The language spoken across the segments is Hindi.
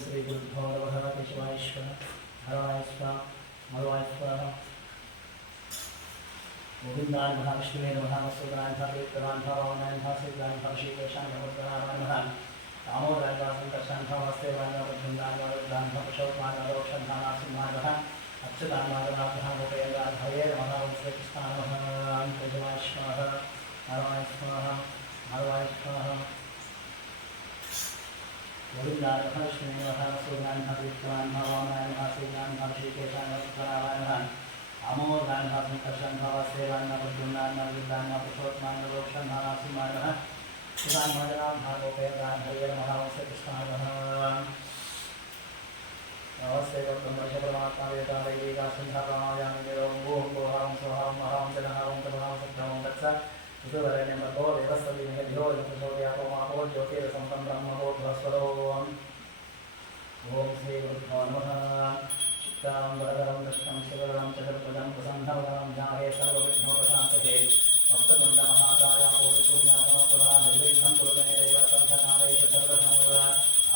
श्री गुरुभ्यो नमः केशवाय स्वाहा हराय स्वाहा मधवाय स्वाहा गोविंदाय नमः विष्णुवे नमः मसूदाय नमः वेदाय नमः वामनाय नमः सिद्धाय नमः ऋषिकेशाय नमः नमः दामोदराय नमः संकर्षाय नमः वस्तेवाय नमः वृद्धाय नमः वृद्धाय नमः पुरुषोत्तमाय नमः रोक्षन्धाय नमः सिंहाय नमः अच्युताय नमः नाथाय गोपेन्द्राय हरे नमः ओम श्री कृष्णाय नमः केशवाय स्वाहा हराय स्वाहा मधवाय स्वाहा गोविंदाय नमः विष्णुवे नमः मसूदाय नमः वेदाय नमः वामनाय नमः सिद्धाय नमः ऋषिकेशाय नमः दामोदराय नमः संकर्षाय नमः वस्तेवाय नमः वृद्धाय नमः वृद्धाय नमः पुरुषोत्तमाय नमः रोक्षन्धाय नमः सिंहाय नमः अच्युताय नमः गोपेन्द्राय हरे नमः ओम श्री कृष्णाय नमः नमस्ते ब्रह्मर्षि परमात्मा वेदा वैदिका संध्या प्राणायामि देवं भूः भुवः स्वः महां जनः तमः सत्यं तत्स सुधरेण्यं भगो देवस्तवि धियो प्रचोदयातो मापो ज्योतिरसंतं ब्रह्मो भस्वरो ओम श्री गुरुभ्यो नमः शुक्तां वरदरं कृष्णं शिवरं चतुर्भुजं प्रसन्नवदनं ध्याये सर्वविघ्नोपशान्तये सप्तकुण्डमहाकाय कोटिसूर्यासमप्रभा निर्विघ्नं कुरु मे देव सर्वकालेषु सर्वसमर्वा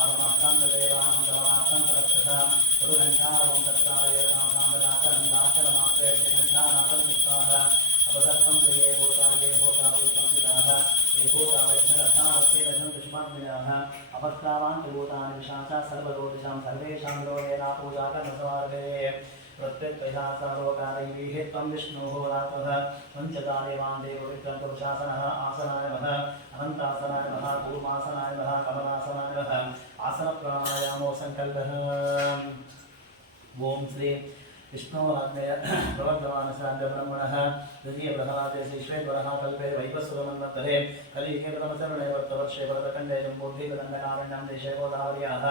आवमाकान्तदेवानन्दमाकान्तरक्षसा गुरुघण्टारवं तत्कालयतां सान्दनाकरं दाशनमात्रेभ्यघण्टानादं विष्णाः अपसर्पं प्रिये भूताये भूतावेशं पिताः एकोरावैष्णरथावस्येदशं दुष्मात्मयाः अपस्कावान् भूतानि विशाचा सर्वदोदिशां सर्वेषां लोकेनापूजाकर्मसमार्गे प्रत्यक्तैहासारोकारैः त्वं विष्णुः रातः पञ्चतादेवान् देवविक्रं पुरुषासनः आसनाय नमः अनन्तासनाय नमः कूर्मासनाय नमः कमलासनाय नमः आसनप्राणायामो सङ्कल्पः ॐ श्री विष्णोरात्मेय प्रवर्तमानसाद्य ब्रह्मणः द्वितीयप्रथमादे श्रीश्वेश्वरः कल्पे वैवस्वतमन्वन्तरे कलियुगे प्रथमचरणे वर्तवर्षे भरतखण्डे जम्बूद्वीपदण्डकारण्यां देशे गोदावर्याः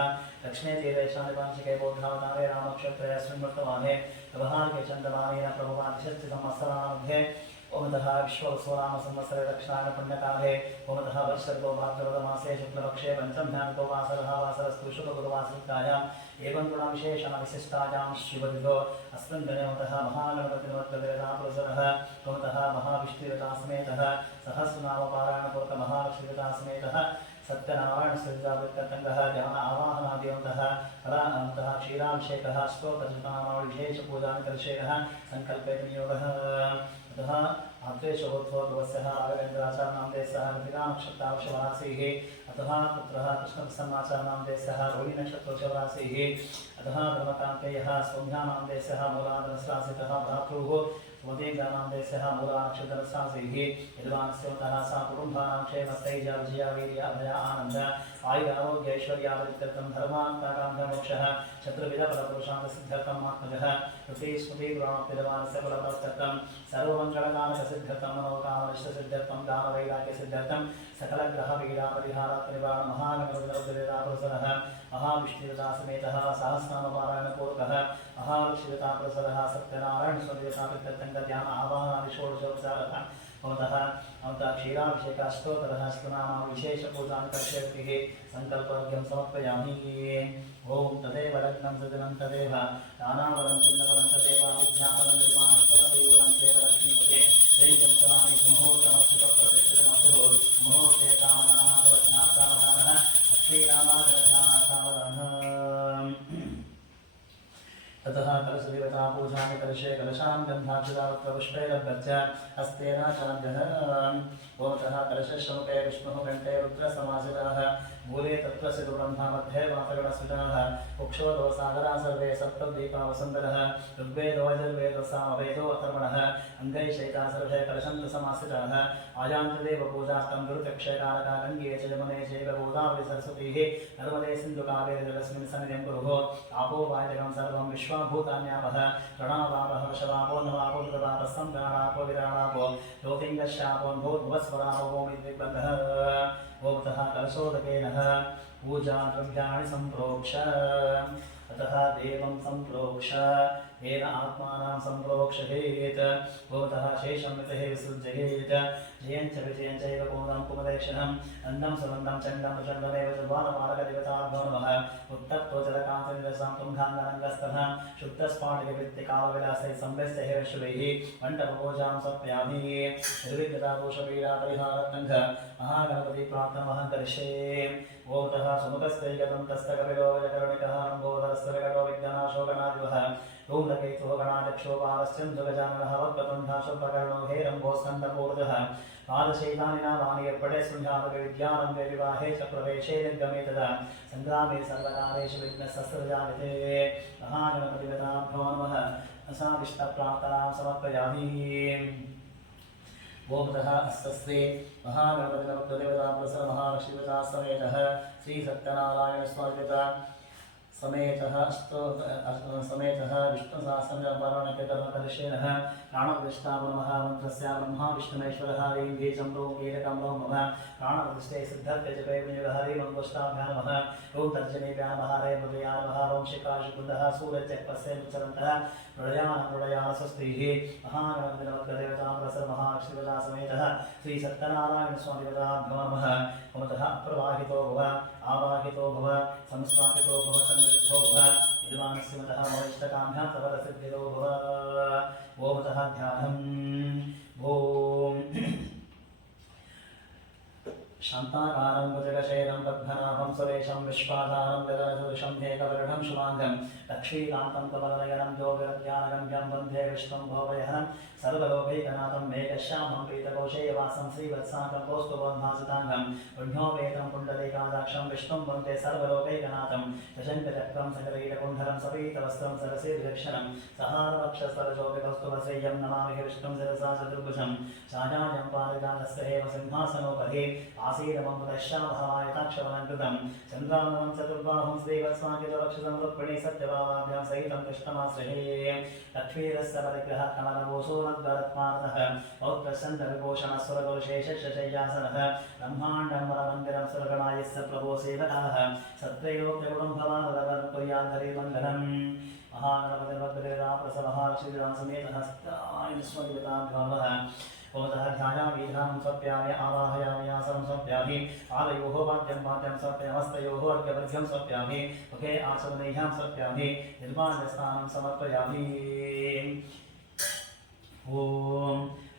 दक्षिणे तीरे शानिवांशिके बौद्धावतारे रामक्षत्रयस्मिन् वर्तमाने व्यवहारिके चन्द्रमानेन प्रभुवादिशस्य संवत्सरामध्ये ओमतः विश्वोत्सवनाम संवत्सरे दक्षिणायन पुण्यकाले ओमतः वर्षर्गो भाद्रपदमासे शुक्लपक्षे पञ्चम्यान्तो वासरः वासरस्तु शुभगुरुवासरिकायाम् एवं गुणविशेषः विशिष्टायां शिवदिगो अस्मिन् दिने ओमतः महागणपतिर्वद्गविरतापुरसरः ओमतः महाविष्णुरतासमेतः सहस्रनामपारायणपूर्वकमहालक्ष्मीरतासमेतः सत्यनारायणस्यजातङ्गः ध्यान आवाहनादिवन्तः परान्तः क्षीराभिषेकः स्तोत्रनामाविशेषपूजानि करिष्येः सङ्कल्पेन नियोगः अतः आत्रेशोत्सवस्य राघवेन्द्राचार्यनामदेशः ऋतिकानक्षत्रावशवराशिः अतः पुत्रः कृष्णप्रसन्नाचार्यनामदेशः रोहिणक्षत्रवशवराशिः अतः धर्मकान्तेयः सौम्यानामदेशः मूलाधनस्रासितः भ्रातुः सुमतीन्द्रानामदेशः मूलानक्षत्रस्राशिः यजमानस्यवतः सा कुटुम्बानां क्षेमस्थैर्य विजया वीर्य अभय आनन्द आयुरारोग्यैश्वर्यावृत्यर्थं धर्मात्मकामोक्षः शत्रुविधफलपुरुषान्तसिद्ध्यर्थम् आत्मजः श्रुतिस्मृतिपुराणोक्तिजमानस्य फलप्रत्यर्थं सर्वमङ्गलकामकसिद्ध्यर्थं मनोकामनिष्ठसिद्ध्यर्थं दानवैराग्यसिद्ध्यर्थं सकलग्रहपीडापरिहारात्मनिवारण महागणपतिर्वद्गविरतापुरसरः महाविष्णुरतासमेतः सहस्रनामपारायणपूर्वकः महालक्ष्मीरतापुरसरः सत्यनारायणस्वामिरतापित्यर्थं आवाहनादिषोडशोपचारः भवतः क्षीराभिषेकः स्तोत्रः स्तुनामा विशेषपूजां करिष्यतिः सङ्कल्पयोग्यं समर्पयामि ॐ तदेव लग्नं सजनं तदेव दानावलं चिन्नवलं तदेव विद्यावलं निर्माणस्तदैवं देव लक्ष्मीपते दैवंसराणि मुहूर्तमस्तुतप्रतिष्ठितमस्तु मुहूर्ते कामनामागवज्ञासावधानः लक्ष्मीनामागवज्ञासावधानः ततः कलशदेवता पूजानि कलशे कलशान् गन्धाक्षदारुत्वपुष्पैरभ्यर्च हस्तेन चान्द्यः ओमतः कलशश्रमुखे विष्णुः कण्ठे रुद्रसमासिताः मूले तत्त्वस्य ब्रह्मा मध्ये वातगणस्फुटाः कुक्षोदो सागरा सर्वे सप्तद्वीपावसुन्दरः ऋग्वेदो यजुर्वेदो सामवेदो अथर्वणः अङ्गैशैता सर्वे कलशन्तसमासिताः आयान्तदेव पूजास्तं गुरुचक्षकारका गङ्गे च यमुने चैव गोदावरी सरस्वतीः नर्मदे सिन्धुकावेरि जलस्मिन् सन्निधिं कुरुः आपो वायजगं सर्वं विश्वाभूतान्यावः प्रणवावः वशवापो नवापो कृतवापस्सं गाणापो विराणापो ज्योतिङ्गश्यापो भूर्भुवस्वरापो भूमिद्विग्बन्धः ओमतः कलशोदकेन पूजा द्रव्याणि सम्प्रोक्ष अतः देवं सम्प्रोक्ष येन आत्मानां सम्प्रोक्षयेत् भवतः शेषं मृतः विसृज्येत् जयञ्च विजयञ्चैव पूर्णं कुमदेक्षणम् अन्नं सुगन्धं चण्डं प्रचण्डमेव चर्वाणमारकदेवताभ्यो नमः उत्तप्तोजलकान्तनिरसां तुङ्गाङ्गनङ्गस्तः शुद्धस्फाटिकवृत्तिकालविलासैः संव्यस्तैः शुभैः मण्डपपूजां समर्पयामि निर्विघ्नतादोषपीडापरिहारत्नङ्घ महागणपति प्रार्थनमहं करिष्ये ओतः सुमुखस्तैकदन्तस्तकपिलो वजकर्णिकः लम्बोदरस्तविकटो विज्ञानाशोकनादिवः धूम्रकेतुः गणाध्यक्षोपालश्चन्द्रगजाननः वक्रतुण्डः शुभकर्णो हेरम्भो स्कन्दपूर्वजः पादशैतानि नामानि यर्पणे शृण्यामविद्यारम्भे विवाहे च प्रवेशे निर्गमे तदा सङ्ग्रामे सर्वकालेषु विघ्नशस्त्रजायते महागणपतिगताभ्यो नमः असादिष्टप्रार्थनां समर्पयामि। ओमतः अस्तस्ते महागणपतिदेवता प्रसन्न महालक्ष्मीवता समेतः श्री सत्यनारायण स्वामिता समेतः समेतः विष्णुसहस्रनामपारायणकर्मकर्षेणः प्राणप्रतिष्ठां नमः मंत्रस्य ब्रह्मा विष्णुमेश्वरः ह्रीं बीजं ह्रूं कीलकं ह्रौं नमः प्राणप्रतिष्ठे सिद्धर्थे जपे हरि मंगोष्ठाभ्यां नमः ॐ तर्जनीभ्यां नमः हरे मृदयाय नमः ॐ शिखाशुकुन्दः सूर्यचक्रस्य मुच्चरन्तः मृडयान स्वस्तिः महागणपतिदेवतां प्रसन्न महालक्ष्मीवता समेतः श्री सत्यनारायण स्वामिवताभ्यो नमः। ओमतः अप्रवाहितो भव आवाहितो भव संस्वापितो भव संयुक्तो भव यजमानस्य मतः मविष्टकाम्यां तव सिद्धिरो भव। ओमतः ध्यानम् ॐ शान्ताकारं भुजगशयनं पद्मनाभं सुरेशं विश्वाधारं गगनसदृशं मेघवर्णं शुभाङ्गं लक्ष्मीकान्तं कमलनयनं योगिरज्ञानगम्यं वन्दे विष्णुं भवभयहरं सर्वलोकैकनाथं मेघश्यामं पीतकोशेयवासं श्रीवत्साङ्गं कौस्तुभोन्भासिताङ्गं पुण्योपेतं पुण्डरीकादाक्षं विष्णुं वन्दे सर्वलोकैकनाथं शशङ्खचक्रं सकलकीटकुण्डलं सपीतवस्त्रं सरसीर्दक्षणं सहारवक्षस्थलशोभिकौस्तुभसेयं नमामि विष्णुं शिरसा चतुर्भुजं छायां पारिजातस्य हेम सिंहासनोपरि आसीनममुदश्यामहमायताक्षवलङ्कृतं चन्द्राननं चतुर्बाहुं श्रीवत्साङ्गितरक्षितं रुक्मिणी सत्यभामाभ्यां सहितं कृष्णमाश्रये लक्ष्मीरस्य परिग्रहः कमलभूषोणद्वरत्मानतः पौत्रसन्दविभूषणस्वरगुरुशेषशय्यासनः ब्रह्माण्डं वरमन्दिरं सुरगणायस्य प्रभो सेवकाः सत्रैलोक्यगुणं भवानरवन्कुर्याद्धरीमण्डलम् महागणपतिर्वद्देवता प्रसमहालक्ष्मीरासमेतः सत्यायनस्वदेवताभ्यो नमः। ओमतः ध्यायामि ध्यानं समर्पयामि आवाहयामि आसनं समर्पयामि पादयोः पाद्यं समर्पयामि हस्तयोः अर्घ्यवर्घ्यं समर्पयामि मुखे आचमनीयं समर्पयामि निर्माल्यस्नानं समर्पयामि। ॐ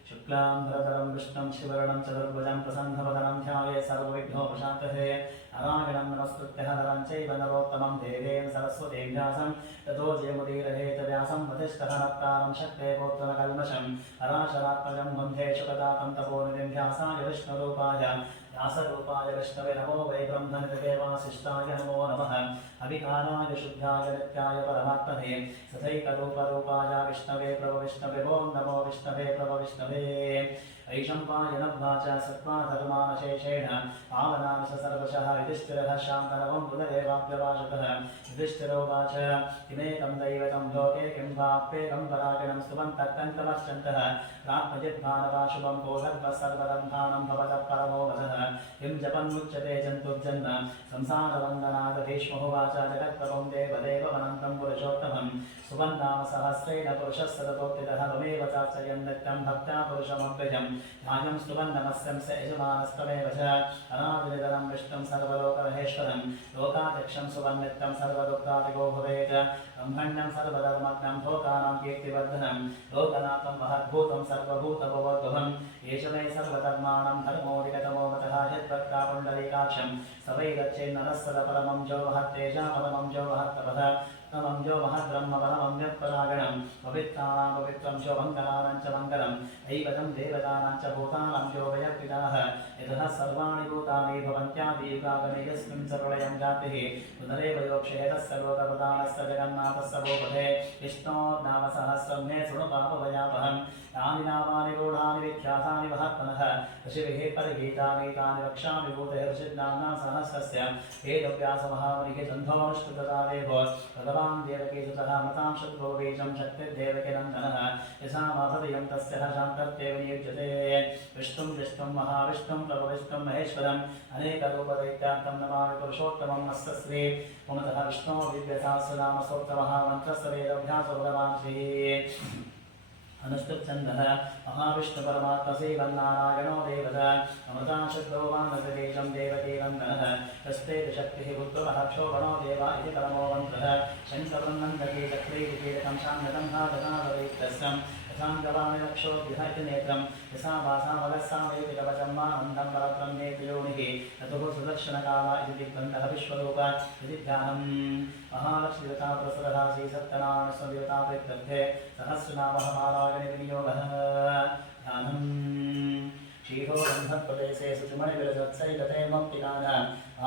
शुक्लाम्बरधरं विष्णुं शिववर्णं चतुर्भुजं प्रसन्नवदनं ध्याये सर्वविघ्नोपशान्तये नारायणं नमस्कृत्य नरं चैव नरोत्तमं देवीं सरस्वतीं व्यासं ततो जयमुदीरहेतव्यासं वसिष्ठनप्तारं शक्ते पौत्रकल्मषं पराशरात्मजं वन्दे शुकदातं तपोनिधिं व्यासाय विष्णुरूपाय व्यासरूपाय विष्णवे नमो वै ब्रह्मनिधये वासिष्ठाय नमो नमः अविकाराय शुद्धाय नित्याय परमात्मने सथैकरूपरूपाय विष्णवे प्रभविष्णवे ॐ नमो विष्णवे प्रभविष्णवे ऐशम्पायनभ्वाच सत्त्वा धर्मानशेषेण पावनांश सर्वशः युधिष्ठिरः शान्तनवं बुधदेवाभ्यभाषतः युधिष्ठिरोवाच किमेकं दैवतं लोके किं वाप्येकं परागिणं स्तुवन्तः कन्तमश्चन्तः प्राप्तजिद्भानवाशुभं कोशद्वः सर्वदन्धानं भवतः परमो वचः किं जपन्मुच्यते जन्तुर्जन्म संसारवन्दनाद भीष्मोवाच जगत्प्रभं देवदेवमनन्तं पुरुषोत्तमं सुवन्नाम सहस्रेण पुरुषः सततोत्थितः ममेव चार्चयन् नित्यं भक्त्या पुरुषमव्ययम् ध्यानं स्तुवन्नमस्यं स यजमानस्तमेव च अनादिनिधनं विष्णुं सर्वलोकमहेश्वरं लोकाध्यक्षं सुवन्नित्यं सर्वदुःखादिगो भवेत् ब्रह्मण्यं सर्वधर्मज्ञं भूतानां कीर्तिवर्धनं लोकनाथं महद्भूतं सर्वभूतभवोद्भवम् एष मे सर्वधर्माणां धर्मोऽधिगतमो मतः यद्भक्तापुण्डरीकाक्षं सवै गच्छेन्नरः सदपरमं जो महत्तेजापरमं जो महत्तपः तमं जो महद्ब्रह्म परमं यत्परागणं पवित्राणां पवित्रं जो मङ्गलानां च मङ्गलम् ऐवतं देवतानां च भूतानां जो वयक्तिदाः यतः सर्वाणि भूतानि भवन्त्यादियुगागमे यस्मिन् च प्रलयं जातिः पुनरेव योक्षेतस्य लोकप्रधानस्य जगन्नाथस्य भूपते विष्णोर्नाम सहस्रं मे शृणु पापभयापहम् यानि नामानि गूढानि विख्यातानि महत्मनः ऋषिभिः परिगीतानि तानि वक्ष्यामि भूते ऋषिर्नाम्ना सहस्रस्य वेदव्यासमहामुनिः जन्धोऽनुष्ठुततादेव भगवान् देवकीसुतः मतां शत्रुबीजं शक्तिर्देवकीनन्दनः यशामाभदयं तस्य शान्तत्येव नियुज्यते विष्णुं विष्णुं महाविष्णुं प्रभविष्णुं महेश्वरम् अनेकरूपदैत्यान्तं नमामि पुरुषोत्तमं नस्य श्री पुनतः विष्णो दिव्यसहस्रनामस्तोत्रमः मन्त्रस्य वेदभ्यासो भगवान् श्री अनुष्टुप्छन्दः महाविष्णुपरमात्मा श्रीमन्नारायणो देवता अमृताशुद्धो वानरदेशं देवकीनन्दनः तस्ते शक्तिः बुद्धवः क्षोभणो देवा इति परमो मन्त्रः शङ्करन्नन्दकी चक्रीकीटकं शान्यतं हादनादवैक्तस्यं यथाङ्गवामि लक्षोऽभ्यः इति नेत्रं यथा वासामगस्सामेति कवचं मानन्दं परत्रं नेति योनिः ततुः सुदर्शनकामा इति दिग्बन्धः विश्वरूप इति ध्यानम् महालक्ष्मीदेवता प्रसरः श्रीसत्यनारायणस्वदेवता प्रीत्यर्थे सहस्रनामः मालागणिविनियोगः ध्यानम् शीहो गन्धप्रदेशे शुचिमणिविरसत्सैकते मुक्तिकानः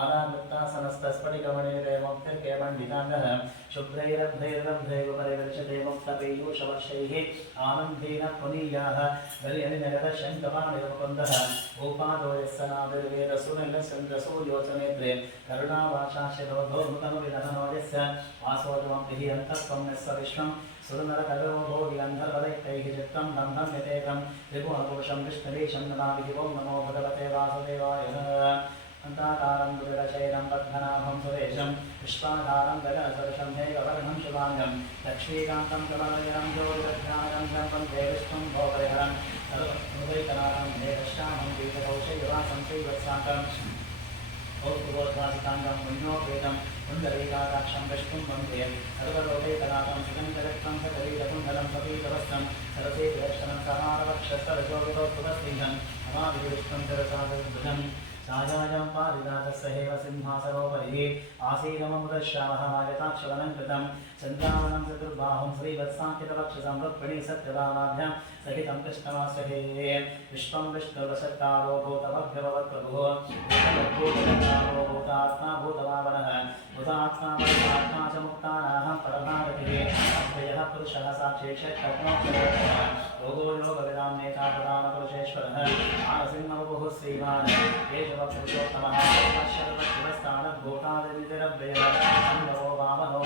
आनामृत्तासनस्तस्फटिकमणिरे मुक्तिर्केमण्डिताङ्गः शुभ्रैरभ्रैरभ्रैरुपरिवर्षते मुक्तपीयूषवर्षैः आनन्देन पुनीयाः गलियनिनगतशङ्कपाणिर्मुकुन्दः भूपादो यस्सनादिर्वेदसुनिलसन्द्रसूर्योचनेत्रे करुणावाशाशिरोधोर्मुखमुविदहनो यस्य वासोजमप्तिः अन्तःत्वं यस्य विश्वं सुरनरकरो भोगि अन्धर्वदैत्यैः चित्तं ब्रह्मं यतेकं त्रिभुवनपुरुषं विष्णुवीशं नमामि ॐ नमो भगवते वासुदेवाय अन्ताकारं दुर्गशैलं पद्मनाभं सुरेशं विश्वाधारं गगनसदृशं मेघवर्णं शुभाङ्गं लक्ष्मीकान्तं कमलनयनं ज्योतिरध्यानगं वन्दे विष्णुं भोगहरं सर्वैकनाथं मेघश्यामं दीर्घकौशैवासं श्रीवत्साकं कौस्तुभोद्भासिताङ्गं पुण्योपेतं पुण्डरीकाक्षं विष्णुं वन्दे सर्वलोकैकनाथं सुगन्धरक्तं सकलीलकुण्डलं सपीतवस्त्रं सरसेतिलक्षणं समारवक्षस्तरजोगितोत्तुतस्त्रीहं नमामि विष्णुं जरसागरभुजं साजायां पारिजातस्य हेव सिंहासनोपरि आसीनममुदश्यामः मायताक्षवलङ्कृतं चन्द्रावनं चतुर्बाहुं श्रीवत्साङ्कितवक्षसं रुक्मिणी सत्यभामाभ्यां सहितं कृष्णमास्यहे विश्वं विष्णुर्वशत्कारो भूतमभ्यभवत्प्रभुः भूतभूतकारो भूतात्मा भूतभावनः भूतात्मा परमात्मा च मुक्तानाः परमागतिः अव्ययः पुरुषः साक्षी षट्कर्मोक्षरः योगो योगविदां नेता प्रधानपुरुषेश्वरः आनसिंहवपुः श्रीमान् केशवपुरुषोत्तमः शर्वशिवस्तानद्भूतादिनिरव्ययः अन्वो वामनो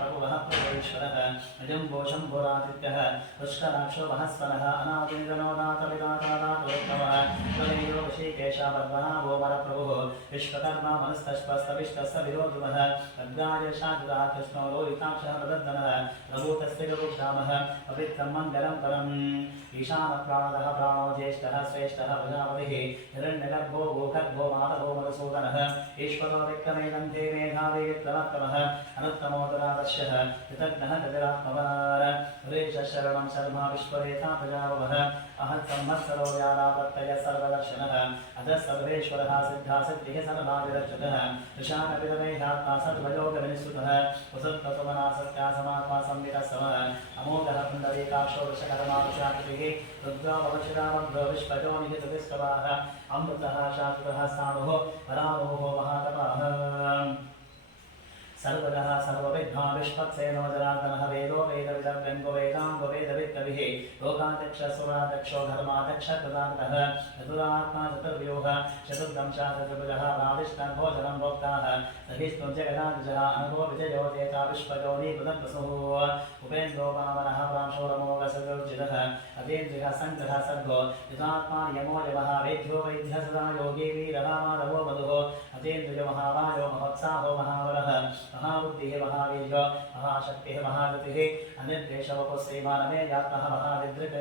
प्रभुवः प्रभुश्वरः अजम्बो शम्भुरादित्यः पुष्कराक्षो महस्वरः अनादिनिधनोदातविदातनादातोत्तमः त्वमेयो ऋषिकेशपद्मनाभो वरप्रभुः विश्वकर्मा मनस्तश्वस्तविष्टस्य विरोधुमः अग्रायशाजुरः कृष्णो लोहिताक्षः प्रदर्दनः प्रभूतस्य गबुग्धामः पवित्रं मङ्गलं परम् ईशानप्राणदः प्राणो ज्येष्ठः श्रेष्ठः प्रजापतिः हिरण्यगर्भो भूगर्भो माधवो मधुसूदनः ईश्वरो विक्रमेदन्ते मेधावी विक्रमोत्तमः अनुत्तमोदरादर्शः कृतज्ञः गजरात्मवार सुरेशशरणं शर्मा विश्वरेता प्रजावः अहत्संवत्सरो व्याराप्रत्ययः सर्वदर्शनः अधः सर्वेश्वरः सिद्धा सिद्धिः सर्वाभिरक्षतः ऋषानविदमेधात्मा सर्वयोगविनिश्रुतः वसुत्तसुमना सत्यासमात्मा संवितस्समः अमोघः पुण्डरीकाक्षो वृषकर्मानुषाकृतिः रुद्रावशिरावग्रो विश्वजोनिहितविश्ववाः अमृतः शाश्वतः स्थाणुः परारोहो महातपः सर्वगः सर्वविद्वान् जनार्दनः वेदो वेदविदव्यङ्गो वेदाङ्गो वेदवित्तविः लोकाध्यक्षसुराध्यक्षो धर्माध्यक्ष कृतान्तः चतुरात्मा चतुर्व्यूः चतुर्दंशाचतुर्भुजः प्राविष्टभोजनं भोक्ताः सहिष्णु जगदाद्विजः अनुभो विजयो देता विश्वजोनि बुधप्रसुः उपेन्द्रो वामनः प्रांशोरमोघसुर्जितः अतीन्द्रियः सङ्ग्रहः सर्गो युतात्मा यमो यमः वेद्यो वैद्यः सदा योगी वीरः माधवो मधुः अतीन्द्रियो महावायो महोत्साहो महावरः महाबुद्धिः महावीर्यो महाशक्तिः महागतिः अनिर्देशवपुः श्रीमानमेयात्मः महाविदृक्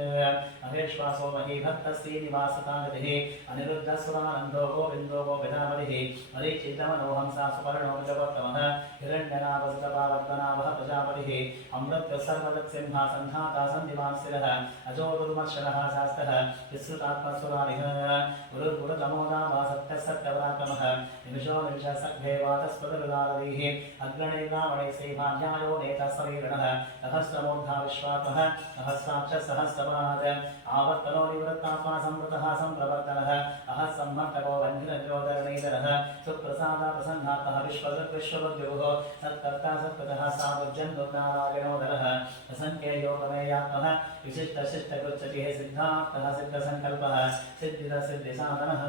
महेश्वासो महीभक्तः श्रीनिवासतागतिः अनिरुद्धस्वरानन्दो गोविन्दो गोविदामलिः मरीचितमनोहंसा सुपर्णो जगोत्तमः हिरण्यनाभसुतपावद्मनाभः प्रजापतिः अमृतः सर्वदत्सिंहासन्धाता सन्धिमान् स्थिरः अजो दुर्मर्शनः शास्तः विश्रुतात्मसुरारिः गुरुर्गुरुतमोदामा सत्यः सत्यपराक्रमः निमिषो निमिषः सद्भेवातस्पदरुदारवीः अग्रणे रावणे श्रीमान्यायो नेता सवीरणः सहस्रमूर्धा विश्वात्मः सहस्राक्ष सहस्रपाद आवर्तनो निवृत्तात्मा संवृतः संप्रवर्तनः अहः सम्मर्तको वह्निरजोदरणीधरः सुप्रसादा प्रसन्नात्मः विश्वदृग्विश्वबुद्धिः सत्कर्ता सत्कृतः साधुर्जन्मुनारायणोदरः असङ्ख्ययोगमेयात्मः विशिष्टशिष्टकृच्छतिः सिद्धार्थः सिद्धसङ्कल्पः सिद्धिदसिद्धिसाधनः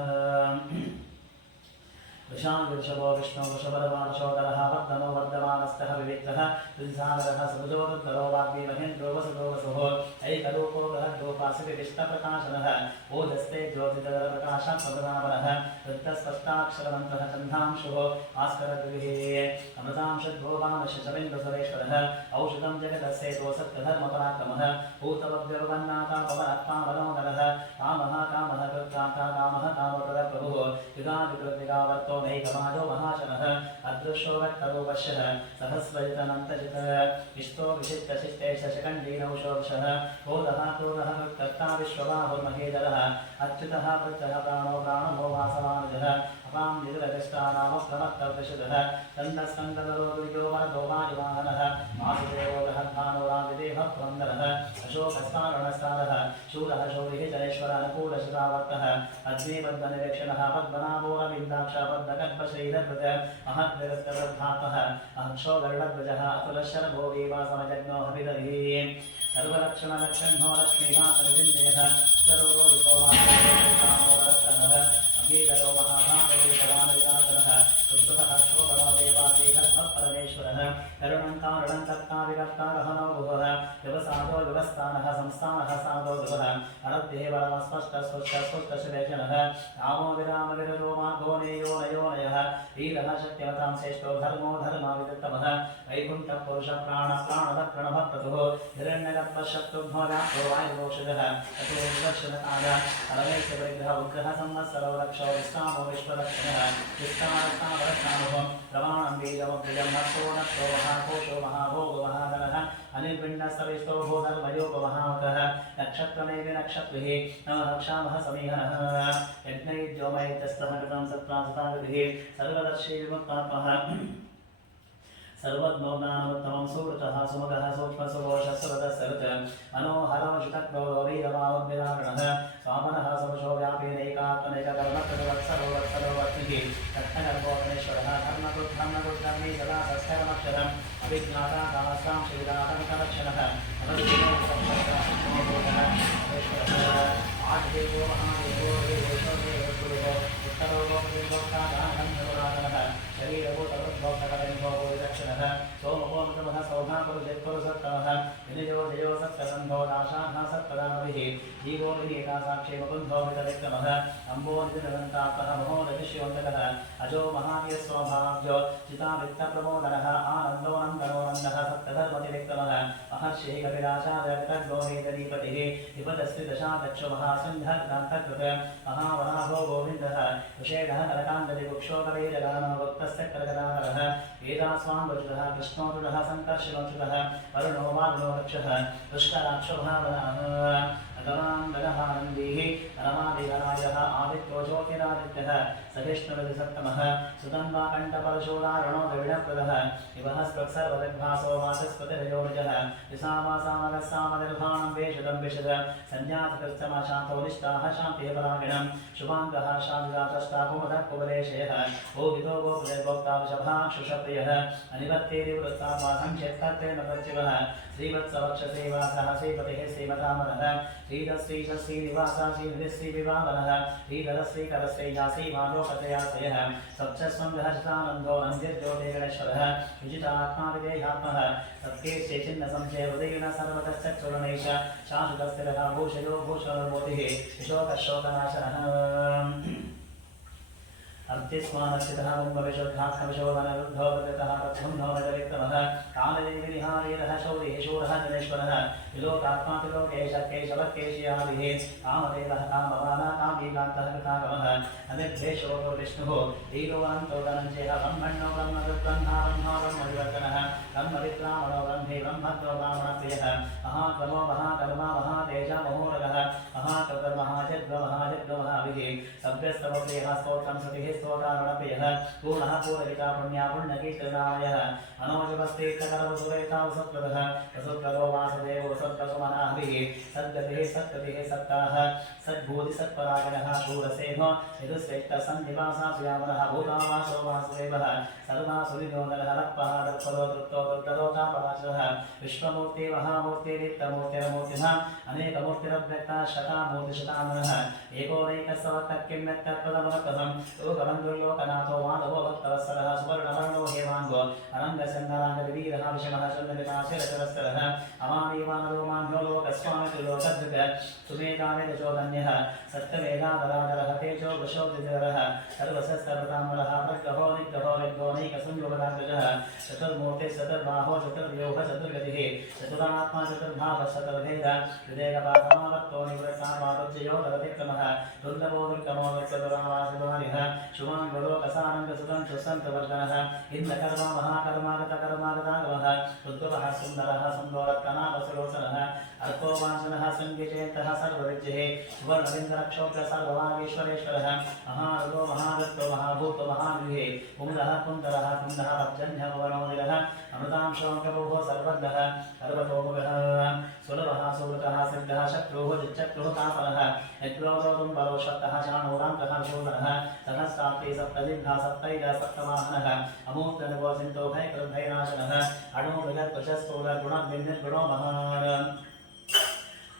वृषांवृषभो विष्णु वृषभरवानशोदरः वर्धनो वर्धमानस्तः विविक्तः दुःसागरः सुभुजो दुर्धरो वाग्मी महेन्द्रो वसुतो वसुः ऐकरूपो बृहद्रूपः वासुदेव विष्णुप्रकाशनः ओजस्ते ज्योतिर्प्रकाशः प्रभरावरः वृत्तस्पष्टाक्षरमन्त्रः चन्दांशुः आस्करद्विहे अमृतांशद्भोगामशशवेन्द्रसुरेश्वरः औषधं जगदस्य दोषत्कधर्मपराक्रमः भूतवद्व्यवन्नाथा पवनात्मा मनोहरः कामः कामः कृत्कान्ता कामः कामप्रदप्रभुः युगादिकृद्विगावर्तो नैकमाजो महाशनः अदृश्यो वक्तरूपश्यः सहस्रजितनन्तजितः इष्टो विशिष्टशिष्टेश शकण्डीनौषोषः बोधः क्रोधः कृत्कर्ता विश्वबाहुर्महेधरः अच्युतः वृत्तः प्राणो प्राणो वासवानुजः अपां निजलकष्टानामः प्रमत्तवृषदः स्कन्दस्कन्दरो वरदो वायुवाहनः वासुदेवो बृहद्भानो रामदेवः पुरन्दरः अशोकस्तारणस्तारः शूरः शौरिः जनेश्वर अनुकूलशिरावर्तः अग्निपद्मनिरीक्षणः पद्मनाभो रवीन्द्राक्ष पद्मकल्पश्रीधर्वज महद्विरस्तवद्धातः अहंशो गरुडध्वजः अतुलशरभो वेवासमजग्नो हविदर्हि सर्वलक्षणलक्षणो लक्ष्मीभासनिजयः सर्वो विकोमानः अगीधरो महाभागवेतवानविकासनः शुद्धः शोभनो देवादेहः परमेश्वरः करुणन्तारुणन्तत्ता विरक्तारहनो भुवः व्यवसादो व्यवस्थानः संस्थानः सादो विवः अनद्देवरमस्पष्टस्पष्टस्पष्टशिवेशनः रामो विरामविरजो मार्गो नेयो नयोनयः वीरः शक्तिमतां श्रेष्ठो धर्मो धर्माविदत्तमः वैकुण्ठः पुरुषः प्राणः प्राणवः प्रणवः प्रभुः हिरण्यगर्भशत्रुघ्नो वायुघोषजः ततो विदर्शनकालः परमेश्वर परिग्रह उग्रह संवत्सरो रक्षो विश्रामो विश्वरक्षणः विस्तारस्तावरस्तानुभं प्रमाणं बीजमग्रिजं नष्टो नष्टो महाकोशो महाभोगो महाधनः अनिर्भिन्नस्तविष्टो भूधर्मयोगमहामकः नक्षत्रमेव नक्षत्रिः नमः क्षामः समीहनः यज्ञैर्योमैत्यस्तः कृतं सत्प्रासुतागतिः सर्वदर्शी विमुक्तात्मः सर्वज्ञोज्ञानोत्तमं सुवृतः सुमगः सूक्ष्मसुघोषस्वरतः सरच मनोहरः शुतक्रोधो वीरवाहुर्विदारणः स्वामनः समशो व्यापीनैकात्मनैककर्मकृतवत्सरो वत्सरो वर्तिः रत्नगर्भोपनेश्वरः धर्मकृद्धर्मकृद्धर्मी सदा सत्कर्मक्षरम् अभिज्ञाता कामस्वां श्रीराधनकलक्षणः आदिदेवो महादेवो देवेशो देवो उत्तरो गोपदेवोक्तादानन्दोराधनः शरीरभो तरुद्भोक्तकरेन्द्रो विदक्षिणः सोमपोमृतमः सौभापुरुषत्पुरुषोत्तमः विनिजो जयो सत्कसन्धो दाशाः सत्पदामभिः जीवो विनीता साक्षी मुकुन्धो वितरिक्तमः अम्बो निजनिरन्तात्मः महोदयशिवन्तकः अजो महावीरस्वभाव्यो चितावित्तप्रमोदनः आनन्दोऽनन्दनोऽनन्दः सत्कधर्मतिरिक्तमः महर्षिः कपिलाचार्यवितग्नो वेदनीपतिः विपदस्ति दशादक्षो महासिन्धग्रान्तकृत महावराहो गोविन्दः विषेणः कनकान्ददिवृक्षो कलेजगानो भक्तस्य करगदाकरः वेदास्वान्वचुतः कृष्णोचुतः सङ्कर्षणोचुतः वरुणो वारुणो वृक्षः पुष्कराक्षो भावनः गणान्दगहानन्दीः रमादिगणायः आदित्यो ज्योतिरादित्यः सहिष्णुरतिसत्तमः सुतन्वाकण्ठपरशूलारणो द्रविणप्रदः इवः स्पृक्सर्वदिग्भासो वाचस्पतिरयोनिजः विसामासामगस्सामनिर्भाणं वेषदं विशद सञ्जातकृत्समशान्तो निष्ठाः शान्तिः परागिणं शुभाङ्गः शान्तिजातष्टाकुमदः कुबलेशयः भोगितो गोपतिर्भोक्ता वृषभाक्षुषप्रियः अनिवर्तेरिवृत्तात्मा संक्षेत्कर्तेन प्रचिवः श्रीवत्सवक्षसेवासः श्रीपतिः श्रीमतामनः श्रीधश्रीनिवासः श्रीनिधिश्रीविवाहनः श्रीधरश्रीकरश्रीयासीमालोकतयाश्रयः सप्तस्वन्दहस्तानन्दो नन्दिर्ज्योतिर्गणेश्वरः शुचितात्माविदेहात्मः सत्केश्चिन्नसंशयहृदयेन सर्वतश्चक्षुरणैष शाश्वतस्थिरः भूषयो भूषणमूर्तिः विशोकशोकनाशनः अर्थिस्मानस्थितः ब्रह्मविशुद्धात्मविशोधनरुद्धो प्रकृतः तत्सुन्धो नगरिक्तमः कालदेविनिहारीरः शौरिः शूरः जनेश्वरः विलोकात्मापिलोकेश केशवकेशियादिः कामदेवः कामवानः कामीकान्तः कृतागमः अनिर्देशो विष्णुः धीरोऽनन्तो धनञ्जयः ब्रह्मण्यो ब्रह्मविद्ब्रह्मा ब्रह्मा ब्रह्मविवर्तनः ब्रह्मविद्रामणो ब्रह्मे ब्रह्मत्वो ब्राह्मणप्रियः महाक्रमो महाकर्मा महातेज महोरगः महाकर्महाजद्वमहाभिः सभ्यस्तमप्रियः स्तोत्रं सतिः स्तोत्रारणप्रियः पूर्णः पूर्णविता पुण्या पुण्यकीर्तनामयः मनोजवस्तीर्थकरवसुरेता वसुप्रदः वसुप्रदो वासुदेवो वसुप्रसुमनाभिः सद्गतिः सत्कतिः सत्ताः सद्भूति सत्परागणः शूरसेनो यदुश्रेष्ठसन्निवासा सुयामनः भूतावासो वासुदेवः सर्वासुरिनोदनः रक्पः दर्पदो तृप्तो दुर्गदोतापराशः विश्वमूर्ति महामूर्ति नित्यमूर्तिरमूर्तिनः अनेकमूर्तिरव्यक्तः शतामूर्तिशतामनः एकोनैकसवक्तकिं व्यक्तपदमनकथं लोकबन्धुर्लोकनाथो माधवो भक्तवत्सलः सुवर्णवर्णो हेमाङ्गो अनङ्गसन्नराङ्गवीरः विषमः चन्द्रनिपाशिरचरस्तरः अमानीवानरो मान्यो लोकस्वामिक लोकद्रुक सुमेधावेदचोदन्यः सप्तवेदावराजरः तेजो वशोदितरः सर्वसस्तर्वताम्बरः प्रग्रहो निग्रहो विद्गोनैकसंयोगदाग्रजः चतुर्मूर्तिः चतुर्बाहो चतुर्व्यूह चतुर्गतिः चतुरात्मा चतुर्भावः चतुर्भेद हृदयकपाठमावर्तो निवृत्तामारुज्ययो दरतिक्रमः दुर्लभो दुर्गमो दुर्गदुरावासुधारिः शुभाङ्गलोकसानन्दसुतं सुसन्तवर्धनः इन्द्रकर्मा महाकर्मागतकर्मागतागमः उद्भवः सुन्दरः सुन्दोरत्कनाभसुलोचनः अर्कोवासनः सङ्गिजयन्तः सर्वविद्यः सुवर्णबिन्दरक्षोभ्य सर्ववागीश्वरेश्वरः महारुगो महादत्तो महाभूतो महागृहे कुमुदः कुन्दरः कुन्दः पर्जन्यः भुवनोदिरः अमृतांशोऽङ्कभोः सर्वज्ञः सर्वतोमुखः सुलभः सुवृतः सिद्धः शत्रुः जिच्चक्रुः काफलः यज्ञोदोदुम्बरो शक्तः चाणूरान्तः शोधनः सहस्राब्दे सप्तजिह्वा सप्तैः सप्तवाहनः अमूर्तनभो सिन्धोभयकृद्भयनाशनः अणुमृगत्वचस्थूलगुणनिर्गुणो महान्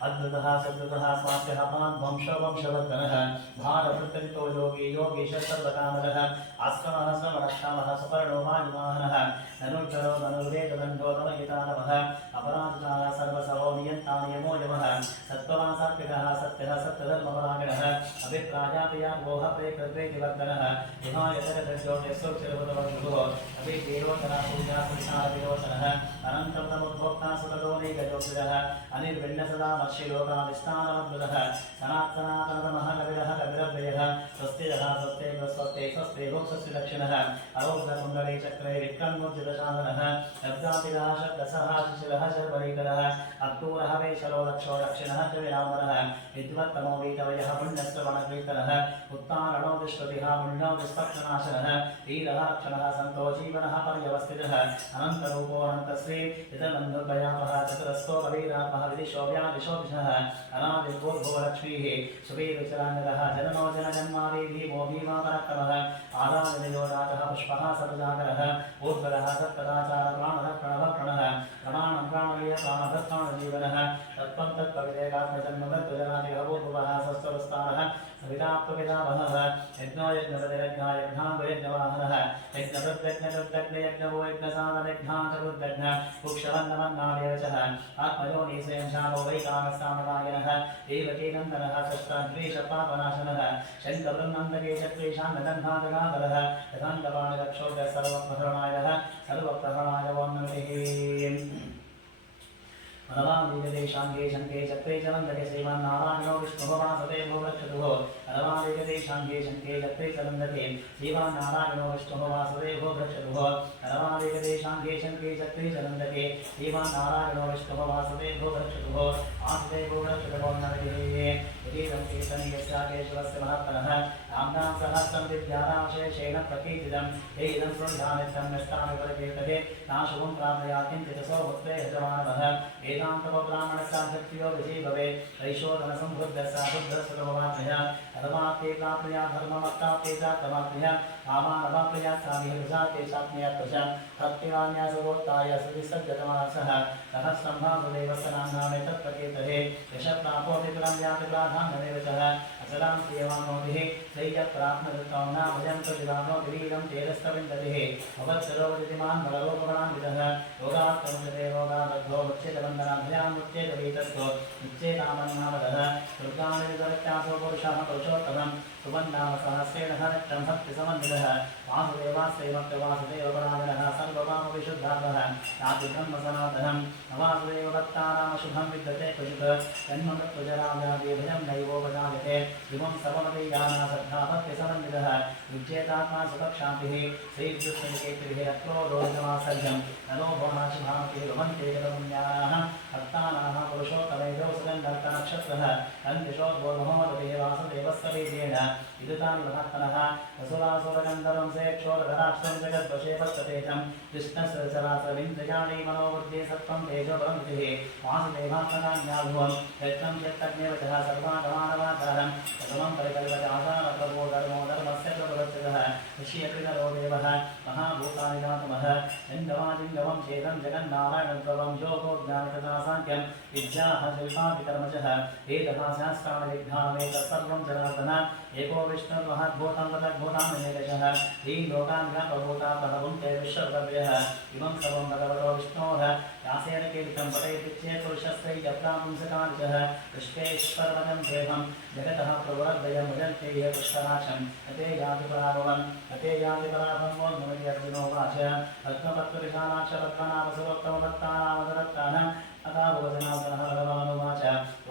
अद्भुतः सद्भुतः स्वास्थ्यः वंशवर्धनः भारवृत्तरितो योगी योगीश सर्वकामरः आस्कमः श्रवणक्षामः सुपर्णो वायुवाहनः धनुर्धरो धनुर्वेददण्डो नवहितानवः अपराजिताः सर्वसवो नियन्ता नियमो यमः सत्त्ववासात्विकः सत्यः सत्यधर्मपरायणः अभिप्राजाप्रियार्गोः प्रेकृद्वेतिवर्धनः विहायतरद्योतिस्सुचिरभुतवधुः अभिवीरोचनः पूजासंसारविरोचनः अनन्तं तमुद्भोक्ता सुतदोनैकजोक्षिरः अनिर्विण्णसदा मत्स्यलोकाधिष्ठानमद्भुतः सनातनतमः कविरः कविरव्ययः स्वस्तिरः स्वस्ते स्वस्ते स्वस्ते भोक्सस्य दक्षिणः अरोग्धकुण्डले चक्रे विक्रमोर्जितशासनः लब्धातिरः शब्दसः शिशिलः शर्वरीकरः अक्रूरः वैशलो दक्षो दक्षिणः च विरामरः विद्वत्तमो वीतवयः पुण्यश्रवणकीर्तनः उत्तारणो विश्वतिः पुण्यो विस्पक्षनाशनः वीरः रक्षणः सन्तो जीवनः पर्यवस्थितः अनन्तरूपो अनन्तश्री इतमन्धुर्भयापः चतुरस्थो कवीरात्मः विदिशो व्यादिशोदिशः अनादिर्भूर्भुवलक्ष्मीः सुवीरुचराङ्गदः जननो जनजन्मादिः भो भीमापराक्रमः आदाननियोजातः पुष्पः सर्वजागरः ऊर्ध्वरः सत्पदाचार प्राणः प्रणवप्रणः प्रमाणं प्राणलीय प्राणभक्ताणजीवनः तत्त्वं तत्त्वविदेकात्मजन्मगद्वजनादिः भूर्भुवः स्वस्वस्तारः सविताप्तपितामहः यज्ञो यज्ञपतिरज्ञा यज्ञाङ्गयज्ञवाहनः यज्ञवृद्यज्ञदुर्दग्नयज्ञवो यज्ञसामयज्ञाचरुर्दग्न कुक्षवन्नमन्नादेवचः आत्मयो नीशयं शामो वैकामस्तामनायनः देवकीनन्दनः षष्ठाद्वेषपापनाशनः शङ्कवृन्नन्दके चक्रेशान्नदन्धाजनादरः यथाङ्गपाणिरक्षोभ्यः सर्वप्रहरणायः सर्वप्रहरणाय वन्नतिः अनवादिगदेशाङ्गे शङ्के चक्रे चलन्दके श्रीमान्नारायणो विष्णुभवासते भोगक्षतुः अनवादिगदेशाङ्गे शङ्के चक्रे चलन्दके श्रीमान्नारायणो विष्णुभवासते भोगक्षतुः अनवादिगदेशाङ्गे शङ्के चक्रे चलन्दके श्रीमान्नारायणो विष्णुभवासते भोगक्षतुः आसते भोगक्षतुर्नरके यदीदं कीर्तनीयस्याकेशवस्य महात्मनः नाम्नां सहस्रं विद्यानाशेषेण प्रकीर्तितं एदं शृण्ढानित्यं निष्ठामि परिकीर्तये नाशुभं प्राप्नुयात् किञ्चिदसौ पुत्रे यजमानः वेदान्तको ब्राह्मणस्याध्यक्षयो विजयी भवेत् वैशोधनसंवृद्धस्याबुद्धस्वभावात्मया अथमाप्ते प्राप्नुयात् धर्ममत्ताप्ते चात्तमाप्नुया आमानवाप्नुयात् सामिहृजाते साप्नुयात् प्रजा भक्तिवान्यासवोत्ताय सुविसर्जतमानसः सहस्रं भासुदेवस्य तत्प्रकीर्तये यशप्रापोऽपि पुरं याति प्राधान्यमेवचः अचलां श्रियवानोभिः श्रेयप्राप्नुदत्तां नाभजं प्रतिभानोति वीरं तेजस्तविन्दतिः भवत्सरोदितिमान् बलरोपगणान्वितः योगात्मजते रोगादग्धो मुच्चेतवन्दनाभयामुच्चेतवीतत्वो मुच्चेतामन्नामदः दुर्गानिर्दत्यासो पुरुषः पुरुषोत्तमं सुवन्नाम सहस्रेण हरिष्टं भक्तिसमन्वितः वासुदेवास्त्रैवक्तवासुदेवपरायणः सर्ववामविशुद्धात्मः नातिब्रह्मसनातनं नवासुदेवभक्तानां शुभं विद्यते क्वचित् जन्ममृत्युजराव्याधिभयं नैवोपजायते विमं सर्वमतीयाना श्रद्धा भक्तिसमन्वितः विज्येतात्मा सुखक्षान्तिः श्रीकृष्णनिकेतरिः अक्रोधोजमासर्जं नरो भवः शुभामतिः भवन्ते जगपुण्यानाः भक्तानाः पुरुषोत्तमैजौ सुगन्धर्कनक्षत्रः कन्दिशोद्भोर्महोदये वासुदेवस्य वीर्येण विदुतानि महात्मनः वसुरासुरगन्धर्वं सेक्षोरधराष्ट्रं जगद्वशे पश्यतेजं कृष्णसरसरासविन्द्रजाली मनोबुद्धि सत्त्वं तेजोबलमितिः वासुदेवात्मनान्याभुवं यत्तं चेत्तज्ञवचः सर्वागमानवाचारं प्रथमं परिकल्पचाचारप्रभो धर्मो धर्मस्य प्रभवत्यतः ऋषियकृतरो देवः महाभूतानि धातुमः लिङ्गवालिङ्गवं चेदं जगन्नारायणं प्रभं योगो ज्ञानकथा साङ्ख्यं विद्याः शिल्पा कर्मजः एतः सहस्राणि विघ्नानि तत्सर्वं जनार्दन एको विष्णुर्महद्भूतं तदद्भुतं निमेकशः ह्रीं लोकान् व्यापभूताः भुङ्क्ते विश्वकव्यः इमं सर्वं भगवतो विष्णोः दासेन कीर्तं पठयति चेत् पुरुषस्य यत्रापुंसकानिजः कृष्णेश्वरवदं देहं जगतः प्रवर्धयं भजन्ते ये पुष्कराक्षं अते याति पराभवम् अते याति पराभवं मोन्नमति अर्जुनोवाच रत्नपत्तुरिषाणाक्षरत्नामसुरोत्तमभक्तानामदरत्तानम् अथावचनासनः भगवानुवाच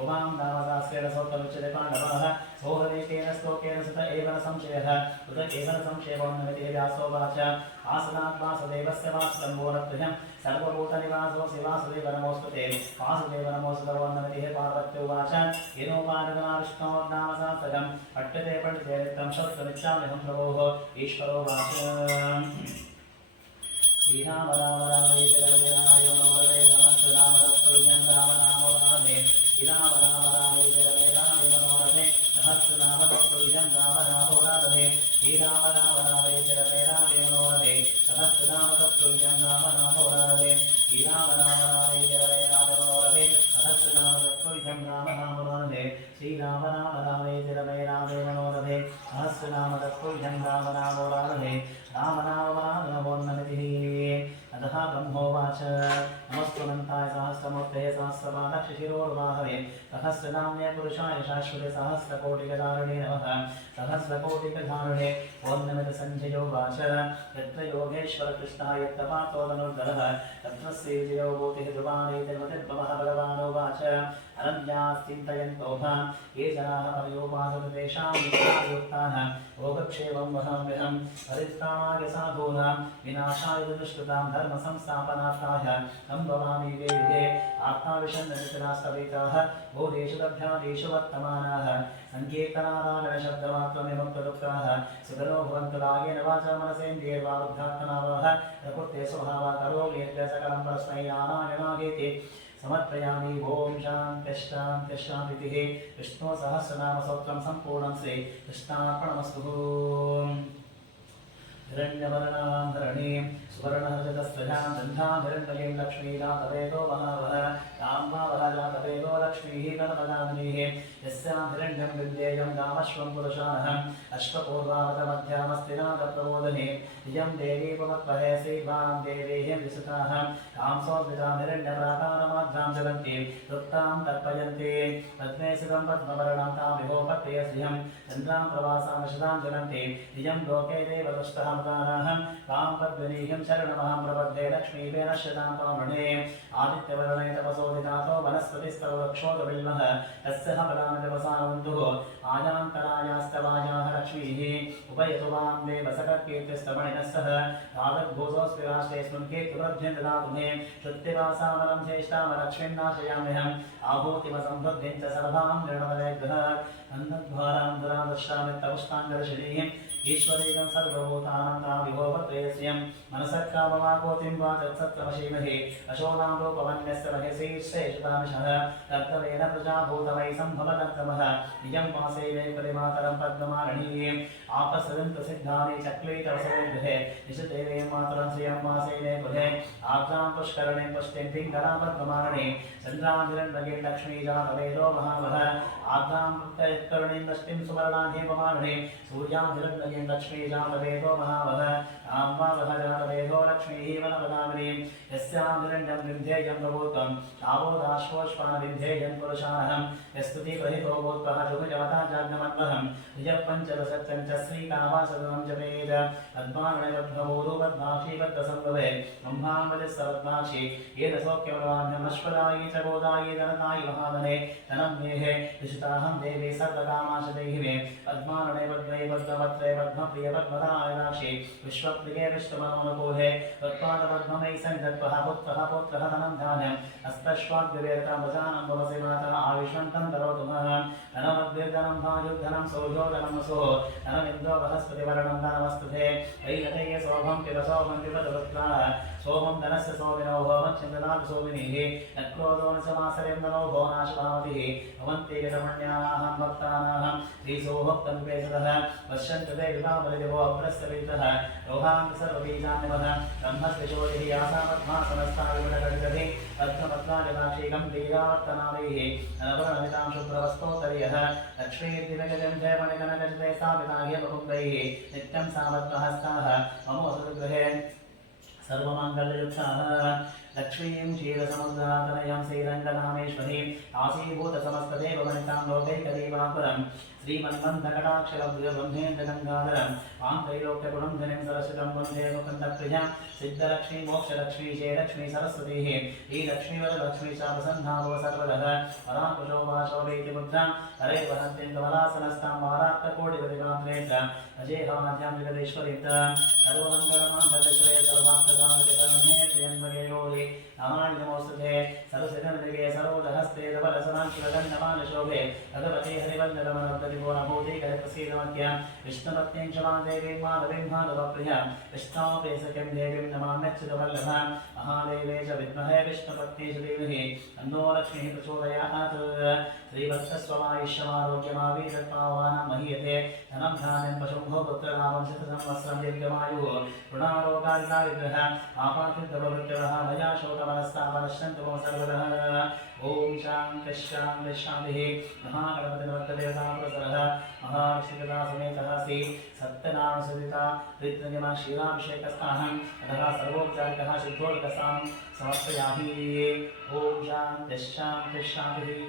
उमां नामदास्येन सोत्तमुच्यते पाण्डवः सोहदेशेन श्लोकेन सुत एव न संशयः उत एव न संशयवोन्नमति व्यासोवाच आसनात् वासुदेवस्य वासुदम्भो नप्तुह्यं सर्वभूतनिवासोऽसि वासुदेव नमोऽस्तुते वासुदेव नमोऽस्तुतवोन्नमतिः पार्वत्युवाच येनोपानगना विष्णोर्नामसहस्रकं पठ्यते पठिते नित्यं श्रोतुमिच्छाम्यहं प्रभोः ईश्वरोवाच श्रीराम राम रामेति रमे रामे मनोरमे सहस्रनाम तत्पुरुषं राम नामोदामे श्रीराम राम रामेति रमे रामे मनोरमे सहस्रनाम तत्पुरुषं राम नामोदामे श्रीराम राम रामेति रमे रामे मनोरमे सहस्रनाम तत्पुरुषं राम नामोदामे श्रीराम राम रामेति रमे रामे मनोरमे सहस्रनाम तत्पुरुषं राम नामोदामे श्रीराम राम रामेति रमे रामे मनोरमे सहस्रनाम तत्पुरुषं राम नामोदामे राम नाम नमोन्नमतिः अतः ब्रह्मोवाच नमस्कृताय सहस्रमूर्ते सहस्रपादशिशिरोर्वाहवे सहस्रनाम्ने पुरुषाय शाश्वते सहस्रकोटिगधारिणे नमः सहस्रकोटिगधारिणे ॐ नमः सञ्जयोवाच यत्र योगेश्वर कृष्णः यत्र पार्थो धनुर्धरः तत्र श्रीविजयो भूतिः ध्रुवानीतिर्मतिर्भवः भगवानुवाच अनन्याश्चिन्तयन्तोऽहं ये जनाः पर्योपासते तेषां युक्ताः योगक्षेमं वहाम्यहं परित्राणाय साधूनां विनाशाय दुष्कृतां धर्मसंस्थापनार्थाय तं भवामि युगे आत्माविशन्नचित्रास्तवेताः भूतेषु दभ्यादेषु वर्तमानाः सङ्कीर्तनारागणशब्दमात्रमेवं प्रदुक्ताः सुखनो भवन्तु रागेण वाचा मनसेन्द्रियैर्वा बुद्ध्यात्मनावाः प्रकृते स्वभावा करोम्येत्य सकलं परस्मै नारायणागेति समर्पयामि ओम शान्तिः विष्णु सहस्रनाम स्तोत्रं सम्पूर्णं श्री कृष्णार्पणमस्तु। हिरण्यवर्णां धरणीं सुवर्णरजतस्रजां गन्धां हिरण्मयीं लक्ष्मीजातवेदो महावः तां वावः जातवेदो लक्ष्मीः कनपदामिनीः यस्यां हिरण्यं विद्येयं गामश्वं पुरुषानहम् अश्वपूर्वावतमध्यामस्तिनादप्रबोधने इयं देवी पुमत्वहे श्रीवां देवीः विसुताः तां सोद्वितां हिरण्यप्राकारमाद्रां जगन्तीं तृप्तां तर्पयन्ति पद्मे स्थितं पद्मवर्णां तां विभोपत्रियश्रियं चन्द्रां प्रवासां शतां जगन्ति इयं लोके देवदुष्टः तां पद्मिनीं शरणमहं प्रपद्ये लक्ष्मीवेन शतां पावणे आदित्यवर्णे तपसोदितातो वनस्पतिस्तव रक्षोदबिल्मः तस्यः फलानि तपसावन्तुः आयान्तरायास्तवायाः लक्ष्मीः उपयतु वां देवसकर्कीर्तिस्तमणिनः सह तावद्भूतोऽस्मि राष्ट्रेऽस्मिन् कीर्तिवर्ध्यं ददातु मे श्रुत्तिवासामलं ज्येष्ठामलक्ष्मीं नाशयाम्यहम् आहूतिमसंवृद्धिं च सर्वां निर्मलवेग्रहात् अन्नद्वारां दुरादर्शामि तवष्टाङ्गदर्शिनीम् ईश्वरेयं सर्वभूतानां विभोवत्रयस्यं मनसत्कामवाकोतिं वाचत्सत्रमशीमहे अशोनां रूपवन्यस्य महसि श्रेष्ठतामिषः कर्तवेन प्रजाभूतमयि सम्भवदत्तमः इयं मासेवे परिमातरं पद्ममारणीयम् आपसृन्तसिद्धानि चक्लीतवसरेभ्ये निशदेवे मातरं श्रियं मासेवे कुले आर्द्रां पुष्करणे पुष्टिं पिङ्गलां पद्ममारणे चन्द्राभिरण्डगे लक्ष्मीजातवेदो महावः आर्द्रां कृत्यकर्णीं दष्टिं सुवर्णां हेममारणे सूर्याभिरण्डगे लक्ष्मीजातवेदो महावः तां वावः जातवेदो लक्ष्मीः वनवदामिनीं यस्यां हिरण्यं विन्ध्येयं प्रभूतं तावोदाश्वोष्पान् विन्ध्येयं पुरुषानहं यस्तुतिप्रहितो भूत्वः जुगजवता जाग्नमन्वहं ह्यः पञ्चदशत्यं च श्रीकामासदनं जपेद पद्मागणे पद्मभूतो पद्माक्षी पद्मसम्भवे ब्रह्माम्बलिस्तपद्माक्षी येन सौख्यमवाम्यमश्वदायी च गोदायी धनदायी महाधने धनं मेहे विशिताहं देवी सर्वकामाशदेहि मे पद्मागणे पद्मै पद्मपत्रे पद्मप्रिय पद्मदायनाक्षी विश्वप्रिये विष्णुमनोनुकूले तत्पादपद्ममयि सन्निधत्वः पुत्रः पुत्रः धनं धान्यम् अस्तश्वाद्विवेरतां भजानं भवसि मातः आविश्वन्तं करोतु महं धनमद् समद्विर्धनं भायुर्धनं सौर्योधनं वसुः धनमिन्द्रो बृहस्पतिवर्णं धनमस्तुते वैनतेय सोमं पिबसोमं पिबतवत्रा सोमं धनस्य सोमिनो होमच्छन्दनाथ सोमिनिः नक्रोधो न समासर्यं नमो भुवनाशभावतिः भवन्ते यतमन्यानाहं भक्तानाहं श्रीसोभक्तं पेशतः पश्यन्तु ते विभावरिदिवो अप्रस्तवितः रोहान् सर्वबीजान्यवः ब्रह्मस्विशोधिः यासामत्मा समस्ता विगुणगणितः पद्मपद्माजलाक्षीकं दीरावर्तनादैः नवरनमितां शुभ्रवस्तोत्तरीयः लक्ष्मीर्दिवगजं जयमणिगणगजते स्थापिताह्यवकुम्भैः नित्यं सावत्वहस्ताः ममोऽसुगृहे सर्वमङ्गलयुक्ताः लक्ष्मीं क्षीरसमुद्रातनयं श्रीरङ्गनामेश्वरीं आसीभूतसमस्तदेववनितां लोकैकदीपापुरं श्रीमन्मन्थकटाक्षरब्रह्मेन्द्रगङ्गाधरं मां त्रैलोक्यगुणं सरस्वतं वन्दे मुकुन्दप्रियां सिद्धलक्ष्मी मोक्षलक्ष्मी जयलक्ष्मी सरस्वतीः श्रीलक्ष्मीवरलक्ष्मी च प्रसन्नाभव सर्वदः पराकुशोभाशोभेति मुद्रां हरे वहन्तीं कमलासनस्तां वारात्तकोटिपतिमात्रेन्द्र अजेहमाद्यां जगदीश्वरीं सर्वमङ्गलमाङ्गल्यश्रेय सर्वार्थकामकर्णे त्र्यम्बके नामानि नमोस्तुते सरस्वतीनदिगे सरोजहस्ते धवलसनां शिवगन्धमानशोभे भगवते हरिवल्लभमनोद्गतिभो नभूते कलिप्रसीदमख्यां विष्णुपत्नीं क्षमां देवीं माधवीं माधवप्रियां विष्णोपेसकीं देवीं नमाम्यच्युतवल्लभां महादेवे च विद्महे विष्णुपत्नी च धीमहि तन्नो लक्ष्मीः प्रचोदयात् श्रीवत्सस्वमायुष्यमारोग्यमावीरत्मावानां महीयते धनं धान्यं पशुम्भो पुत्रलाभं शतसंवत्सरं दीर्घमायुः ऋणारोगादिदारिद्र्यः आपातिर्दववृत्तयः भया शोकमनस्तापनश्यन्तु मम सर्वतः ॐ शान्तिः शान्तिः शान्तिः महागणपतिनवग्रदेवतापुरसरः महाविष्णुदेवता समेतः श्री सत्यनारायणसुदिता ऋतनिमा क्षीराभिषेकस्थानम् अतः सर्वोपचारिकः शुद्धोदकसां समर्पयामि ॐ शान्तिः शान्तिः शान्तिः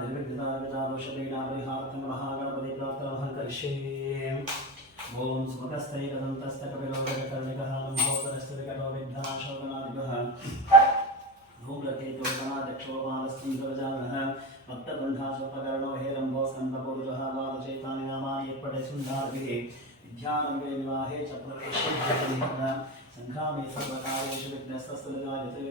निर्विघ्नताविदादोषपीडापरिहार्थं महागणपति प्रार्थनां करिष्ये ॐ सुमुखस्थैकदन्तस्थकपिलोककर्णिकः लम्बोदरस्तविकटो विघ्नाशोकनादिकः धूम्रकेतुर्गणाध्यक्षोपालस्तिन्द्रजानः भक्तकुण्ठासोपकर्णो हेरम्भो स्कन्दपूरुषः वादचेतानि नामानि यत्पठे सुन्दार्भिः विद्यारम्भे विवाहे च प्रवेशः सङ्ग्रामे सर्वकार्येषु विघ्नस्तस्सुजायते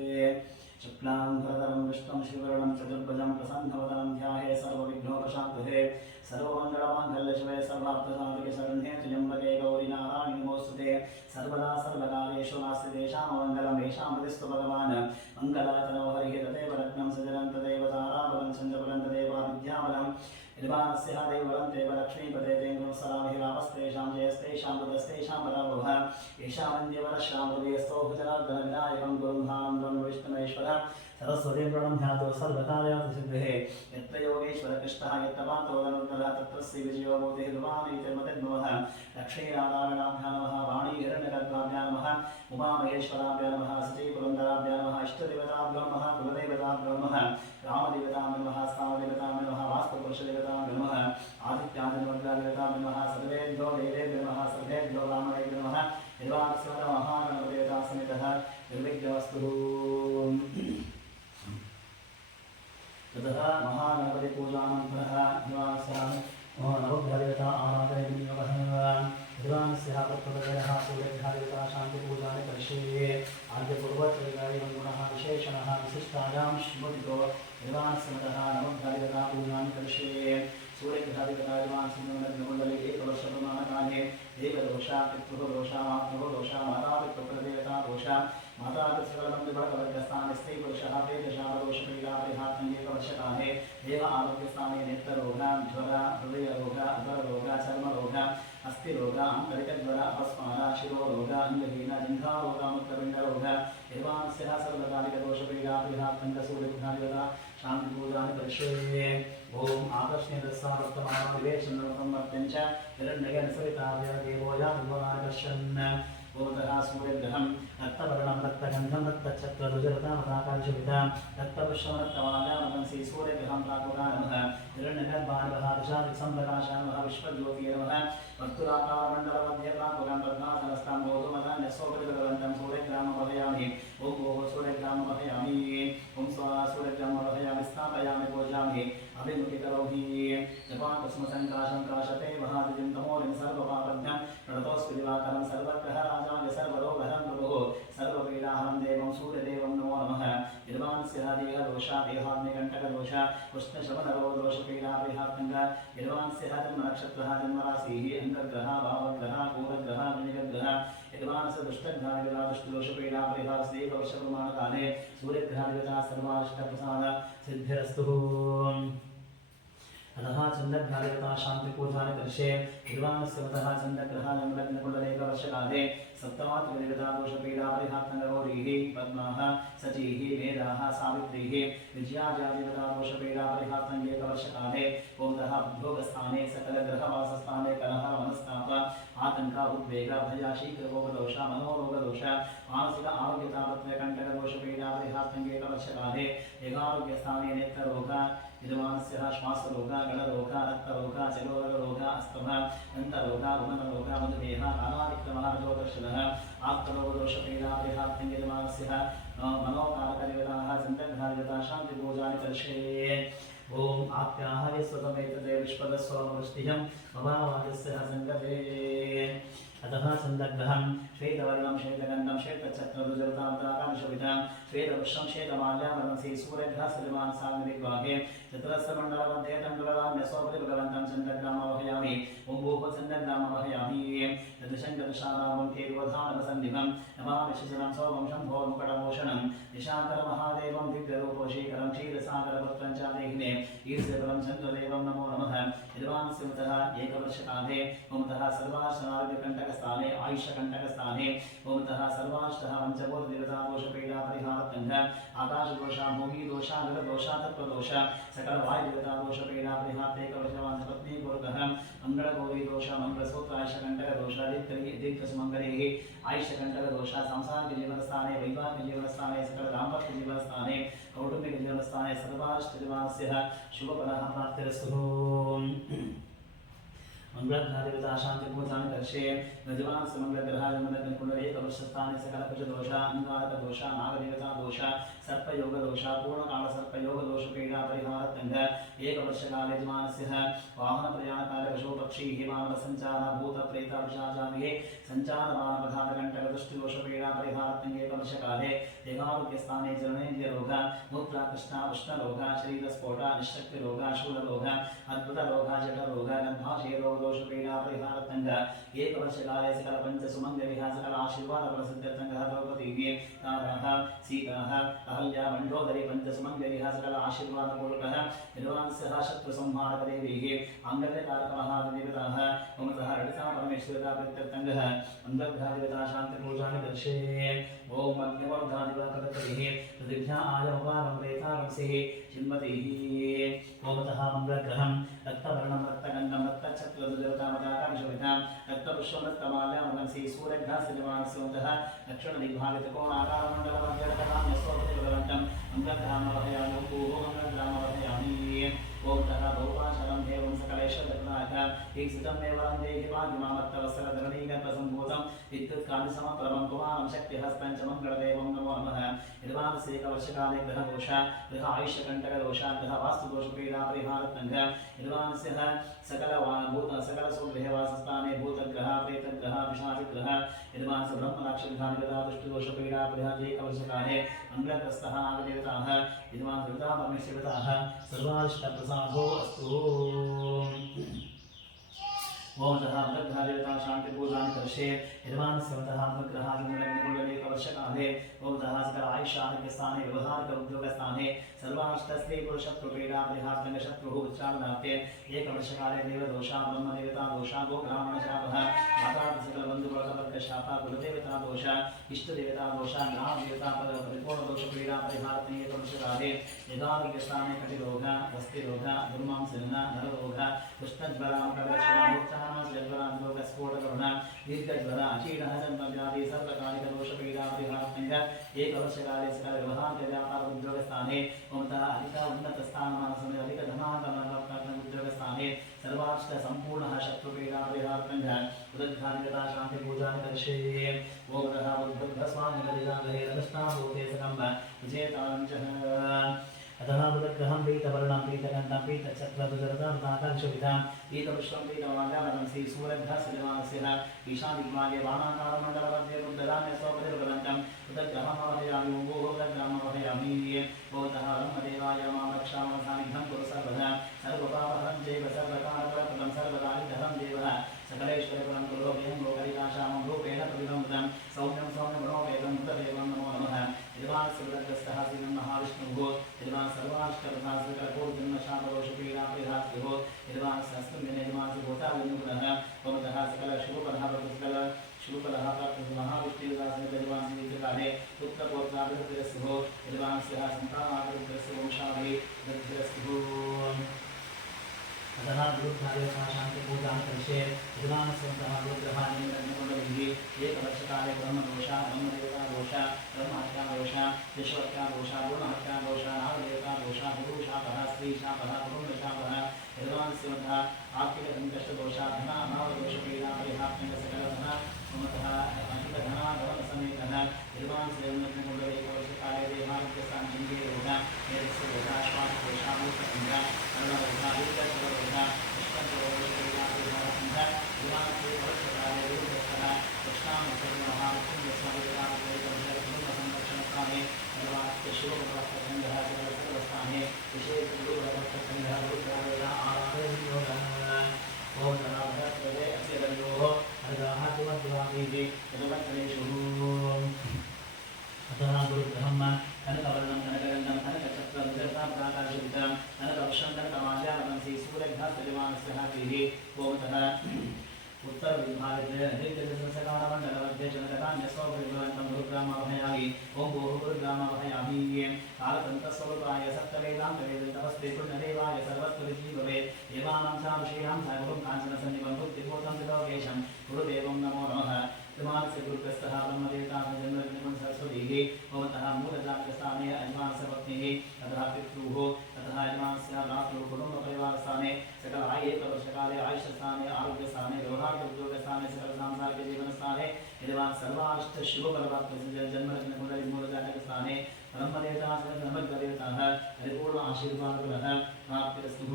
शुक्लांबरधरं विष्णुं शिववर्णं चतुर्भुजं प्रसन्नवदनं ध्याये सर्वविघ्नोपशान्तये सर्वमङ्गलमाङ्गल्यशिवे सर्वार्थसाधके शरण्ये त्र्यम्बके गौरी नारायणि नमोस्तुते सर्वदा सर्वकार्येषु नास्ति तेषाममङ्गलं येषां हृदिस्तु भगवान् मङ्गलातनो हरिः तदेव रत्नं सजनं तदेव ताराबलं चन्द्रबलं तदेव विद्याबलं निर्वाणस्य देवलं देव लक्ष्मीपदे तेन्द्रसरामहि रामस्तेषां जयस्तेषां पदस्तेषां पराभवः येषामन्यवरश्यां हृदयस्थो भुजनार्दनविनायकं गुरुं धानं विष्णुमेश्वरं सरस्वतीं प्रणं ध्यातो सर्वकार्यार्थसिद्धेः यत्र योगेश्वर कृष्णः यत्र पार्थोदनुत्तरः तत्र श्रीविजयो मोदेः दुवानीतिर्मतिर्भवः लक्ष्मीनारायणाभ्यां नमः वाणीहिरण्यगर्भाभ्यां नमः उमामहेश्वराभ्यां नमः सचीपुरन्दराभ्यां नमः इष्टदेवताभ्यो नमः कुलदेवताभ्यो नमः रामदेवतां नमः स्थानदेवतां नमः वास्तुपुरुषदेवतां नमः आदित्यादिनवग्रदेवतां नमः सर्वेभ्यो देवेभ्यो नमः सर्वेभ्यो ब्राह्मणेभ्यो नमः निर्वाणस्वत महागणपतिदेवता समेतः निर्विघ्नमस्तु। ततः महागणपतिपूजानन्तरः नवग्रहदेवता आराधनविनियोगः निर्वाणस्य प्रथमतयः सूर्यग्रहदेवता शान्तिपूजानि करिष्ये आद्यपूर्वोत्तरगायं गुणः विशेषणः विशिष्टायां श्रीमतितो निर्वाणसमतः नवग्रहदेवता पूजानि करिष्ये सूर्यग्रहदेवता निर्वाणसिंहमण्डले एकवर्षप्रमाणकाले देवदोषा पितृदोषा मातृदोषा मातापितृप्रदेवता दोषा मातापितृसकलबन्धुभगवर्गस्थाने स्त्रीपुरुषः वेदशापदोषपीडापरिहार्थं एकवर्षकाले देव आरोग्यस्थाने नेत्ररोग ज्वर हृदयरोग उदररोग चर्मरोग अस्थिरोग आन्तरिकज्वर अपस्मार शिरोरोग अङ्गहीन जङ्घारोग मूत्रपिण्डरोग निर्वाणस्य सर्वकालिकदोषपीडापरिहार्थं सूर्यग्रहदेवता शान्तिपूजानि करिष्ये ॐ आकर्ष्णीयदस्सावर्तमानविवेचनसंवर्त्यं च हिरण्यगणसविताभ्यदेवो यादिवनानि पश्यन् ॐ भवतः सूर्यग्रहं रक्तवर्णं रक्तगन्धं रक्तचक्ररुजरतामताकाशवितां रक्तपुष्पं रक्तमाल्यामतं श्री सूर्यग्रहं प्राकुराय नमः हिरण्यगर्भाणवः विशालसम्प्रकाशाय नमः विश्वज्योतिये नमः वर्तुलाकारमण्डलमध्ये प्राकुरं पद्मासनस्थां गोधूमधान्यसोपरिभगवन्तं सूर्यग्रामं वहयामि ॐ भोः सूर्यग्रामं वहयामि ॐ स्वाहा सूर्यग्रामं वहयामि स्थापयामि पूजामि अभिमुखीकरोमि जपाकुसुमसङ्काशं काशते महादिजं तमोरिं सर्वपापज्ञं प्रणतोऽस्मि दिवाकरं सर्वग्रहराजाय सर्वरोगहरं प्रभुः सर्वपीडाहरं देवं सूर्यदेवं नमो नमः निर्वाणस्य देहदोषा देहाग्निकण्टकदोष उष्णशमनरोगदोषपीडापरिहार्तङ्ग निर्वाणस्य जन्मनक्षत्रः जन्मराशिः अङ्गग्रहः भावग्रहः गूढग्रहः विनिगग्रहः निर्वाणस्य दुष्टग्रहविरादुष्टदोषपीडापरिहारस्देववर्षप्रमाणकाले सूर्यग्रहादिगता सर्वाष्टप्रसाद सिद्धिरस्तु अतः चन्द्रग्रहादिगता शान्तिपूजानि दर्शे निर्वाणस्य मतः चन्द्रग्रहादिकुण्डलेकवर्षकाले सप्तमात्रिगता दोषपीडापरिहार्तङ्गगौरीः पद्माः सचीः वेदाः सावित्रीः विजयाजादिगता दोषपीडापरिहार्तङ्गेकवर्षकाले ओमतः उद्भोगस्थाने सकलग्रहवासस्थाने कलह मनस्ताप आतंक उद्वेग भय शीघ्ररोगदोष मनोरोगदोष मानसिक आरोग्यतापत्रयकण्टकदोषपीडापरिहार्तङ्गेकवर्षकाले यगारोग्यस्थाने नेत्ररोग निर्वाणस्य श्वासरोग गणरोग रक्तरोग चलोरोग अस्तमा दन्तरोग उमनरोग मधुमेह कालाविक्रमः रजोदर्शनः आप्तरोगदोषपीडापरिहार्तङ्गे निर्वाणस्य मनोकारकदेवताः चन्द्रग्रहादिगता शान्तिपूजानि दर्शे ॐ आप्याहवे स्वतमेतते विश्वदस्वमृष्टियं ममावादस्य सङ्गते अतः चन्द्रग्रहं श्वेतवर्णं श्वेतगन्धं श्वेतचक्ररुजरतामताकाशवितां श्वेतवृक्षं श्वेतमाल्यावरणं श्री सूर्यग्रहस्थितिमानसाग्निविग्वाहे चतुरस्रमण्डलमध्ये तण्डुलरान्यसोपरिभगवन्तं चन्द्रग्रामं वहयामि ॐ भूः चन्द्रग्रामं वहयामि यदशङ्करशालामं केतुवधानवसन्निभं नमामि शिशिरं सौमं शम्भोर्मुकटभूषणं निशाकरमहादेवं दिव्यरूपवशीकरं क्षीरसागरपुत्रं च देहिने ईर्ष्यबलं चन्द्रदेवं नमो नमः निर्वाणस्यमुतः एकवर्षकाले ओमतः सर्वाश्रमारोग्यकण्टकस्थाने आयुष्यकण्टकस्थाने ओमतः सर्वाष्टः पञ्चभूतदेवतादोषपीडापरिहारतङ्ग आकाशदोषा भूमिदोषा जलदोषा तत्त्वदोष सकलवायुदेवतादोषपीडापरिहार्तेकवर्षवान् पत्नीपूर्वकः मङ्गलगौरीदोष मङ्गलसूत्र आयुष्यकण्टकदोष दीर्घसुमङ्गलेः आयुष्यकण्टकदोष सांसारिकजीवनस्थाने वैवाहिकजीवनस्थाने सकलदाम्पत्यजीवनस्थाने कौटुम्बिकजीवनस्थाने सर्वाष्टजीवनस्य शुभफलः प्राप्तिरस्तु मंगलग्रहादिगता शान्तिपूजानि दर्शे यजमानस्य मंगलग्रहादिकुण्डलेकवर्षस्थाने सकलकुशदोष अंगारकदोष नागदेवतादोष सर्पयोगदोष पूर्णकालसर्पयोगदोषपीडापरिहारतङ्ग एकवर्षकाले यजमानस्य वाहनप्रयाणकाले पशुपक्षी हिमालयसञ्चार भूतप्रेतपिशाचादिः सञ्चारमानपधातकण्टकदृष्टिदोषपीडापरिहारतङ्ग एकवर्षकाले देहारोग्यस्थाने जननेन्द्रियरोग मूत्राकृष्ण उष्णरोग शरीरस्फोट निःशक्तिरोग शूलरोग अद्भुतरोग जठरोग गर्भाशयरोग दोषपीडापरिहारतङ्ग एकवर्षकाले सकलपञ्चसुमङ्गलिः सकलाशीर्वादप्रसिद्धतङ्गः द्रौपदीः ताराः सीताः अहल्या मण्डोदरी पञ्चसुमङ्गलिः सकलाशीर्वादपूर्वकः निर्वाणस्य शत्रुसंहारकदेवीः आङ्गल्यकारकमहादेवताः ओमतः ललिता परमेश्वरता प्रत्यर्थङ्गः मङ्गलग्रहादिगता शान्तिपूजानि दर्शे ॐ अग्निवर्धादिवाकरकलिः पृथिव्या आयमुपारं प्रेतारंसिः चिन्मतिः ओमतः मङ्गलग्रहं रक्तवर्णं रक्तगन्धं रक्तचक्ररुजरतामताकाशवितां रक्तपुष्पं रक्तमाल्यामलं श्री सूर्यग्रहस्थितिमानस्योमतः दक्षिणदिग्भागतकोणाकारमण्डलमध्यरकलान्यस्वपतिभगवन्तं मङ्गलग्रामं वहयामि मङ्गलग्रामं वहयामि ओमतः बहुपाशलं देवं सकलेशदग्नाथ ईक्षितं देवलं देहि भाग्यमामत्तवत्सरधरणीगर्भसम्भूतं विद्युत्कान्तिसमप्रभं कुमारं शक्तिहस्तं च मङ्गलदेवं नमो नमः निर्वाणस्यैकवर्षकाले ग्रहदोष गृह आयुष्यकण्टकदोष गृहवास्तुदोषपीडापरिहारतङ्ग निर्वाणस्य सकलसुगृहवासस्थाने भूतग्रह प्रेतग्रह पिशाचग्रह निर्वाणस्य ब्रह्मराक्षसग्रहादिगता दुष्टदोषपीडापरिहार एकवर्षकाले मङ्गलग्रस्तः नागदेवताः निर्वाणदेवता परमेश्वरताः सर्वाष्टप्रसादो अस्तु ओमतः मङ्गलग्रहादिगता शान्तिपूजानि दर्शे निर्वाणस्यवतः मङ्गलग्रहादिकुण्डलेकवर्षकाले ओमतः सकल आयुष्यारोग्यस्थाने व्यवहारिक उद्योगस्थाने सर्वाष्टस्त्रीपुरुषत्वपीडापरिहारतङ्गशत्रुः उच्चारणार्थे एकवर्षकाले देवदोषा ब्रह्मदेवतादोषा गोब्राह्मणशापः मातापितृसकलबन्धुवर्गवर्ग शाप कुलदेवता दोष इष्टदेवता दोष ग्राम देवता परिपूर्ण दोष पीड़ा परिहारते दोषराधे यदारोग्यस्थाने कटिरोग वस्तिरोग दुर्मांसलिन नररोग कुष्ठज्वरामकरक्षणोच्चारणज्वरान्लोकस्फोटकरुण दीर्घज्वर अचीर्णः जन्मव्याधि सर्वकालिकदोषपीड़ा परिहारते एकवर्षकाले सकलव्यवहारव्यापार उद्योगस्थाने ममतः अधिक उन्नतस्थानमानसमे अधिक धनागमन उद्योगस्थाने सर्वाष्ट संपूर्णः शत्रुपीड़ा परिहारतं उदघानिकता शांति पूजा करिष्ये ओम तथा बुद्धस्वामी गदिजागहे रदस्ताभूते सकम्भ विजेतां च अतः बुद्धग्रहं पीतवर्णं पीतगन्धं पीतचक्रदुर्गताकांशविधां पीतपुष्पं पीतमाल्यामलं श्रीसूर्यघ्रसजमानस्य ईशानदिग्भागे बाणाकारमण्डलमध्ये मुद्गदान्य स्वपतिर्भवन्तं बुद्धग्रहमवहयामि बुद्धग्रहमवहयामि भवतः ब्रह्मदेवाय मां रक्षामसानिध्यं कुरु सर्वदा सर्वपापहरं चैव सर्वकारकरप्रदं सर्वदारिधरं देवः सकलेश्वरपुरं कुलोभ्यं लोकलिकाशामं रूपेण प्रतिबंधं सौम्यं सौम्यगुणोपेतं मुक्तदेवं नमो नमः यजमानस्य श्रीमन् महाविष्णुः यजमान सर्वाष्टकथासकलपूर्जन्मशापदोषपीडापरिहास्युः यजमानस्यस्मिन् यजमानस्य भूताविनुग्रहः भवतः सकलशुभफलः शुभफलः महाविष्णुदासस्य यजमानस्य पुत्रपौत्राभिवृद्धिरस्तुः यजमानस्य सन्तानाभिवृद्धिरस्तु वंशाभिवृद्धिरस्तुः अतः गुरुधार्यथा शांति पूजा करिष्ये यजमानस्वन्तः गुरुग्रहानिर्णयकुण्डलिः एकवर्षकाले ब्रह्मदोष ब्रह्मदेवता दोष ब्रह्महत्या दोष विश्वहत्या दोष गुणहत्या दोष नागदेवता दोष गुरुशापः स्त्रीशापः कुटुम्बशापः यजमानस्वन्तः आर्थिकसङ्कष्टदोष धनाभावदोषपीडा परिहारं सकलधन ममतः अधिकधनागमनसमेतः यजमानस्वन्तः एकवर्षकाले देहारोग्यस्थानचन्द्रे रोग मेधस्य रोग श्वासदोष मूत्रपिण्ड अतः गुरुग्रहं कनकवर्णं कनकगन्धं कनकचक्रं कनकवृक्षं कनकमाल्यामलं श्रीसूर्यघ्रसजमानस्य ओमतः उत्तर विभागे निर्जलसकालमण्डलमध्ये जनकतान्यस्वभृभवन्तं गुरुग्रामवहयामि ओं भोः गुरुग्रामवहयामि कालतन्तस्वरूपाय सप्तवेदान्तवेदतपस्ते पुण्यदेवाय सर्वत्वरिजीववे देवानां चारुषीणां सागुरुं काञ्चनसन्निभं बुद्धिभूतं त्रिलोकेशं गुरुदेवं नमो नमः यजमानस्य गुरुप्रस्थः ब्रह्मदेवता जन्मनिर्मितं सरस्वतीः भवतः मूलजातस्थाने यजमानस्य ततः पितृः ततः यजमानस्य भ्रातुः कुटुम्बपरिवारस्थाने सकल एकवर्षकाले आयुष्यस्थाने आरोग्यस्थाने व्यवहारिक-उद्योगस्थाने सकल सांसारिक-जीवनस्थाने यजमान सर्वाष्ट शुभफलप्राप्तिः जन्मनिर्मितं ब्रह्मदेवता ब्रह्मदेवताः परिपूर्ण आशीर्वादफलः प्राप्तिरस्तु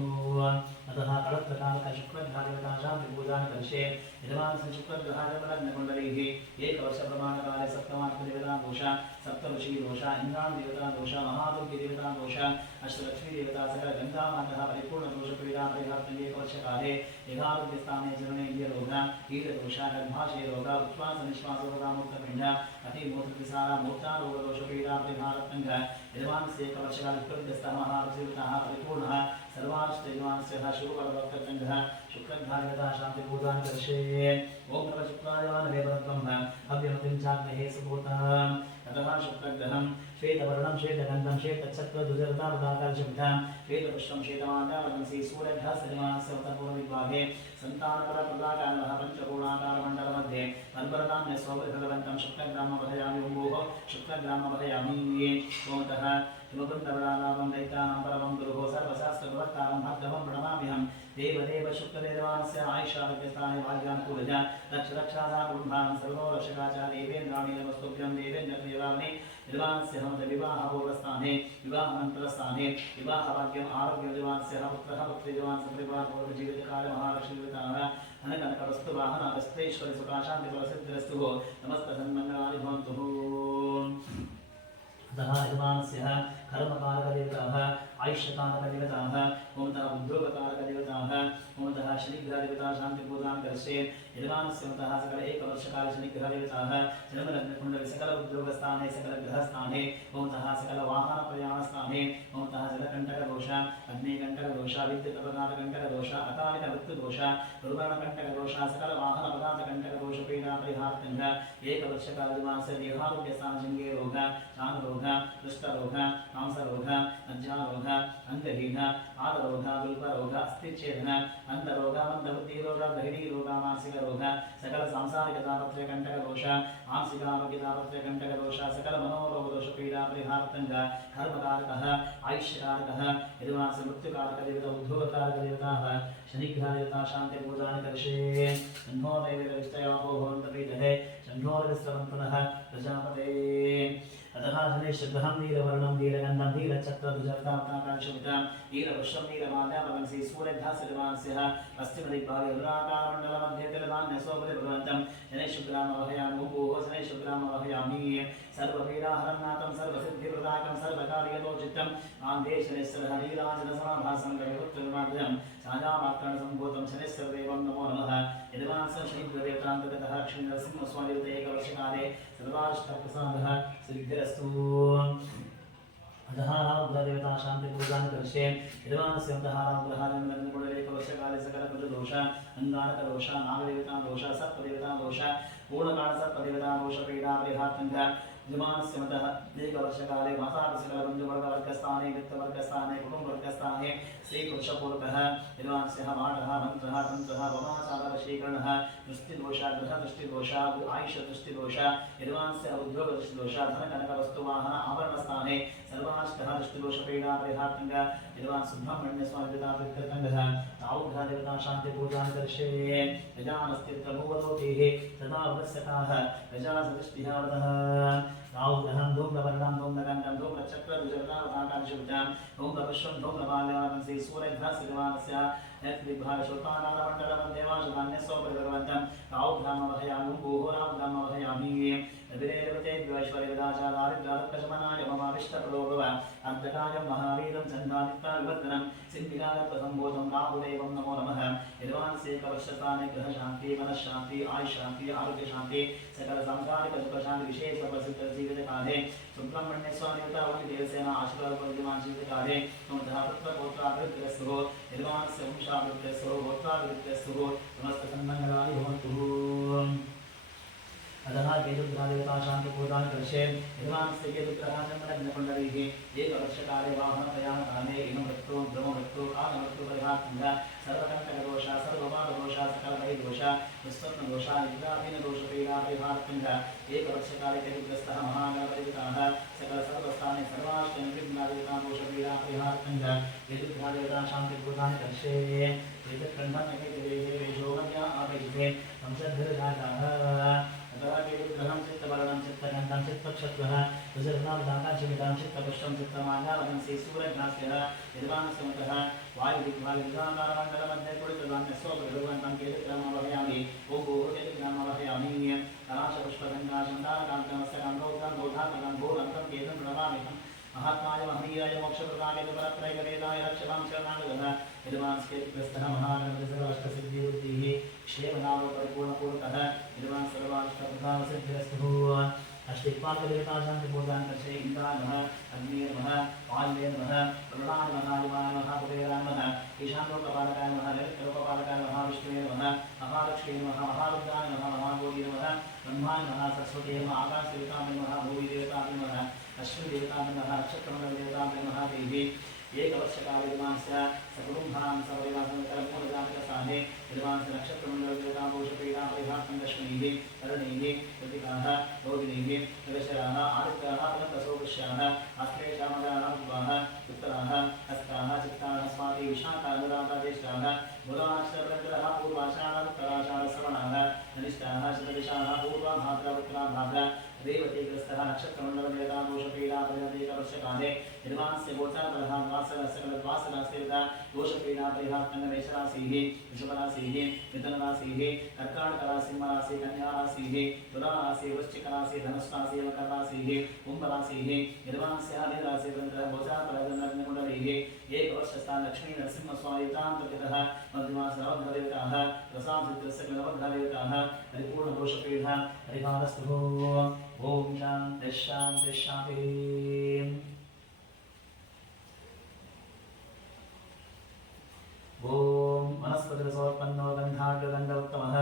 अतः कलत्रकालक शुक्रग्रहदेवता शांति पूजा करिष्ये यजमानस्य शुक्रग्रहदेवताकुण्डलीः एकवर्षप्रमाणकाले सप्तमात्मदेवता दोष सप्तऋषिदोष इन्द्राणदेवता दोष महादुर्गदेवता दोष अष्टलक्ष्मीदेवता सकल गङ्गामातः परिपूर्ण दोषपीडा परिहार्तं एकवर्षकाले यथारोग्यस्थाने जननेन्द्रियरोग कीटदोष गर्भाशयरोग उच्छ्वासनिश्वासरोगामुक्तपिण्ड अतिमूत्रतिसारा मूर्छारोगदोषपीडा परिहारं यजमानस्य एकवर्षकाले शुक्रग्रस्तः महारुचिरतः परिपूर्णः सर्वाष्ट यजमानस्य शुभफलप्राप्तिः शुक्रग्रहदेवता शांति पूजा करिष्ये ओं नमः शुक्राय नमः ब्रह्म अव्यमतिं चाग्नहे सुभूतः अतः शुक्रग्रहं श्वेतवर्णं श्वेतगन्धं श्वेतचक्रदुर्गतावदाकाशमितां श्वेतपुष्पं श्वेतमाल्यामलं श्रीसूर्यघ्रसजमानस्य उत्तरपूर्वविभागे सन्तानफलप्रदाकारणः पञ्चकोणाकारमण्डलमध्ये तन्परतान्यस्वभृभवन्तं शुक्रग्रामवहयामि ओं भोः शुक्रग्रामवहयामि ओमतः हिमकुन्दवरालाभं दैत्यानां परमं गुरुः सर्वशास्त्रप्रवक्तारं भार्गवं प्रणमाम्यहं देवदेव शुक्रदेवानस्य आयुष्यारोग्यस्थाने भाग्यानुकूलज रक्षरक्षासाकुम्भानं सर्वो रक्षकाचा देवेन्द्राणि नमस्तुभ्यं देवेन्द्रदेवानि यजमानस्य विवाहपूर्वस्थाने विवाहानन्तरस्थाने विवाहभाग्यम् आरोग्यं यजमानस्य पुत्रः पुत्रीयजमानस्य परिवारपूर्वजीवितकाले महालक्ष्मीविताः धनकनकवस्तुवाहनहस्तैश्वर्य सुखाशान्तिफलसिद्धिरस्तु नमस्तसन्मङ्गलानि भवन्तु अतः यजमानस्य कर्मकारकदेवताः आयुष्यकारकदेवताः ओमतः उद्योगकारकदेवताः ओमतः शनिग्रहदेवता शान्तिपूजां करिष्ये यजमानस्य मतः सकल एकवर्षकाल शनिग्रहदेवताः जन्मलग्नकुण्डले सकल उद्योगस्थाने सकल गृहस्थाने ओमतः सकल वाहनप्रयाणस्थाने ओमतः जलकण्टकदोष अग्निकण्टकदोष विद्युतपदार्थकण्टकदोष अकालिक मृत्युदोष दुर्मरणकण्टकदोष सकल वाहनपदार्थकण्टकदोष पीडापरिहार्तञ्च एकवर्षकालदिवास्य देहारोग्यस्थानशृङ्गे रोग चानुरोग दुष्टरोग मांसरोग मज्जारोग अंगहीन आदरोग गुल्परोग अस्थिच्छेदन अंधरोग मंदबुद्धिरोग गृहिणीरोग मानसिक रोग सकल सांसारिक दापत्र्य कंटक दोष मानसिक आरोग्य दापत्र्य कंटक दोष सकल मनोरोग दोष पीडा परिहारतंग कर्मकारकः आयुष्यकारकः यजमानस्य मृत्युकारक देवता उद्योगकारक देवताः शनिग्रह देवता शांति पूजानि करिष्ये शन्नो दैवेरविष्टयापो भवन्तु प्रीतये शन्नो विश्रवन्तनः प्रजापते अतः शनेश्वरं नीलवर्णं नीलगन्धं नीलचक्रधुजर्ताकाशमितां नीलपुष्पं नीलमाल्यापवंसी सूर्यध्यासजमानस्यः पश्चिमदिग्भागे रुद्राकारमण्डलमध्ये तिलधान्यसोपरिभवन्तं शनेश्वरामवहयामि भूः शनेश्वरामवहयामि सर्वपीडाहरं नाथं सर्वसिद्धिप्रदायकं सर्वकार्यदोषितं आन्धे शनेश्वरः नीलाचलसमाभासं गणपुत्रमाद्यं साजामात्रणसम्भूतं शनेश्वरदेवं नमो नमः यजमानस्य शनिग्रहदेवतान्तर्गतः लक्ष्मीनरसिंहस्वामिदेवते एकवर्षकाले सर्वाष्टप्रसादः सिद्धिरस्तु अतः रुद्रदेवता शांति पूजां करिष्ये यजमानस्य ग्रहारं एकवर्षकाले सकलकुलदोष अंगारकदोष नागदेवता दोष सर्पदेवता दोष पूर्णकाल सर्पदेवता दोष पीडा परिहार्तञ्च यजमानस्य मतः एकवर्षकाले मातापितृवर्गस्थाने वित्तवर्गस्थाने कुटुम्बवर्गस्थाने श्रीपुरुषपूर्वकः यजमानस्य माढः मन्त्रः तन्त्रः वमाचारवशीकरणः दृष्टिदोष गृहदृष्टिदोष आयुषदृष्टिदोष यजमानस्य उद्योगदृष्टिदोष धनकनकवस्तुवाहन आभरणस्थाने सर्वाष्टः दृष्टिदोषपीडा परिहार्तञ्च यजमान् सुब्रह्मण्यस्वामिदेवताप्रीत्यर्थङ्गः तावुग्रहदेवता शान्तिपूजां करिष्ये यजानस्तीर्थभूवलोकेः तदा वदस्यकाः यजासदृष्टिः राहुग्रहं धूम्रवर्णं धूम्रगन्धं धूम्रचक्रधुजर्ताकाशुभुजां धूम्रपुष्पं धूम्रमाल्यावंसी सूर्यध्यासजमानस्य यत्विभागशोतानारमण्डलमध्यवासधान्यस्वपरिभगवन्तं राहुग्रामवहयामि भूः राहुग्रामवहयामि विरेवतेद्वैश्वर्यदाचादारिद्रादुःखशमनाय ममाविष्टप्रदो भव अन्तकाय महावीरं चण्डादित्याविवर्धनं सिद्धिकालत्वसम्भूतं राहुदेवं नमो नमः यजमानस्यैकवर्षकाले गृहशान्ति मनश्शान्ति आयुष्शान्ति आरोग्यशान्ति सकल सांसारिक सुखशान्ति विशेष प्रसिद्धजीवितकाले सुब्रह्मण्यस्वामिदेवता आशीर्वादपरिमाण जीवितकाले त्वमतः पुत्रपौत्राभिवृद्धिरस्तु यजमानस्य वंशाभिवृद्धिरस्तु गोत्राभिवृद्धिरस्तु समस्तसन्मङ्गलानि भवन्तु अतः केतुग्रहदेवता शान्तिपूजां करिष्ये यजमानस्य केतुग्रहः जन्मलग्नकुण्डलीः एकवर्षकाले वाहनप्रयाणकाले इनमृत्यो ब्रह्ममृत्यो कालमृत्युपरिहार्तञ्च सर्वकण्टकदोष सर्वपाददोष सकलभयदोष दुःस्वप्नदोष निद्राहीनदोषपीडापरिहार्तञ्च एकवर्षकाले केतुग्रस्तः महागणपतिदेवताः सकलसर्वस्थाने सर्वाष्टनिर्विघ्नदेवतादोषपीडापरिहार्तञ्च केतुग्रहदेवता शान्तिपूजां करिष्ये एतत्कण्ठन्यकेतुर्वेशोमन्या आपेक्षिते वंशद्भिर्जाताः ग्रहं चित्तवर्णं चित्तगन्धं चित्तक्षत्रः विजर्णावदाकाशमिदां चित्तपुष्पं चित्तमाल्यावंसी सूर्यघ्नास्यः यजमानस्य मतः वायुदिग्भागविद्वाकारमण्डलमध्ये कुडितधान्यस्वपरिभगवन्तं केतुग्रामवहयामि ॐ भूः केतुग्रामवहयामि कलाशपुष्पगन्धाशन्दारकान्तमस्य गन्धोद्गन्धोधातकं भूरन्तं केतुं प्रणमाम्यहं महात्माय महनीयाय मोक्षप्रदाय परत्रैकवेदाय रक्षतां शरणागतः यजमानस्येतुग्रस्तः महागणपतिसर्वाष्टसिद्धिबुद्धिः क्षेमनामो परिपूर्णपूर्णतः यजमान् सर्वाष्टप्रधानसिद्धिरस्तु अष्टिक्पालदेवता शान्तिपूजां करिष्ये इन्द्राय नमः अग्नये नमः वायुवे नमः वरुणाय नमः हरिवाय नमः कुबेराय नमः ईशानलोकपालकाय नमः नैऋत्यलोकपालकाय नमः विष्णुवे नमः महालक्ष्मी नमः महारुद्राय नमः महागौरी नमः ब्रह्माय नमः सरस्वती नमः आकाशदेवताय नमः भूमिदेवताय नमः अश्विदेवताय नमः नक्षत्रमण्डलदेवताय नमः देवी एकवर्षकाले यजमानस्य सकुटुम्बानां सपरिवारं कलमूलजातकस्थाने यजमानस्य नक्षत्रमण्डलदेवतादोषपीडापरिहार्तं दशमैः करणैः कृतिकाः रोहिणीः मृगशराः आदित्याः पुनर्दशोपश्याः आश्लेषामगाः उपाः उत्तराः हस्ताः चित्ताः स्वाति विशाखाः अनुराधाः ज्येष्ठाः मूलाक्षरप्रग्रहाः पूर्वाषाढः उत्तराषाढः श्रवणाः कनिष्ठाः शतदिशाः पूर्वाभाद्रा उत्तराभाद्रा देवतेग्रस्तः नक्षत्रमण्डलमेकादोषपीडापरिणतेकवर्षकाले यजमानस्य गोचारफलः द्वासरसकलद्वासरास्थिरता दोषपीडापरिहात्मन्नमेषराशिः वृषभराशिः मिथुनराशिः कर्काटकराशिः सिंहराशिः कन्याराशिः तुलाराशिः वृश्चिकराशिः धनुष्राशिः मकरराशिः कुम्भराशिः यजमानस्य मीनराशिग्रन्थः गोचारफलगन्धकुण्डलीः एकवर्षस्था लक्ष्मी नरसिंहस्वायुतान्तर्गतः मध्यमास नवग्रहदेवताः रसांसिद्रस्य नवग्रहदेवताः परिपूर्णदोषपीडः परिहारस्तु ओम शांति शांति शांति। ओम वनस्पतिरसोत्पन्नो गन्धाग्रगन्धोत्तमः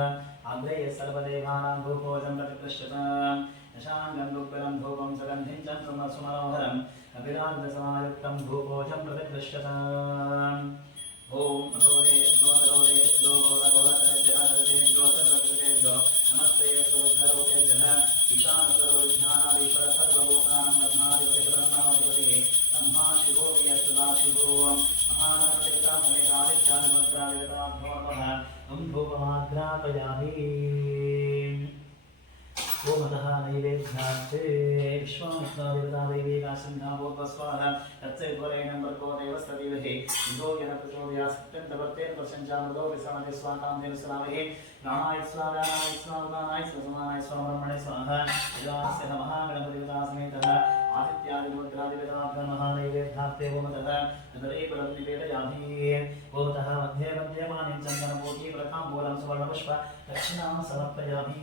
अग्रेय सर्वदेवानां भूपोजं प्रतिपृष्यतां यशाङ्गं दुग्गलं धूपं सुगन्धिं च सुमनोहरम् अभिराजसमायुक्तं भूपोजं प्रतिपृष्यताम्। ओम अघोरे ज्योतरोरे ज्योतरोरेभ्यो नमस्ते स्वरूपधरोतेभ्यः ईशानस्वरूपध्यानादीश्वर सर्वभूतानां ब्रह्मादिपतिः ब्रह्मा शिवो सदाशिवो महागणपतिर्ब्राह्मणेकादित्यादिमद्रादिवताभ्यो नमः ॐ धूपमाग्रापयामि। ओमतः नैवेद्यास्ते विश्वामित्रादिवतादैवेकाशन्धाभूतस्वाहा तत्सविद्वरेण्यं भर्गो देवस्तदीमहि इन्दो येन प्रचोदयात् सत्यं तवर्तेन प्रशंसामृतो विसमते स्वाकान्तेन स्लामहे प्राणाय स्वाहा प्राणाय स्वाहा उदानाय स्वसमानाय स्वब्रह्मणे स्वाहा यदास्य महागणपतिवतासमेतः आदित्यादिमुद्रादिवताभ्यो महानैवेद्यास्ते ओमतः तदरेकुलं निवेदयामि। ओमतः मध्ये मध्यमानिं चन्दनकोटी प्रथाम्बूलं सुवर्णपुष्प दक्षिणां समर्पयामि।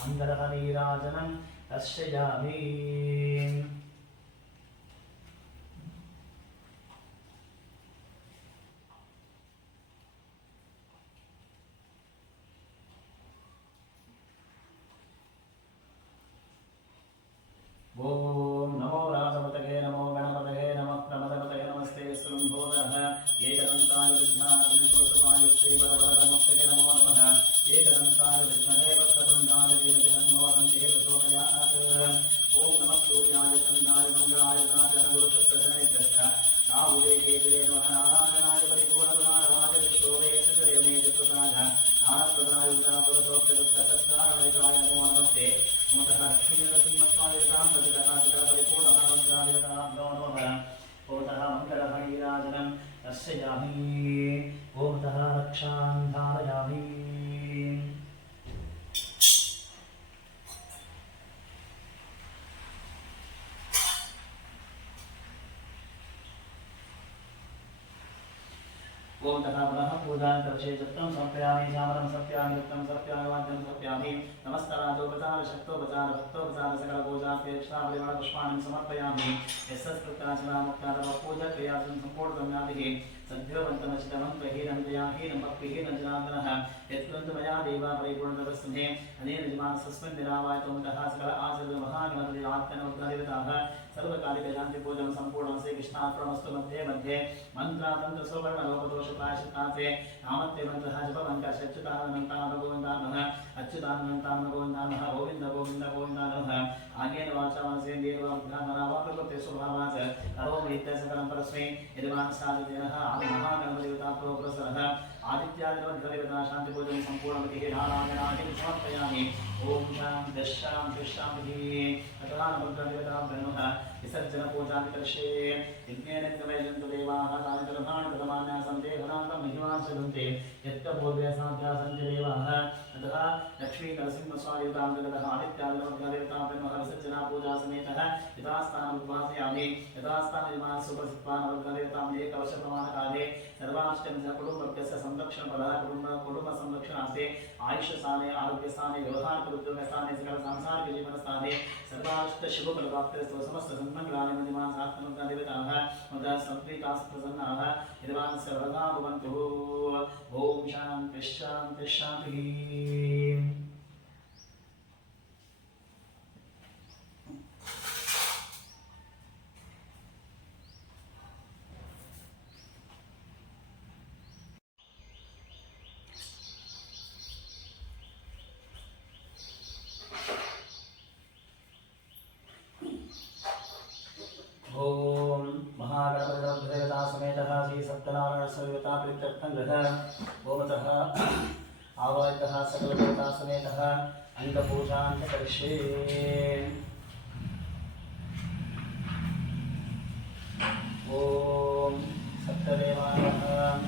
मङ्गलनीराजनं दर्शयामि। ओम नमो राजपतये नमो गणपतये नमः प्रमदपतये नमस्ते स्वयंभूतः एकदन्ताय विद्महे वक्रतुण्डाय श्रीवरवरदमुक्तये नमो नमः एकदन्ताय विद्महे वक्रतुण्डाय धीमहि तन्नो प्रचोदयात्। ओम नमः सूर्याय चन्द्राय मङ्गलाय गणाय गुरुशस्त्रजनेभ्यश्च राहुवे केतवे नमः नारायणाय परिपूर्णगुणाढ्याय विश्वोदयसुतदेवने चतुर्णाय नारप्रदाय उदापुरसोक्तदुःखसत्कारणयुताय नमो नमस्ते। ओमतः लक्ष्मीनरसिंहस्वामितां प्रतिकटादिकटादिपूर्णमहारुद्रादिवताभ्यो नमः। ओमतः मङ्गलहरिराजनं दर्शयामि। ओमतः रक्षां धारयामि। ओम तथा पुनः पूजां तवशेषत्वं समर्पयामि श्यामलं सत्यामि युक्तं सत्यामि वाद्यं सत्यामि नमस्कारादोपचार शक्तोपचार भक्तोपचार सकलपूजापेक्षापरिमलपुष्पाणि समर्पयामि। यस्सत्कृताचनामुक्तादव पूजा क्रियासं सम्पूर्णगम्याभिः सद्योवन्तमचितमन्त्रहीनं भक्तिहीनं जनार्दनः यत्कृन्तु मया देवा परिपूर्णतपस्सुधे अनेन जमानसस्मिन् निरावायतोमतः सकल आचर्यमहागणपति आत्मनोग्रहदेवताः सर्वकालिकशान्ति पूजं सम्पूर्णं श्रीकृष्णार्पणमस्तु। मध्ये मध्ये मन्त्रातन्त्र सुवर्णलोपदोषप्रायश्चित्तासे नामत्ते मन्त्रः जपमन्त्रः अच्युतानन्तानमः गोविन्दानमः अच्युतानन्तानमः गोविन्दानमः गोविन्द गोविन्द गोविन्दानमः आगेन वाचा मनसेन्द्रियेण वा बुद्ध्यात्मना वा प्रकृते स्वभावात् करोमि इत्यसकलं परस्मै यजमानस्यादिदेवः आदिमहागणपतिदेवताभ्यो पुरस्सरः आदित्यादिवद्गदेवता शान्तिपूजनं सम्पूर्णमतिः नारायणाय समर्पयामि। ओम शान्ति शान्ति शान्तिः। अतः नमोग्रहदेवताभ्यो नमः विसर्जनपूजां करिष्ये। यज्ञेन नित्यमयजन्तु देवाः तानि कर्माणि प्रथमान्याः सन्ते गुणान्तं महिमांसदन्ते यत्तपूर्व्यसाध्याः सन्ति देवाः। अतः लक्ष्मीनरसिंहस्वामियुतान्तर्गतः आदित्यादिवद्गदेवताभ्यो नमः विसर्जनापूजा समेतः यथास्थानम् उद्वासयामि। यथास्थाननिवासुपरिपालनवद्गदेवताम् एकवर्षप्रमाणकाले सर्वाष्टमिः कुटुम्बस्य संरक्षणपदः कुटुम्बसंरक्षणार्थे आयुष्यस्थाने आरोग्यस्थाने व्यवहारकृतोद्योगस्थाने सकल सांसारिक जीवनस्थाने सर्वाष्ट शुभफलप्राप्तिरस्तु। समस्त सन्मङ्गलानि मध्यमासात्मनोग्रहदेवताः मदः संप्रीताः प्रसन्नाः यजमानस्य वरदा भवन्तु। ओम शान्ति शान्ति शान्तिः। ओम महागणपतिदेवता समेतः श्री सत्यनारायण सविता प्रीत्यर्थं गृह ओमतः आवाहितः सकलदेवता समेतः शंखपूजां च करिष्ये। ओम सप्तदेवाय नमः।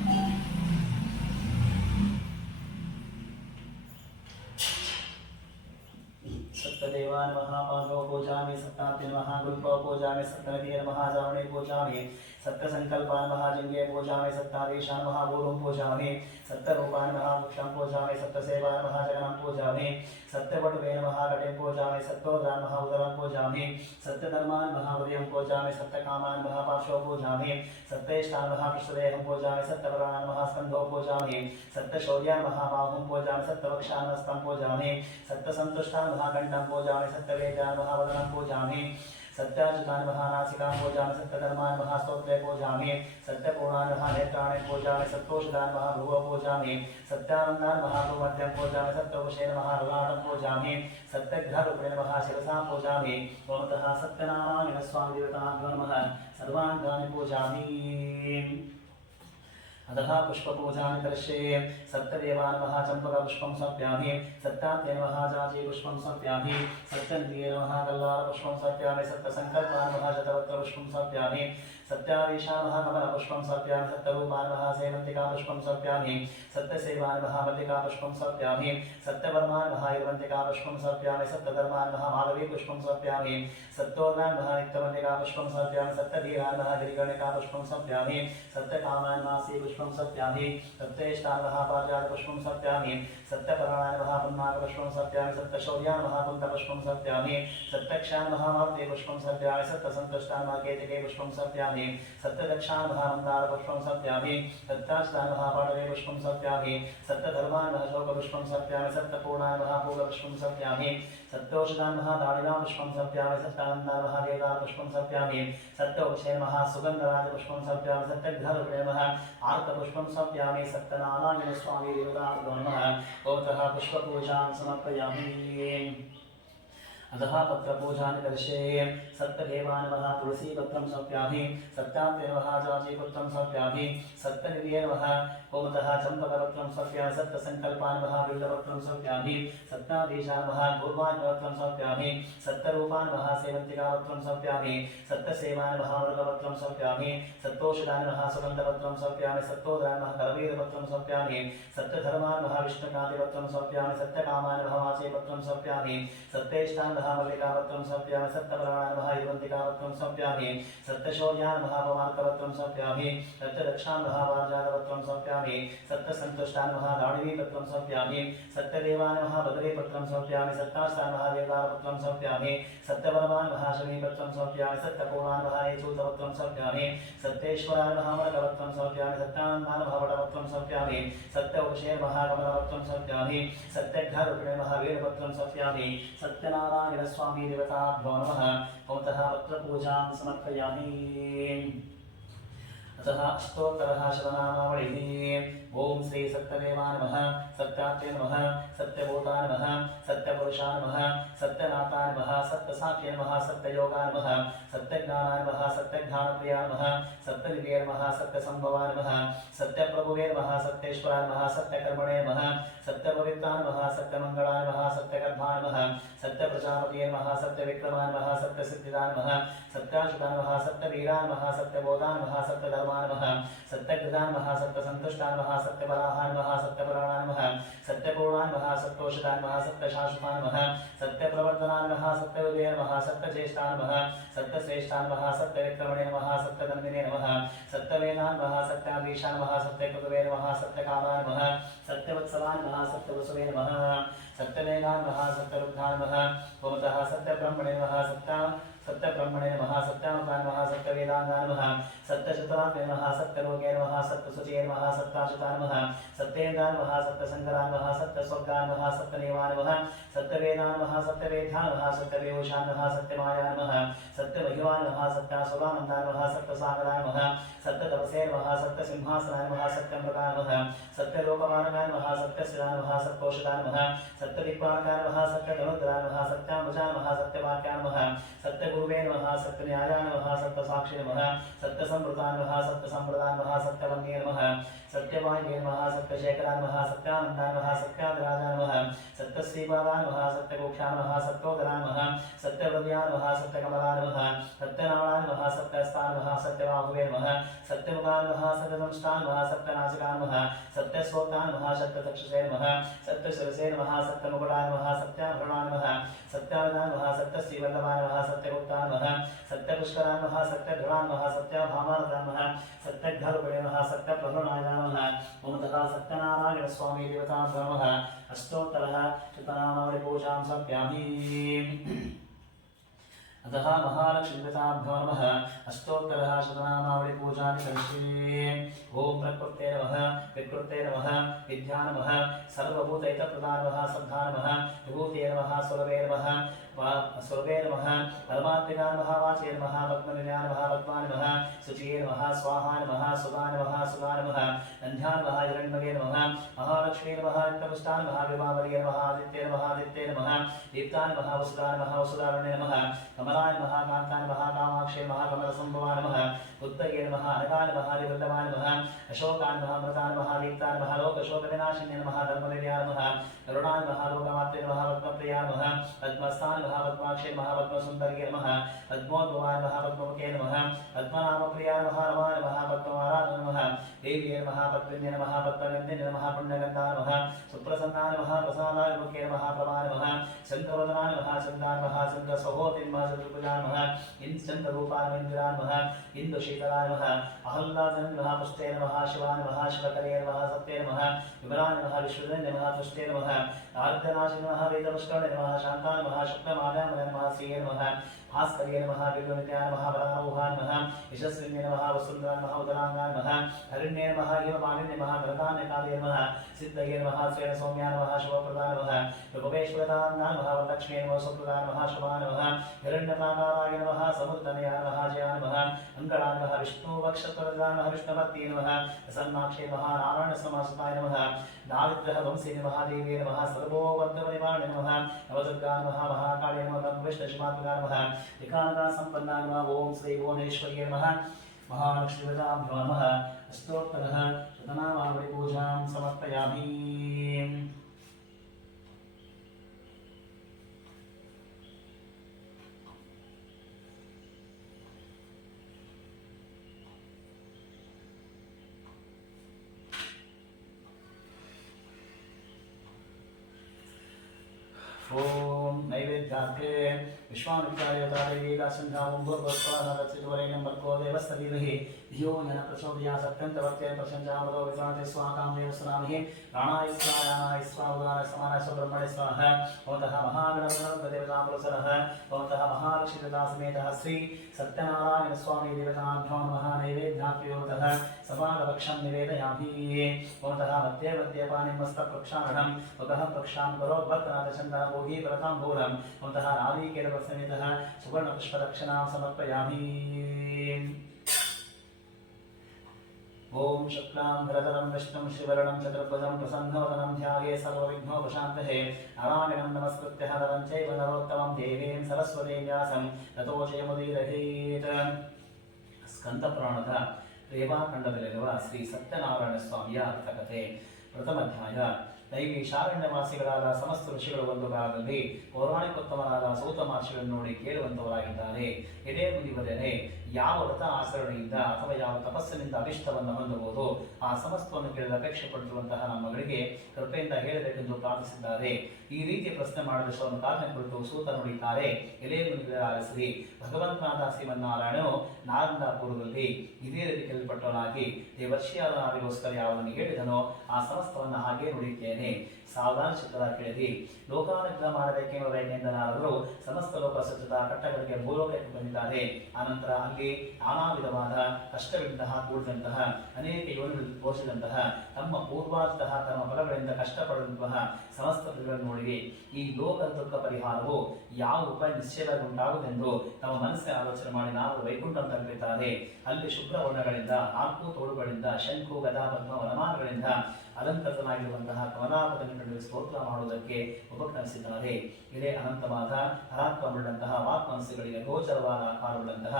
सप्तदेवाय नमः। पादौ पूजामि, सप्ताब्दे नमः। गुल्फौ पूजामि, सप्तनदीय नमः। जावणे पूजामि, सप्तसंकल्पान् नमः। जिङ्गे पूजामि, सप्ताधीशान् नमः। गुरुं पूजामि, सप्तरूपान् नमः। वृक्षं पूजामि, सप्तसेवान् नमः। जगनं पूजामि, सप्तवटवे नमः। कटिं पूजामि, सप्तोदरान् नमः। उदरं पूजामि, सप्तधर्मान् नमः। हृदयं पूजामि, सप्तकामान् नमः। पार्श्वं पूजामि, सप्तेष्टान् नमः। पृष्ठदेहं पूजामि, सप्तप्राणान् नमः। स्कन्धौ पूजामि, सप्तशौर्यान् नमः। बाहुं पूजामि, सप्तवक्षान् हस्तं पूजामि, सप्तसन्तुष्टान् नमः। कण्ठं पूजामि, सप्तवेदान् नमः। वदनं पूजामि, सत्याच्युतान् नमः। नासिकां पूजामि, सप्तधर्मान् नमः। स्तोत्रे पूजामि, सप्तपूर्णान् नमः। नेत्राणि पूजामि, सप्तोषधान् नमः। भ्रुवौ पूजामि, सप्तानन्दान् नमः। भ्रूमध्यं पूजामि, सप्तवशे नमः। ललाटं पूजामि, सप्तग्रहरूपिणे नमः। शिरसां पूजामि, ओमतः सत्यनारायण स्वामी देवताभ्यो नमः। सर्वाङ्गानि पूजामि। अतः पुष्पपूजां करिष्ये। सप्तदेवान् नमः। चम्पकपुष्पं समर्पयामि, सप्ताब्दे नमः। जाजीपुष्पं समर्पयामि, सप्तनदीये नमः। कल्लारपुष्पं समर्पयामि, सप्तसङ्कल्पान् नमः। शतवक्त्रपुष्पं समर्पयामि, सप्ताधीशान् नमः। कमलपुष्पं समर्पयामि, सप्तरूपान् नमः। सेवन्तिकापुष्पं समर्पयामि, सप्तसेवान् नमः। मल्लिकापुष्पं समर्पयामि, सप्तवर्मान् नमः। इरवन्तिकापुष्पं समर्पयामि, सप्तधर्मान् नमः। माधवीपुष्पं समर्पयामि, सप्तोदरान् नमः। नित्यमल्लिकापुष्पं समर्पयामि, सप्तधीरान् नमः। गिरिकर्णिकापुष्पं समर्पयामि, सप्तकामान् मासीपुष्पं समर्पयामि, सप्तेष्टान् नमः। पारिजातपुष्पं समर्पयामि, सप्तपराणान् नमः। पुन्नाकपुष्पं समर्पयामि, सप्तशौर्यान् नमः। कुन्तपुष्पं समर्पयामि, सप्तक्षान् नमः। मारुतिपुष्पं समर्पयामि, सप्तसन्तुष्टान् नमः। केतकीपुष्पं समर्पयामि, सप्तदक्षान् नमः। मन्दारपुष्पं समर्पयामि, सप्ताश्तान् नमः। पाटलीपुष्पं समर्पयामि, सप्तधर्मान् नमः। शोकपुष्पं समर्पयामि, सप्तपूर्णान् नमः। पूगपुष्पं समर्पयामि, सप्तौषधान् नमः। दाडिमापुष्पं समर्पयामि, सप्तानन्दान् नमः। देवदारुपुष्पं समर्पयामि, सप्तवक्षे नमः। सुगन्धराजपुष्पं समर्पयामि, सप्तग्रहरूपिणे नमः। आर्तपुष्पं समर्पयामि, सप्तनारायण स्वामी देवताभ्यो नमः। ओमतः पुष्पपूजां समर्पयामि। अतः पत्रपूजां करिष्ये। सप्तदेवान् नमः। तुलसीपत्रं समर्पयामि, सप्ताब्दे नमः। जाजीपत्रं समर्पयामि, सप्तनिधये नमः। ओमतः चम्पकपत्रं समर्पयामि, सप्तसङ्कल्पान् नमः। बिल्वपत्रं समर्पयामि, सप्ताधीशान् नमः। पूर्वाञ्चलपत्रं समर्पयामि, सप्तरूपान् नमः। सेवन्तिकापत्रं समर्पयामि, सप्तसेवान् नमः। मृगपत्रं समर्पयामि, सप्तोषधान् नमः। सुगन्धपत्रं समर्पयामि, सप्तोदरान् नमः। करवीरपत्रं समर्पयामि, सप्तधर्मान् नमः। विष्णुकान्तिपत्रं समर्पयामि, सप्तकामान् नमः। वाचीपत्रं समर्पयामि, सप्तेष्टान् नमः। मल्लिकापत्रं समर्पयामि, सप्तप्राणान् नमः। इरवन्तिकापत्रं समर्पयामि, सप्तशौर्यान् नमः। पवार्कपत्रं समर्पयामि, सप्तदक्षान् नमः। पारिजातपत्रं समर्पयामि, सप्तसन्तुष्टान् नमः। दाडिमीपत्रं समर्पयामि, सप्तदेवान् नमः। बदरीपत्रं समर्पयामि, सप्ताश्तान् नमः। देवदारपत्रं समर्पयामि, सप्तवर्मान् नमः। शमीपत्रं समर्पयामि, सप्तपूर्णान् नमः। नेचूतपत्रं समर्पयामि, सप्तेश्वरान् नमः। मरकपत्रं समर्पयामि, सप्तानन्दान् नमः। वटपत्रं समर्पयामि, सप्तवक्षे नमः। कमलपत्रं समर्पयामि, सप्तग्रहरूपिणे नमः। वीरपत्रं समर्पयामि, सत्यनारायण स्वामी देवताभ्यो नमः। ओमतः पत्रपूजां समर्पयामि। अतः अष्टोत्तरः शतनामावलिः। ओम श्री सत्यदेवाय नमः। सत्यात्रे नमः, सत्यभूताय नमः, सत्यपुरुषाय नमः, सत्यनाथाय नमः, सत्यसाक्षिणे नमः, सत्ययोगाय नमः, सत्यज्ञानाय नमः, सत्यज्ञानप्रियाय नमः, सत्यनिधये नमः, सत्यसंभवाय नमः, सत्यप्रभुवे नमः, सत्येश्वराय नमः, सत्यकर्मणे नमः, सत्यपवित्राय नमः, सत्यमङ्गलाय नमः, सत्यगर्भाय नमः, सत्यप्रजापतये नमः, सत्यविक्रमाय नमः, सत्यसिद्धिदाय नमः, सत्याच्युताय नमः, सत्यवीराय नमः, सत्यबोधाय नमः, सत्यधर्माय नमः, सत्यकृताय नमः, सत्यसन्तुष्टाय नमः, सत्यवराहाय नमः, सत्यपुराणाय नमः, सत्यपूर्णाय नमः, सत्तोषिताय नमः, सत्यशाश्वताय नमः, सत्यप्रवर्तनाय नमः, सत्यविदये नमः, सत्यज्येष्ठाय नमः, सत्यश्रेष्ठाय नमः, सत्यविक्रमणे नमः, सत्यतन्विने नमः, सत्यवेदाय नमः, सत्याधीशाय नमः, सत्यकृतवे नमः, सत्यकामाय नमः, सत्यवत्सलाय नमः, सत्यवसवे नमः, सत्यवेदाय नमः, सत्यरुद्धाय नमः। ओमतः सत्यब्रह्मणे नमः। सत्यब्रह्मणे नमः, सत्यावताय नमः, सत्यवेदांगाय नमः, सत्यचतुरात्मने नमः, सत्यलोके नमः, सत्यसुचये नमः, सत्याच्युताय नमः, सत्येन्द्राय नमः, सत्यशङ्कराय नमः, सत्यस्वर्गाय नमः, सत्यदेवाय नमः, सत्यवेदाय नमः, सत्यवेद्याय नमः, सत्यवेदोषाय नमः, सत्यमायाय नमः, सत्यमहिमाय नमः, सत्यासुरानन्दाय नमः, सत्यसागराय नमः, सत्यतपसे नमः, सत्यसिंहासनाय नमः, सत्यमृगाय नमः, सत्यलोकमानगाय नमः, सत्यशिराय नमः, सत्कोशदाय नमः, सत्यदिक्पालकाय नमः, सत्यधनुर्धराय नमः, सत्याम्बुजाय नमः, सत्यवाक्याय नमः, सत्यगुरुवे नमः, सत्यन्यायाय नमः, सत्यसाक्षिणे नमः, सत्यसंवृताय नमः, सत्यसंप्रदाय नमः, सत्यवन्ये नमः, सत्यवायवे नमः, सत्यशेखराय नमः, सत्यानन्दाय नमः, सत्याधिराजाय नमः, सत्यश्रीवाय सत्यवरदाय नमः सत्यगोक्षाय नमः सत्योदराय नमः सत्यहृदयाय नमः सत्यकमलाय नमः सत्यनारायणाय नमः सत्यहस्ताय नमः सत्यबाहुवे नमः सत्यमुखाय नमः सत्यदंष्टाय नमः सत्यनासिकाय नमः सत्यस्वताय नमः सत्यचक्षुषे नमः सत्यशिरसे नमः सत्यमुकुटाय नमः सत्याभरणाय नमः सत्यावधाय नमः सत्यश्रीवल्लभाय नमः सत्यगुप्ताय नमः सत्यपुष्कराय नमः सत्यधुराय नमः सत्यभामाय नमः सत्यघ्नरूपिणे नमः सत्यप्रभुनाय नमः ओमतः सत्यनारायण स्वामी देवतां नमः अष्टोत्तरः शतनामावळि पूजां समर्पयामि अतः महालक्ष्मीभ्यो नमः अष्टोत्तरः शतनामावळि पूजानि करिष्ये ओम प्रकृते नमः विकृते नमः विद्या नमः सर्वभूतैतप्रदाय नमः सद्धा नमः विभूते नमः सुरवे नमः सुरवे नमः परमात्मिका नमः वाचे नमः पद्मनिलया नमः पद्माय नमः शुचिये नमः स्वाहाय नमः सुधाय नमः सुधाय नमः नन्ध्याय नमः हिरण्मये नमः महालक्ष्मी नमः नित्यपुष्टाय नमः विभावर्ये नमः आदित्ये नमः आदित्ये नमः दीप्ताय नमः वसुधाय नमः वसुधारण्ये नमः कमलाय नमः कान्ताय नमः कामाक्षे नमः कमलसम्भवाय नमः उत्तये नमः अनगाय नमः हरिवल्लभाय नमः अशोकाय नमः अमृताय नमः दीप्ताय नमः लोकशोकविनाशिन्ये नमः धर्मनिलयाय नमः करुणाय नमः लोकमात्रे नमः पद्मप्रियाय नमः पद्मस्थाय नमः पद्माक्षे नमः पद्मसुन्दर्ये नमः पद्मोद्भवाय नमः पद्ममुखे नमः पद्मनामप्रियाय नमः रमाय नमः पद्मवाराय नमः देव्ये नमः पद्मिन्ये नमः पद्मगन्धिन्ये नमः पुण्यगन्धाय नमः सुप्रसन्नाय नमः प्रसादाय मुखे नमः प्रभाय नमः शङ्करवदनाय नमः चन्दाय नमः चन्द्रसहोति नमः चतुर्भुजाय नमः इन्द्रचन्द्ररूपाय इन्द्राय नमः इन्दुशीतलाय नमः अहल्लादन नमः पुष्टे नमः शिवाय नमः शिवकरे नमः सत्ये नमः विमलाय नमः विश्वदने नमः तुष्टे नमः आर्द्रनाशिने नमः वेदपुष्करणे नमः शान्ताय नमः शुक्लमाल्यामले नमः श्रिये नमः भास्कर्ये नमः विद्युनित्याय नमः वरारोहाय नमः यशस्विन्ये नमः वसुन्धराय नमः उदराङ्गाय नमः हरिण्ये नमः हिममालिन्ये नमः धरतान्यकाले नमः सिद्धये नमः स्वेन सौम्याय नमः शुभप्रदाय नमः रूपवेश्वरदाय नमः वरलक्ष्म्ये नमः सुप्रदाय नमः शुभाय नमः हिरण्यप्राकाराय नमः समुद्रतनयाय नमः जयाय नमः अङ्गलाय नमः विष्णुवक्षत्रजाय नमः विष्णुभक्तिये नमः प्रसन्नाक्षे नमः नारायणसमासुताय नमः दारिद्र्यवंशे नमः देव्ये नमः सर्वोपद्रवनिवारणे नमः नवदुर्गाय नमः महाकाले नमः ब्रह्मविष्णुशिवात्मकाय नमः विकानदा सम्पन्नाय नमः ओम श्री भुवनेश्वर्ये नमः महालक्ष्मीभ्यो नमः अष्टोत्तरः शतनामावळि पूजां समर्पयामि ओम नैवेद्यार्थे विश्वामित्रादेवीकासन्धावं भूर्भुवस्वाहारचितवरेण्यं भर्गो देवस्य धीमहि धियो न प्रचोदयात् सत्यन्तवर्त्य प्रशंसामतो विश्वाते स्वाकां देवस्वामिः प्राणाय स्वाहाय स्वाहाय समानाय सुब्रह्मण्य स्वाहा भवतः महागणपतिदेवतापुरसरः भवतः महालक्ष्मीदेवतासमेतः श्री सत्यनारायण स्वामी देवताभ्यो नमः नैवेद्याप्योतः सपादभक्षं निवेदयामि भवतः मध्ये मध्ये पाणिमस्तप्रक्षालनं भवतः प्रक्षां करोद्भक्तनाथचन्द्रः भोगी प्रथाम्बूलं भवतः नारीकेरवसमेतः सुवर्णपुष्पदक्षिणां समर्पयामि ओम शुक्लां भरधरं विष्णुं शिवरणं चतुर्भुजं प्रसन्नवदनं ध्याये सर्वविघ्नोपशान्तये नारायणं नमस्कृत्य नरं चैव नरोत्तमं देवीं सरस्वतीं व्यासं ततो जयमुदीरयेत् ಸ್ಕಂದಪುರಾಣದ ರೇವಾಖಂಡದಲ್ಲಿರುವ ಶ್ರೀ ಸತ್ಯನಾರಾಯಣ ಸ್ವಾಮಿಯ ಅರ್ಥಕತೆ ಪ್ರಥಮಾಧ್ಯಾಯ ದೈವಿ ಶಾರಣ್ಯವಾಸಿಗಳಾದ ಸಮಸ್ತ ಋಷಿಗಳು ಒಂದು ಕಾಲದಲ್ಲಿ ಪೌರಾಣಿಕೋತ್ತಮರಾದ ಸೂತ ಮಹರ್ಷಿಗಳನ್ನು ನೋಡಿ ಕೇಳುವಂತವರಾಗಿದ್ದಾರೆ. ಎಡೆ ಮುನಿವರೇ, ಯಾವ ವ್ರತ ಆಚರಣೆಯಿಂದ ಅಥವಾ ಯಾವ ತಪಸ್ಸಿನಿಂದ ಅಭಿಷ್ಟವನ್ನು ಹೊಂದಬಹುದು, ಆ ಸಮಸ್ತವನ್ನು ಕೇಳಲು ಅಪೇಕ್ಷೆ ಪಟ್ಟಿರುವಂತಹ ನಮ್ಮಗಳಿಗೆ ಕೃಪೆಯಿಂದ ಹೇಳಬೇಕೆಂದು ಪ್ರಾರ್ಥಿಸಿದ್ದಾರೆ. ಈ ರೀತಿ ಪ್ರಶ್ನೆ ಮಾಡಿದ ಕಾರಣ ಕುರಿತು ಸೂತ ನುಡಿತಾರೆ. ಎಲೆ ಮುನಿಗಳ ಆಲಿಸಿರಿ, ಭಗವಂತನಾದ ಶ್ರೀಮನ್ನಾರಾಯಣನು ನಾರದ ಪೂರ್ವದಲ್ಲಿ ಇದೇ ರೀತಿ ಕೇಳಲ್ಪಟ್ಟವನಾಗಿ ದೇವರ್ಷಿಯಾದ ನಾರಿಗೋಸ್ಕರ ಯಾವುದನ್ನು ಹೇಳಿದನೋ ಆ ಸಮಸ್ತವನ್ನು ಹಾಗೆ ನುಡಿಯುತ್ತೇನೆ. ಸಾವಧಾನ ಚಿತ್ತರ ಕೇಳಿರಿ. ಲೋಕಾನುಗ್ರಹ ಮಾಡಬೇಕೆಂಬ ನಾರದರು ಸಮಸ್ತ ಲೋಕ ಸಜ್ಜದ ಕಟ್ಟಗಳಿಗೆ ಭೂಲೋಕಕ್ಕೆ ಬಂದಿದ್ದಾರೆ. ಆನಂತರ ಅಲ್ಲಿ ನಾನಾ ವಿಧವಾದ ಕಷ್ಟಗಳಿಂದ ಕೂಡಿದಂತಹ ಅನೇಕ ಯೋನಿಗಳು ತೋರಿಸಿದಂತಹ ತಮ್ಮ ಪೂರ್ವಾರ್ಜಿತ ತಮ್ಮ ಫಲಗಳಿಂದ ಕಷ್ಟಪಡುವಂತಹ ಸಮಸ್ತ ಫಲಗಳನ್ನು ನೋಡಿರಿ. ಈ ಲೋಕದ ದುಃಖ ಪರಿಹಾರವು ಯಾವ ಉಪಾಯ ನಿಶ್ಚಯವಾಗಿ ಉಂಟಾಗುವುದೆಂದು ತಮ್ಮ ಮನಸ್ಸಿನ ಆಲೋಚನೆ ಮಾಡಿ ನಾರದರು ವೈಕುಂಠ ತಲುಪಿದ್ದಾರೆ. ಅಲ್ಲಿ ಶುಭ್ರ ವರ್ಣಗಳಿಂದ 4 ತೋಳುಗಳಿಂದ ಶಂಕು ಗದಾ ಪದ್ಮ ವನಮಾನಗಳಿಂದ ಅಲಂಕೃತನಾಗಿರುವಂತಹ ಕಮಲಾಪದಗಳನ್ನು ಸ್ತೋತ್ರ ಮಾಡುವುದಕ್ಕೆ ಉಪಕ್ರಮಿಸಿದ್ದಾರೆ. ಇದೇ ಅನಂತವಾದ ಪರಾಕ್ರಮವುಳ್ಳಂತಹ ವಾಕ್ಮನಸ್ಸುಗಳಿಗೆ ಗೋಚರವಾದ ಆಕಾರವುಳ್ಳಂತಹ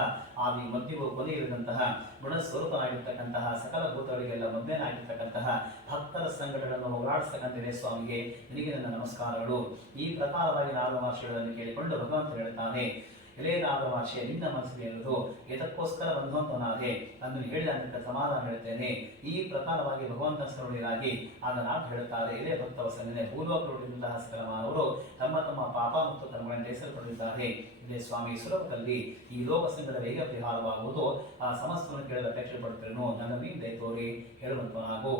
ಆದಿ ಮಧ್ಯವು ಕೊನೆಯಿರುವಂತಹ ಗುಣಸ್ವರೂಪನಾಗಿರ್ತಕ್ಕಂತಹ ಸಕಲ ಭೂತಗಳಿಗೆಲ್ಲ ಮೊದಲೇನಾಗಿರ್ತಕ್ಕಂತಹ ಭಕ್ತರ ಸಂಘಟನೆಗಳನ್ನು ಹೋರಾಡಿಸ್ತಕ್ಕಂಥ ಸ್ವಾಮಿಗೆ ನಿನಗೆ ನನ್ನ ನಮಸ್ಕಾರಗಳು. ಈ ಪ್ರಕಾರವಾಗಿ ನಾರದ ಮಹರ್ಷಿಗಳನ್ನು ಕೇಳಿಕೊಂಡು ಭಗವಂತ ಹೇಳುತ್ತಾನೆ, ಎಲೆ ನಾರದ ಮಹರ್ಷಿ, ನಿನ್ನ ಮನಸ್ಸಿಗೆ ಎನ್ನುವುದು ಇದಕ್ಕೋಸ್ಕರ ಬಂಧುವಂತವನಾದೆ ಅದನ್ನು ಹೇಳಿದ ಅಂತ ಸಮಾಧಾನ ಹೇಳುತ್ತೇನೆ. ಈ ಪ್ರಕಾರವಾಗಿ ಭಗವಂತನ ಸ್ಮರಣೆಯಾಗಿ ಆಗ ನಾಡು ಹೇಳುತ್ತಾರೆ, ಎಲೆ ಭಕ್ತವಸನೆ ಭೂಲೋಕರುಳಿದಂತಹ ಸಕಲ ಮಾನವರು ತಮ್ಮ ತಮ್ಮ ಪಾಪ ಮತ್ತು ಕರ್ಮಗಳನ್ನು ಹೆಸರುಪಡೆದಿದ್ದಾರೆ. ಇದೇ ಸ್ವಾಮಿ ಸುಲಭದಲ್ಲಿ ಈ ಲೋಕ ಸಂಘದ ಬೇಗ ಪರಿಹಾರವಾಗುವುದು ಆ ಸಮಸ್ತವನ್ನು ಕೇಳಲು ಅಪೇಕ್ಷೆ ಪಡುತ್ತೇನು, ನನ್ನ ನೀ ತೋರಿ ಹೇಳುವಂತವನಾಗು.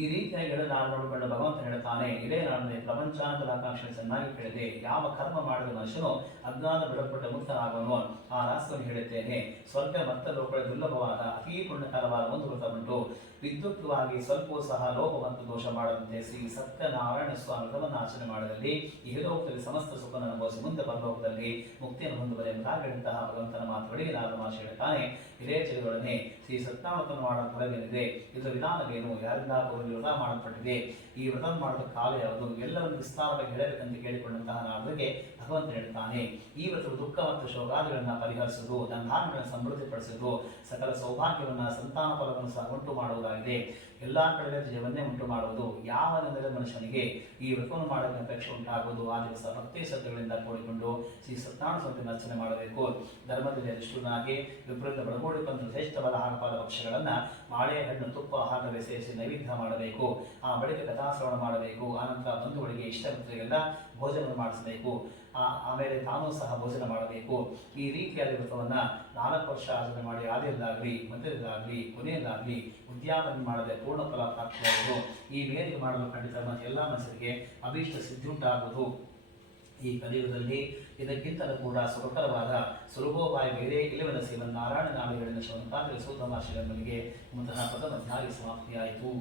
ಈ ರೀತಿಯಾಗಿ ನಾಡು ನೋಡಿಕೊಂಡು ಭಗವಂತ ಹೇಳುತ್ತಾನೆ, ಇದೇ ನಾಡಿನ ಪ್ರಪಂಚಾಂತದ ಆಕಾಂಕ್ಷೆ ಚೆನ್ನಾಗಿ ಕೇಳಿದೆ. ಯಾವ ಕರ್ಮ ಮಾಡಿದ ಮನುಷ್ಯನು ಅಜ್ಞಾನ ಬಿಡಲ್ಪಟ್ಟ ಮುಕ್ತನಾಗುವನು ಆ ರಹಸ್ಯವನ್ನು ಹೇಳುತ್ತೇನೆ. ಸ್ವಲ್ಪ ಮತ್ತ ಲೋಕಗಳ ದುರ್ಲಭವಾದ ಅತೀ ಪುಣ್ಯಕರವಾದ ಒಂದು ವ್ರತ ಉಂಟು. ವಿದ್ಯುಕ್ತವಾಗಿ ಸ್ವಲ್ಪವೂ ಸಹ ಲೋಪ ಮತ್ತು ದೋಷ ಮಾಡದಂತೆ ಶ್ರೀ ಸತ್ಯನಾರಾಯಣ ಸ್ವಾಮಿ ವ್ರತವನ್ನು ಆಚರಣೆ ಮಾಡದಲ್ಲಿ ಈ ಲೋಕದಲ್ಲಿ ಸಮಸ್ತ ಸುಖವನ್ನು ಅನುಭವಿಸಿ ಮುಂದೆ ಪರಲೋಕದಲ್ಲಿ ಮುಕ್ತಿಯನ್ನು ಹೊಂದುವ ಎಂಬುದಾಗಿರುವಂತಹ ಭಗವಂತನ ಮಾತುಗಳಿಗೆ ನಾರದ ಮಹರ್ಷಿ ಹೇಳುತ್ತಾನೆ, ಇದೇ ಜಗದೊಡನೆ ಶ್ರೀ ಸತ್ಯನಾರಾಯಣ ಮಾಡುವ ಫಲವೇನಿದೆ, ಇದರ ವಿಧಾನವೇನು, ಯಾರಿಂದ ವ್ರತ ಮಾಡಲ್ಪಟ್ಟಿದೆ, ಈ ವ್ರತ ಮಾಡುವ ಕಾಲ ಯಾವುದು, ಎಲ್ಲವನ್ನು ವಿಸ್ತಾರವಾಗಿ ಹೇಳಬೇಕಂತ ಕೇಳಿಕೊಂಡಂತಹ ನಾರದರಿಗೆ ಭಗವಂತ ಹೇಳ್ತಾನೆ, ಈ ವ್ರತವು ದುಃಖ ಮತ್ತು ಶೋಕಾದಿಗಳನ್ನು ಪರಿಹರಿಸುವುದು, ಧನಾನ್ಯಗಳನ್ನು ಸಮೃದ್ಧಿಪಡಿಸುವುದು, ಸಕಲ ಸೌಭಾಗ್ಯವನ್ನು ಸಂತಾನ ಫಲವನ್ನು ಸಹ ಉಂಟು ಮಾಡುವುದಾಗಿದೆ. ಎಲ್ಲಾ ಕಡೆ ಜೀವನ್ನೇ ಉಂಟು ಮಾಡುವುದು. ಯಾವ ನೆಲೆ ಮನುಷ್ಯನಿಗೆ ಈ ವ್ರತವನ್ನು ಮಾಡಲಿಕ್ಕೆ ಅಪೇಕ್ಷೆ ಉಂಟಾಗುವುದು ಆ ದಿವಸ ಭಕ್ತಿ ಶ್ರದ್ಧೆಗಳಿಂದ ಕೂಡಿಕೊಂಡು ಶ್ರೀ ಸತ್ಯನಾರಾಯಣ ಸ್ವಾಮಿ ಅರ್ಚನೆ ಮಾಡಬೇಕು. ಧರ್ಮದಲ್ಲಿ ಅಧಿಷ್ಠನಾಗಿ ವಿಪರೀತ ಬಡಗೂಡಿಕೊಂಡು ಶ್ರೇಷ್ಠವಾದ ಆಹಾರಪಾದ ಭಕ್ಷ್ಯಗಳನ್ನು ಬಾಳೆ ಹಣ್ಣು ತುಪ್ಪ ಹಾಕಲು ಸೇರಿಸಿ ನೈವೇದ್ಯ ಮಾಡಬೇಕು. ಆ ಬಳಿಕ ಕಥಾಶ್ರವಣ ಮಾಡಬೇಕು. ಆನಂತರ ಬಂಧುಗಳಿಗೆ ಇಷ್ಟಮಿತ್ರರಿಗೆಲ್ಲ ಭೋಜನ ಮಾಡಿಸಬೇಕು. ಆಮೇಲೆ ತಾನೂ ಸಹ ಭೋಜನ ಮಾಡಬೇಕು. ಈ ರೀತಿಯಾದ ವ್ರತವನ್ನು 4 ವರ್ಷ ಆಚರಣೆ ಮಾಡಿ ಆದಿಯಲ್ಲಾಗಲಿ ಮಧ್ಯದಲ್ಲಾಗಲಿ ಕೊನೆಯಲ್ಲಾಗಲಿ ಉದ್ಯಾಪನೆ ಮಾಡದೆ ಪೂರ್ಣ ಫಲ ಪ್ರಾಪ್ತಿಯಾಗುವುದು. ಈ ಮೇರೆಗೆ ಮಾಡಲು ಖಂಡಿತ ಎಲ್ಲ ಮನಸ್ಸರಿಗೆ ಅಭೀಷ್ಟ ಸಿದ್ಧಿ ಉಂಟಾಗುವುದು. ಈ ಕಲಿಯುಗದಲ್ಲಿ ಇದಕ್ಕಿಂತಲೂ ಕೂಡ ಸುಖಕರವಾದ ಸುಲಭೋಪಾಯ ಬೇರೆ ಇಲ್ಲವೆಂದ ಶ್ರೀಮನ್ ನಾರಾಯಣ ನಾಮಗಳಿಂದ ಶ್ರೀಮಂತಾಂತರ ಸೂತ್ರ ಭಾಷೆಗಳಿಗೆ ಮುಂತಹ ಪ್ರಥಮ ಅಧ್ಯಾಯ ಸಮಾಪ್ತಿಯಾಯಿತು.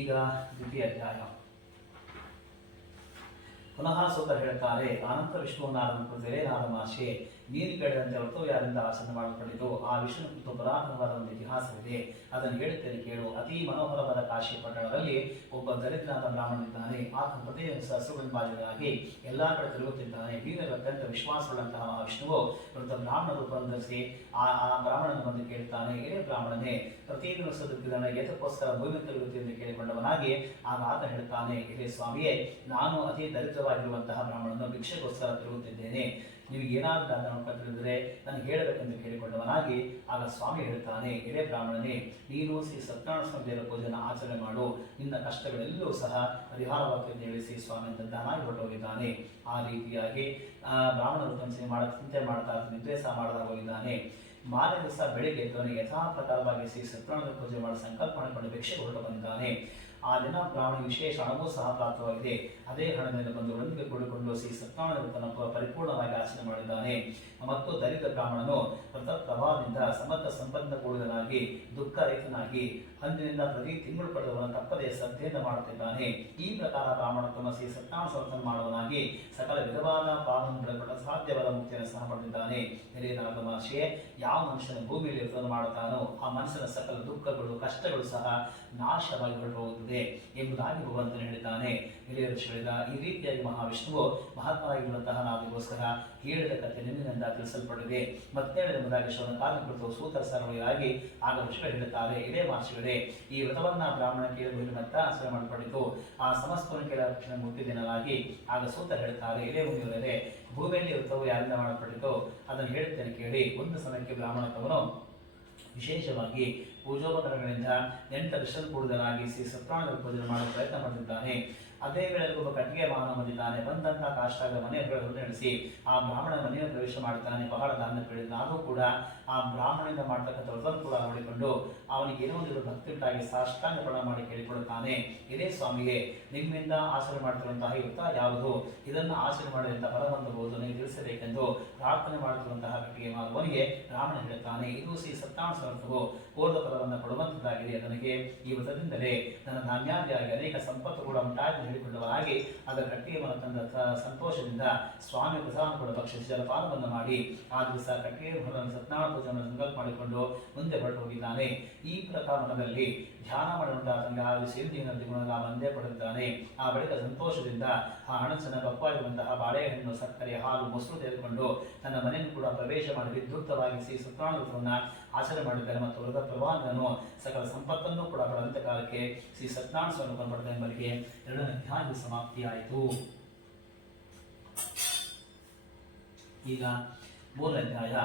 ಈಗ ದ್ವಿತೀಯ ಅಧ್ಯಾಯ. ಪುನಃ ಸೂತ್ರ ಹೇಳುತ್ತಾರೆ, ಅನಂತ ವಿಷ್ಣುವನ್ನಾರಂಭಿಸಿದರೆ ನಾರದ ಮಹರ್ಷಿ, ನೀನು ಕೇಳಿದಂತೆ ವ್ರತವು ಯಾರಿಂದ ಆಚರಣೆ ಮಾಡಲ್ಪಟ್ಟಿತು ಆ ವಿಷ್ಣು ಕುರಿತು ಪುರಾತನವಾದ ಒಂದು ಇತಿಹಾಸವಿದೆ, ಅದನ್ನು ಹೇಳುತ್ತೇನೆ ಕೇಳು. ಅತಿ ಮನೋಹರವಾದ ಕಾಶಿ ಪಟ್ಟಣದಲ್ಲಿ ಒಬ್ಬ ದರಿದ್ರನಾದ ಬ್ರಾಹ್ಮಣನಿದ್ದಾನೆ. ಆತ ಪ್ರತಿ ಸಸುಗಂಬಾಜನಾಗಿ ಎಲ್ಲಾ ಕಡೆ ತಿರುಗುತ್ತಿದ್ದಾನೆ. ವೀರರು ಅತ್ಯಂತ ವಿಶ್ವಾಸವುಳ್ಳಂತಹ ಮಹಾವಿಷ್ಣುವು ವೃದ್ಧ ಬ್ರಾಹ್ಮಣ ರೂಪವನ್ನು ಧರಿಸಿ ಆ ಬ್ರಾಹ್ಮಣನ ಬಂದು ಕೇಳುತ್ತಾನೆ, ಏನೇ ಬ್ರಾಹ್ಮಣನೇ, ಪ್ರತಿ ದಿವಸ ದುಃಖಿದ್ದಾನೆ, ಏತಕ್ಕೋಸ್ಕರ ಭೂಮಿ ತಿರುಗುತ್ತಿ ಎಂದು ಕೇಳಿಕೊಂಡವನಾಗಿ ಆಗ ಆತ ಹೇಳುತ್ತಾನೆ, ಇದೇ ಸ್ವಾಮಿಯೇ, ನಾನು ಅತಿ ದರಿದ್ರವಾಗಿರುವಂತಹ ಬ್ರಾಹ್ಮಣನು ಭಿಕ್ಷೆಗೋಸ್ಕರ ತಿರುಗುತ್ತಿದ್ದೇನೆ. ನೀವು ಏನಾದರೂ ದಾನ ತಿಳಿದರೆ ನನಗೆ ಹೇಳಬೇಕೆಂದು ಕೇಳಿಕೊಂಡವನಾಗಿ ಆಗ ಸ್ವಾಮಿ ಹೇಳುತ್ತಾನೆ, ಇದೇ ಬ್ರಾಹ್ಮಣನೇ, ನೀನು ಶ್ರೀ ಸತ್ಯನಾರಾಯಣ ಸ್ವಾಮಿ ದೇವರ ಪೂಜೆಯನ್ನು ಆಚರಣೆ ಮಾಡು, ನಿನ್ನ ಕಷ್ಟಗಳೆಲ್ಲೂ ಸಹ ಪರಿಹಾರವಾಗ್ತದೆ ಹೇಳಿ ಶ್ರೀ ಸ್ವಾಮಿ ಅಂತ ದಾನಾಗಿ ಹೊರಟೋಗಿದ್ದಾನೆ. ಆ ರೀತಿಯಾಗಿ ಬ್ರಾಹ್ಮಣರು ಚಿಂತೆ ಮಾಡ್ತಾ ನಿರ್ದೇಶ ಮಾಡದಾಗ ಹೋಗಿದ್ದಾನೆ. ಮಾರನೇ ದಿವಸ ಬೆಳಿಗ್ಗೆ ಎದ್ದವನಿಗೆ ಯಥಾ ಪ್ರಕಾರವಾಗಿ ಶ್ರೀ ಸತ್ಯನಾರಾಯಣ ಪೂಜೆ ಮಾಡೋ ಸಂಕಲ್ಪ ಮಾಡಿಕೊಂಡು ಭಿಕ್ಷೆ ಹೊರಟು ಬಂದಿದ್ದಾನೆ. ಆ ದಿನ ಬ್ರಾಹ್ಮಣ ವಿಶೇಷ ಹಣವೂ ಸಹ ಪ್ರಾಪ್ತವಾಗಿದೆ. ಅದೇ ಹಣದಿಂದ ಬಂದು ಒಂದಿಗೆ ಕೂಡಿಕೊಂಡು ಶ್ರೀ ಸತ್ಯನಾರಾಯಣ ವ್ರತವನ್ನು ಪರಿಪೂರ್ಣವಾಗಿ ಆಚರಣೆ ಮಾಡಿದ್ದಾನೆ. ಮತ್ತು ದಲಿತ ಬ್ರಾಹ್ಮಣನು ವ್ರತ ಪ್ರಭಾವದಿಂದ ಸಮರ್ಥ ಸಂಪನ್ನ ಕೂಡಿದನಾಗಿ ದುಃಖ ರಹಿತನಾಗಿ ಅಂದಿನಿಂದ ಪ್ರತಿ ತಿಂಗಳು ಪಡೆದವನು ತಪ್ಪದೇ ಶ್ರದ್ಧೆಯಿಂದ ಮಾಡುತ್ತಿದ್ದಾನೆ. ಈ ಪ್ರಕಾರ ಬ್ರಾಹ್ಮಣ ತಮ್ಮ ಶ್ರೀ ಸತ್ಯನಾರಾಯಣ ವ್ರತವನ್ನು ಮಾಡುವನಾಗಿ ಸಕಲ ವಿಧವಾದ ಪಾಲನ್ನು ಬಿಡಲ್ಪಟ್ಟ ಸಾಧ್ಯವಾದ ಮುಕ್ತಿಯನ್ನು ಸಹ ಪಡೆದಿದ್ದಾನೆ. ಹಿರಿಯನಾದ ಮಹರ್ಷಿಯೇ, ಯಾವ ಮನುಷ್ಯನ ಭೂಮಿಯಲ್ಲಿ ವ್ರತವನ್ನು ಮಾಡುತ್ತಾನೋ ಆ ಮನುಷ್ಯನ ಸಕಲ ದುಃಖಗಳು ಕಷ್ಟಗಳು ಸಹ ನಾಶವಾಗಿ ಹೊರಟುಹೋಗುತ್ತದೆ ಎಂಬುದಾಗಿ ಭಗವಂತನು ಹೇಳಿದ್ದಾನೆ. ಹಿರಿಯರು ಹೇಳಿದ ಈ ರೀತಿಯಾಗಿ ಮಹಾವಿಷ್ಣುವು ಮಹಾತ್ಮರಾಗಿರುವಂತಹ ನಾವಿಗೋಸ್ಕರ ಹೇಳಿದ ಕಥೆ ನಿನ್ನಿಂದ ತಿಳಿಸಲ್ಪಟ್ಟಿದೆ. ಮತ್ತೆ ಎಂಬುದಾಗಿ ಶ್ರವಣ ಕಾಲ ಕುರಿತು ಸೂತ್ರ ಸರಳವಾಗಿ ಆಗ ಋಷಿಗಳು ಹೇಳುತ್ತಾರೆ, ಇದೇ ಮಹರ್ಷಿಗಳೇ, ಈ ವ್ರತವನ್ನ ಬ್ರಾಹ್ಮಣ ಕೇಳಿ ಮತ್ತೆ ಆಚರಣೆ ಮಾಡಲ್ಪಟ್ಟಿತು. ಆ ಸಮಸ್ತವನ್ನು ಕೇಳ ತಕ್ಷಣ ಮುಟ್ಟಿದಿನಲಾಗಿ ಆಗ ಸೂತ್ರ ಹೇಳುತ್ತಾರೆ, ಇದೇ ಮುಗಿಯವರೇ, ಭೂಮಿಯಲ್ಲಿ ವ್ರತವು ಯಾರಿಂದ ಮಾಡಲ್ಪಟ್ಟಿತು ಅದನ್ನು ಹೇಳುತ್ತೇನೆ ಕೇಳಿ. ಒಂದು ಸಮಯಕ್ಕೆ ಬ್ರಾಹ್ಮಣತ್ವನು ವಿಶೇಷವಾಗಿ ಪೂಜೋಪಕರಣಗಳಿಂದ ನೆಂಟರಿಸಲು ಕೂಡಿದನಾಗಿ ಶ್ರೀ ಸತ್ಯನಾರಾಯಣ ಪೂಜೆ ಮಾಡಲು ಪ್ರಯತ್ನ ಮಾಡುತ್ತಿದ್ದಾನೆ. ಅದೇ ವೇಳೆಯಲ್ಲಿ ಒಬ್ಬ ಕಟ್ಟಿಗೆ ಮಾನವ ಬಂದಿದ್ದಾನೆ. ಬಂದಂತಹ ಕಾಷ್ಟಾಗ ಮನೆಯನ್ನು ನಡೆಸಿ ಆ ಬ್ರಾಹ್ಮಣ ಮನೆಯನ್ನು ಪ್ರವೇಶ ಮಾಡುತ್ತಾನೆ. ಬಹಳ ದಾನ ಕೇಳಿದ್ದಾಗೂ ಕೂಡ ಆ ಬ್ರಾಹ್ಮಣದಿಂದ ಮಾಡ್ತಕ್ಕಂಥ ವ್ರತವನ್ನು ಕೂಡ ನೋಡಿಕೊಂಡು ಅವನಿಗೆ ಏನೋ ಒಂದು ಭಕ್ತಿ ಉಂಟಾಗಿ ಸಾಷ್ಟಾಂಗ ಪ್ರಣಾಮ ಮಾಡಿ ಕೇಳಿಕೊಳ್ಳುತ್ತಾನೆ, ಇದೇ ಸ್ವಾಮಿಗೆ, ನಿಮ್ಮಿಂದ ಆಚರಣೆ ಮಾಡ್ತಿರುವಂತಹ ಈ ವ್ರತ ಯಾವುದು, ಇದನ್ನು ಆಚರಣೆ ಮಾಡಿದಂಥ ಫಲ ಹೊಂದಬಹುದು, ನೀವು ತಿಳಿಸಬೇಕೆಂದು ಪ್ರಾರ್ಥನೆ ಮಾಡುತ್ತಿರುವಂತಹ ಕಟ್ಟಿಗೆ ಮಾನವನಿಗೆ ಬ್ರಾಹ್ಮಣ ಹೇಳುತ್ತಾನೆ, ಇದು ಶ್ರೀ ಸತ್ಯನಾರಾಯಣ ವ್ರತವು ಪೂರ್ವ ಫಲವನ್ನು ಕೊಡುವಂತದ್ದಾಗಿದೆ. ನನಗೆ ಈ ವ್ರತದಿಂದಲೇ ನನ್ನ ಧಾನ್ಯಾದಿಯಾಗಿ ಅನೇಕ ಸಂಪತ್ತು ಕೂಡ ಉಂಟಾಗಿ ಹೇಳಿಕೊಂಡವರಾಗಿ ಆಗ ಕಟ್ಟಿಗೆ ಮರ ತಂದ ಸಂತೋಷದಿಂದ ಸ್ವಾಮಿ ಪ್ರಸಾದ ಕೂಡ ಭಕ್ಷಿಸಿ ಜಲಪಾನವನ್ನು ಮಾಡಿ ಆ ದಿವಸ ಕಟ್ಟಿಗೆ ಮರವನ್ನು ಸತ್ಯನಾರಾಯಣ ಪೂಜೆಯನ್ನು ಸಂಕಲ್ಪ ಮಾಡಿಕೊಂಡು ಮುಂದೆ ಹೊರಟು ಹೋಗಿದ್ದಾನೆ. ಈ ಪ್ರಕಾರ ಮನದಲ್ಲಿ ಧ್ಯಾನ ಮಾಡುವಂತಹ ಆ ಸೇಂದಿನಲ್ಲಿ ಗುಣಧಾಮ ಒಂದೇ ಪಡೆದಿದ್ದಾನೆ. ಆ ಬಳಿಕ ಸಂತೋಷದಿಂದ ಆ ಹಣಸನ ಬಪ್ಪಾಗಿರುವಂತಹ ಬಾಳೆಹಣ್ಣು, ಸಕ್ಕರೆ, ಹಾಲು, ಮೊಸರು ತೆಗೆದುಕೊಂಡು ತನ್ನ ಮನೆಯನ್ನು ಕೂಡ ಪ್ರವೇಶ ಮಾಡಿ ವಿದ್ಯುಕ್ತವಾಗಿ ಶ್ರೀ ಸತ್ಯನಾರಾಯಣ ವ್ರತವನ್ನು ಆಚರಣೆ ಮಾಡಿದ್ದಾರೆ. ಮತ್ತು ವ್ರತ ಪ್ರವಾಹವನ್ನು ಸಕಲ ಸಂಪತ್ತನ್ನು ಕೂಡ ಪಡೆದಂತ ಕಾಲಕ್ಕೆ ಶ್ರೀ ಸತ್ಯನಾರಾಯಣ ಸ್ವಾಮಿ ಪಡೆದ ಎಂಬಲ್ಲಿಗೆ 2ನೇ ಅಧ್ಯಾಯದ ಸಮಾಪ್ತಿಯಾಯಿತು. ಈಗ 3ನೇ ಅಧ್ಯಾಯ.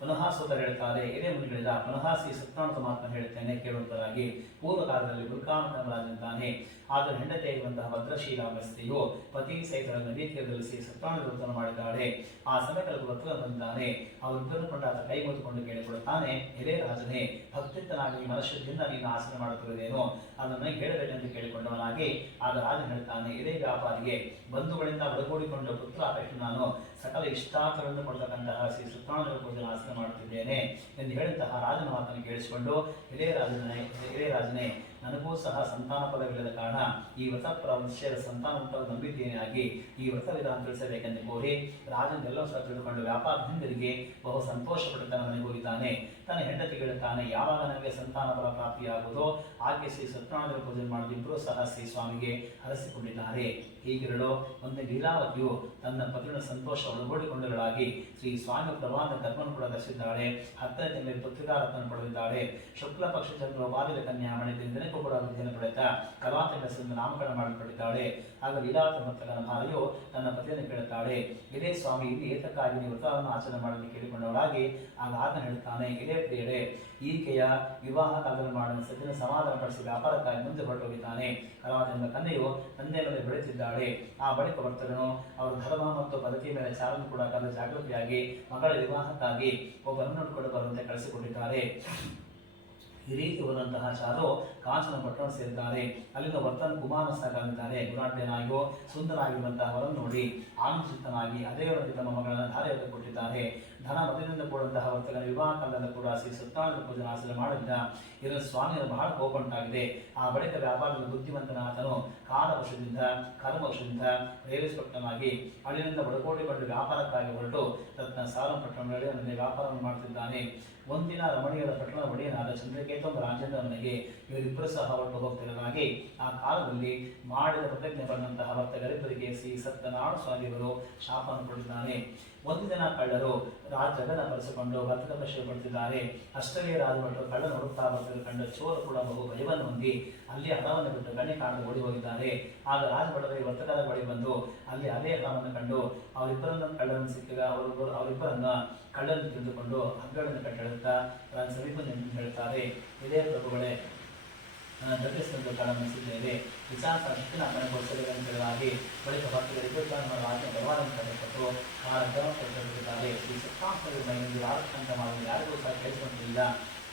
ಪುನಃ ಸೋದರ ಹೇಳ್ತಾರೆ, ಎದೆ ಮುನಿಗಳಿಂದ ಪುನಃ ಶ್ರೀ ಸತ್ಯನಾರಾಯಣ ಮಾತನ್ನು ಹೇಳುತ್ತೇನೆ ಕೇಳುವುದರಾಗಿ. ಪೂರ್ವ ಕಾಲದಲ್ಲಿ ಗುರುಕಾಮರಾಜನಿದ್ದಾನೆ. ಆದರೆ ಹೆಂಡತಿಯಾಗಿರುವಂತಹ ಭದ್ರಶೀಲ ಸ್ತ್ರೀಯು ಪತಿ ಸಹಿತ ನದಿ ತೀರದಲ್ಲಿ ಶ್ರೀ ಸತ್ಯನಾರಾಯಣ ವ್ರತವನ್ನು ಮಾಡಿದ್ದಾಳೆ. ಆ ಸಮಯದಲ್ಲಿ ವ್ರತವನ್ನು ಬಂದಿದ್ದಾನೆ. ಅವರಿಬ್ಬರನ್ನು ಕೊಂಡು ಆತ ಕೈ ಮುಗಿದುಕೊಂಡು ಕೇಳಿಕೊಳ್ಳುತ್ತಾನೆ, ಎಲೆ ರಾಜನೇ, ಭಕ್ತಿತನಾಗಿ ಮನಶುದ್ಧಿಯಿಂದ ನೀನು ಆಸನೆ ಮಾಡುತ್ತಿರುವುದೇನು, ಅದನ್ನು ಹೇಳಬೇಕೆಂದು ಕೇಳಿಕೊಂಡವನಾಗಿ ಆಗ ರಾಜನು ಹೇಳ್ತಾನೆ, ಎಲೆ ವ್ಯಾಪಾರಿಗೆ ಬಂಧುಗಳಿಂದ ಒಳಗೂಡಿಕೊಂಡು ಪುತ್ರ ಅಪೇಕ್ಷೆ ನಾನು ಸಕಲ ಇಷ್ಟಾರ್ಥಗಳನ್ನು ಕೊಡ್ತಕ್ಕಂತಹ ಶ್ರೀ ಸತ್ಯನಾರಾಯಣ ಪೂಜೆ ಆಸನೆ ಮಾಡುತ್ತಿದ್ದೇನೆ ಎಂದು ಹೇಳಿದಂತಹ ರಾಜನ ಮಾತನ್ನು ಕೇಳಿಸಿಕೊಂಡು, ಎಲೆ ರಾಜನೇ, ನನಗೂ ಸಹ ಸಂತಾನ ಫಲವಿಲ್ಲದ ಕಾರಣ ಈ ವ್ರತ ವಿಷಯದ ಸಂತಾನ ಉಂಟಾದ ನಂಬಿಕೆಯಾಗಿ ಈ ವ್ರತ ವಿಧಾನ ತಿಳಿಸಬೇಕೆಂದು ಕೋರಿ ರಾಜನೆಲ್ಲವೂ ಸಹ ತಿಳಿದುಕೊಂಡು ವ್ಯಾಪಾರ ಹಿಂದಿರುಗಿ ಬಹು ಸಂತೋಷ ಪಟ್ಟು ತನ್ನ ಮನೆಗೆ ಹೋಗಿದ್ದಾನೆ. ತನ್ನ ಹೆಂಡತಿ ಹೇಳುತ್ತಾನೆ, ಯಾವಾಗ ನನಗೆ ಸಂತಾನ ಫಲ ಪ್ರಾಪ್ತಿಯಾಗುವುದೋ ಆಕೆ ಶ್ರೀ ಸತ್ಯನಾರಾಯಣ ಪೂಜೆ ಮಾಡಿದ ಇಬ್ಬರೂ ಸಹ ಶ್ರೀ ಸ್ವಾಮಿಗೆ ಹರಸಿಕೊಂಡಿದ್ದಾರೆ. ಹೀಗಿರಲು ಒಂದು ಲೀಲಾವತಿಯು ತನ್ನ ಪತಿನ ಸಂತೋಷ ಒಳಗೂಡಿಕೊಂಡಳಾಗಿ ಶ್ರೀ ಸ್ವಾಮಿ ಪ್ರವಾದ ಧರ್ಮವನ್ನು ಕೂಡ ಧರಿಸಿದ್ದಾಳೆ. 10ನೇ ತಿಂಗಳಲ್ಲಿ ಪುತ್ರಿಕಾರತ್ನ ಪಡೆದಿದ್ದಾಳೆ. ಶುಕ್ಲ ಪಕ್ಷ ಚಂದ್ರ ಬಾಲಿದ ಕನ್ಯಾ ಮಣಿದಿಂದ ಕೂಡ ವಿದ್ಯೆಯನ್ನು ಪಡೆದ ಕಲಾತೆಗಳಿಂದ ನಾಮಕರಣ ಮಾಡಲ್ಪಟ್ಟಿದ್ದಾಳೆ. ಆಗ ಲೀಲಾವತಿ ಭಕ್ತನ ಭಾರ್ಯೆಯು ತನ್ನ ಪತಿಯನ್ನು ಕೇಳುತ್ತಾಳೆ, ಇದೇ ಸ್ವಾಮಿ ಇಲ್ಲಿ ಏತಕ್ಕಾಗಿ ನೀವು ವ್ರತವನ್ನು ಆಚರಣೆ ಮಾಡಲು ಕೇಳಿಕೊಂಡವರಾಗಿ ಆಗ ಆತನು ಹೇಳುತ್ತಾನೆ, ಇದೇ ಪ್ರಿಯರೇ, ಈಕೆಯ ವಿವಾಹ ಕಾಲದಲ್ಲಿ ಮಾಡಿದ ಸಜ್ಜನ ಸಮಾಧಾನ ಪಡಿಸಿ ವ್ಯಾಪಾರಕ್ಕಾಗಿ ಮುಂದೆ ಹೊರಟು ಹೋಗಿದ್ದಾನೆ. ಕಲಾವತಿ ಕನ್ಯೆಯು ತಂದೆ ಮೇಲೆ ಬೆಳೆಯುತ್ತಿದ್ದಾಳೆ. ಆ ಬಳಿಕ ಭಕ್ತರನ್ನು ಅವರ ಧರ್ಮ ಮತ್ತು ಪದ್ಧತಿಯ ಮೇಲೆ ಚಾರನ್ನು ಕೂಡ ಕಲ ಜಾಗೃತಿಯಾಗಿ ಮಗಳ ವಿವಾಹಕ್ಕಾಗಿ ಒಬ್ಬರನ್ನು ನೋಡಿಕೊಂಡು ಬರುವಂತೆ ಕಳಿಸಿಕೊಂಡಿದ್ದಾರೆ. ಈ ರೀತಿ ಹೋದಂತಹ ಚಾರು ಕಾಂಚನ ಪಟ್ಟಣ ಸೇರಿದ್ದಾರೆ. ಅಲ್ಲಿಂದ ವರ್ತನ ಕುಮಾರಸ್ಥಾಗಿದ್ದಾರೆ. ಗುಣಾಢ್ಯನಾಗಿಯೋ ಸುಂದರಾಗಿರುವಂತಹ ಅವರನ್ನು ನೋಡಿ ಆನಂದಿತನಾಗಿ ಅದೇ ವರೆಗೆ ತಮ್ಮ ಮಗಳನ್ನು ಧಾರೆಯನ್ನು ಕೊಟ್ಟಿದ್ದಾರೆ. ಧನ ಮತದಿಂದ ಕೂಡುವಂತಹ ವರ್ತನ ವಿವಾಹ ಕಾಲದಲ್ಲಿ ಕೂಡ ಶ್ರೀ ಸತ್ಯನಾರಾಯಣ ಪೂಜೆ ಆಚರಣೆ ಮಾಡಿದ್ದ. ಇದನ್ನು ಸ್ವಾಮಿಯರು ಬಹಳ ಕೋಪುಂಟಾಗಿದೆ. ಆ ಬಳಿಕ ವ್ಯಾಪಾರದ ಬುದ್ಧಿವಂತನ ಆತನು ಕಾಲವಶದಿಂದ ಕರ್ಮವಶದಿಂದ ಪ್ರೇರಿಸಲ್ಪಟ್ಟನಾಗಿ ಅಲ್ಲಿಂದ ಒಳಗೂಡಿಕೊಂಡು ವ್ಯಾಪಾರಕ್ಕಾಗಿ ಹೊರಟು ತನ್ನ ಸಾಲ ಪಟ್ಟಣಗಳಲ್ಲಿ ವ್ಯಾಪಾರವನ್ನು ಮಾಡುತ್ತಿದ್ದಾನೆ. ಒಂದಿನ ರಮಣಿಯರ ಪಟ್ಟಣ ಒಡೆಯನಾದ ಚಂದ್ರಕೇತುಂಬ ರಾಜೇಂದ್ರ ಮನೆಗೆ ಇವರಿಬ್ಬರು ಸಹ ಹೊರಟು ಹೋಗ್ತಿರಲಾಗಿ ಆ ಕಾಲದಲ್ಲಿ ಮಾಡಿದ ಪ್ರತಿಜ್ಞೆ ಪಡೆದಂತಹ ವರ್ತಕರಿಬ್ಬರಿಗೆ ಶ್ರೀ ಸತ್ಯನಾರಾಯಣ ಸ್ವಾಮಿಯವರು ಶಾಪವನ್ನು ಕೊಟ್ಟಿದ್ದಾನೆ. ಒಂದು ದಿನ ಕಳ್ಳರು ಜಗನ ಬರೆಸಿಕೊಂಡು ವರ್ತಕ ಪ್ರಶ್ನೆ ಪಡುತ್ತಿದ್ದಾರೆ. ಅಷ್ಟೇ ರಾಜಭಟರು ಕಳ್ಳನ ಹುಡುಕ್ತಾ ಬರ್ತಿದ್ದು ಕಂಡ ಚೋರು ಕೂಡ ಬಹು ಭಯವನ್ನು ಹೊಂದಿ ಅಲ್ಲಿ ಹಣವನ್ನು ಬಿಟ್ಟು ಗಣಿ ಕಾಣಲು ಓಡಿ ಹೋಗಿದ್ದಾರೆ. ಆಗ ರಾಜಭಟರು ವರ್ತಕರ ಬಳಿ ಬಂದು ಅಲ್ಲಿ ಅದೇ ಹಣವನ್ನು ಕಂಡು ಅವರಿಬ್ಬರನ್ನು ಕಳ್ಳರನ್ನು ಸಿಕ್ಕಿದ ಅವರಿಬ್ಬರನ್ನ ಕಳ್ಳನ್ನು ತಿಳಿದುಕೊಂಡು ಹಗ್ಗಗಳನ್ನು ಕಟ್ಟಿಡುತ್ತಾ ಸಮೀಪ ಹೇಳ್ತಾರೆ, ಇದೇ ಪ್ರಭುಗಳೇ, ದೊಡ್ಡಿಸಿಕೊಂಡು ಕಳಮಿಸಿದ್ದೇವೆ. ವಿಚಾರ ಶಿಕ್ಷಣ ಮನೆಗೊಳಿಸಬೇಕೆಂದಾಗಿ ಬಳಿಕ ಭಕ್ತರಿಗೆ ಬಲವಾದನ್ನು ಕರೆದುಕೊಟ್ಟು ಆ ಗಮನಿಸುತ್ತಿದ್ದಾರೆ. ಈ ಸತ್ತಾಂಶದ ಮನೆಯಲ್ಲಿ ಯಾರಕ್ಕಂತ ಮಾಡಲು ಯಾರಿಗೂ ಸಹ ಕೇಳಿಸುವಂತಿಲ್ಲ.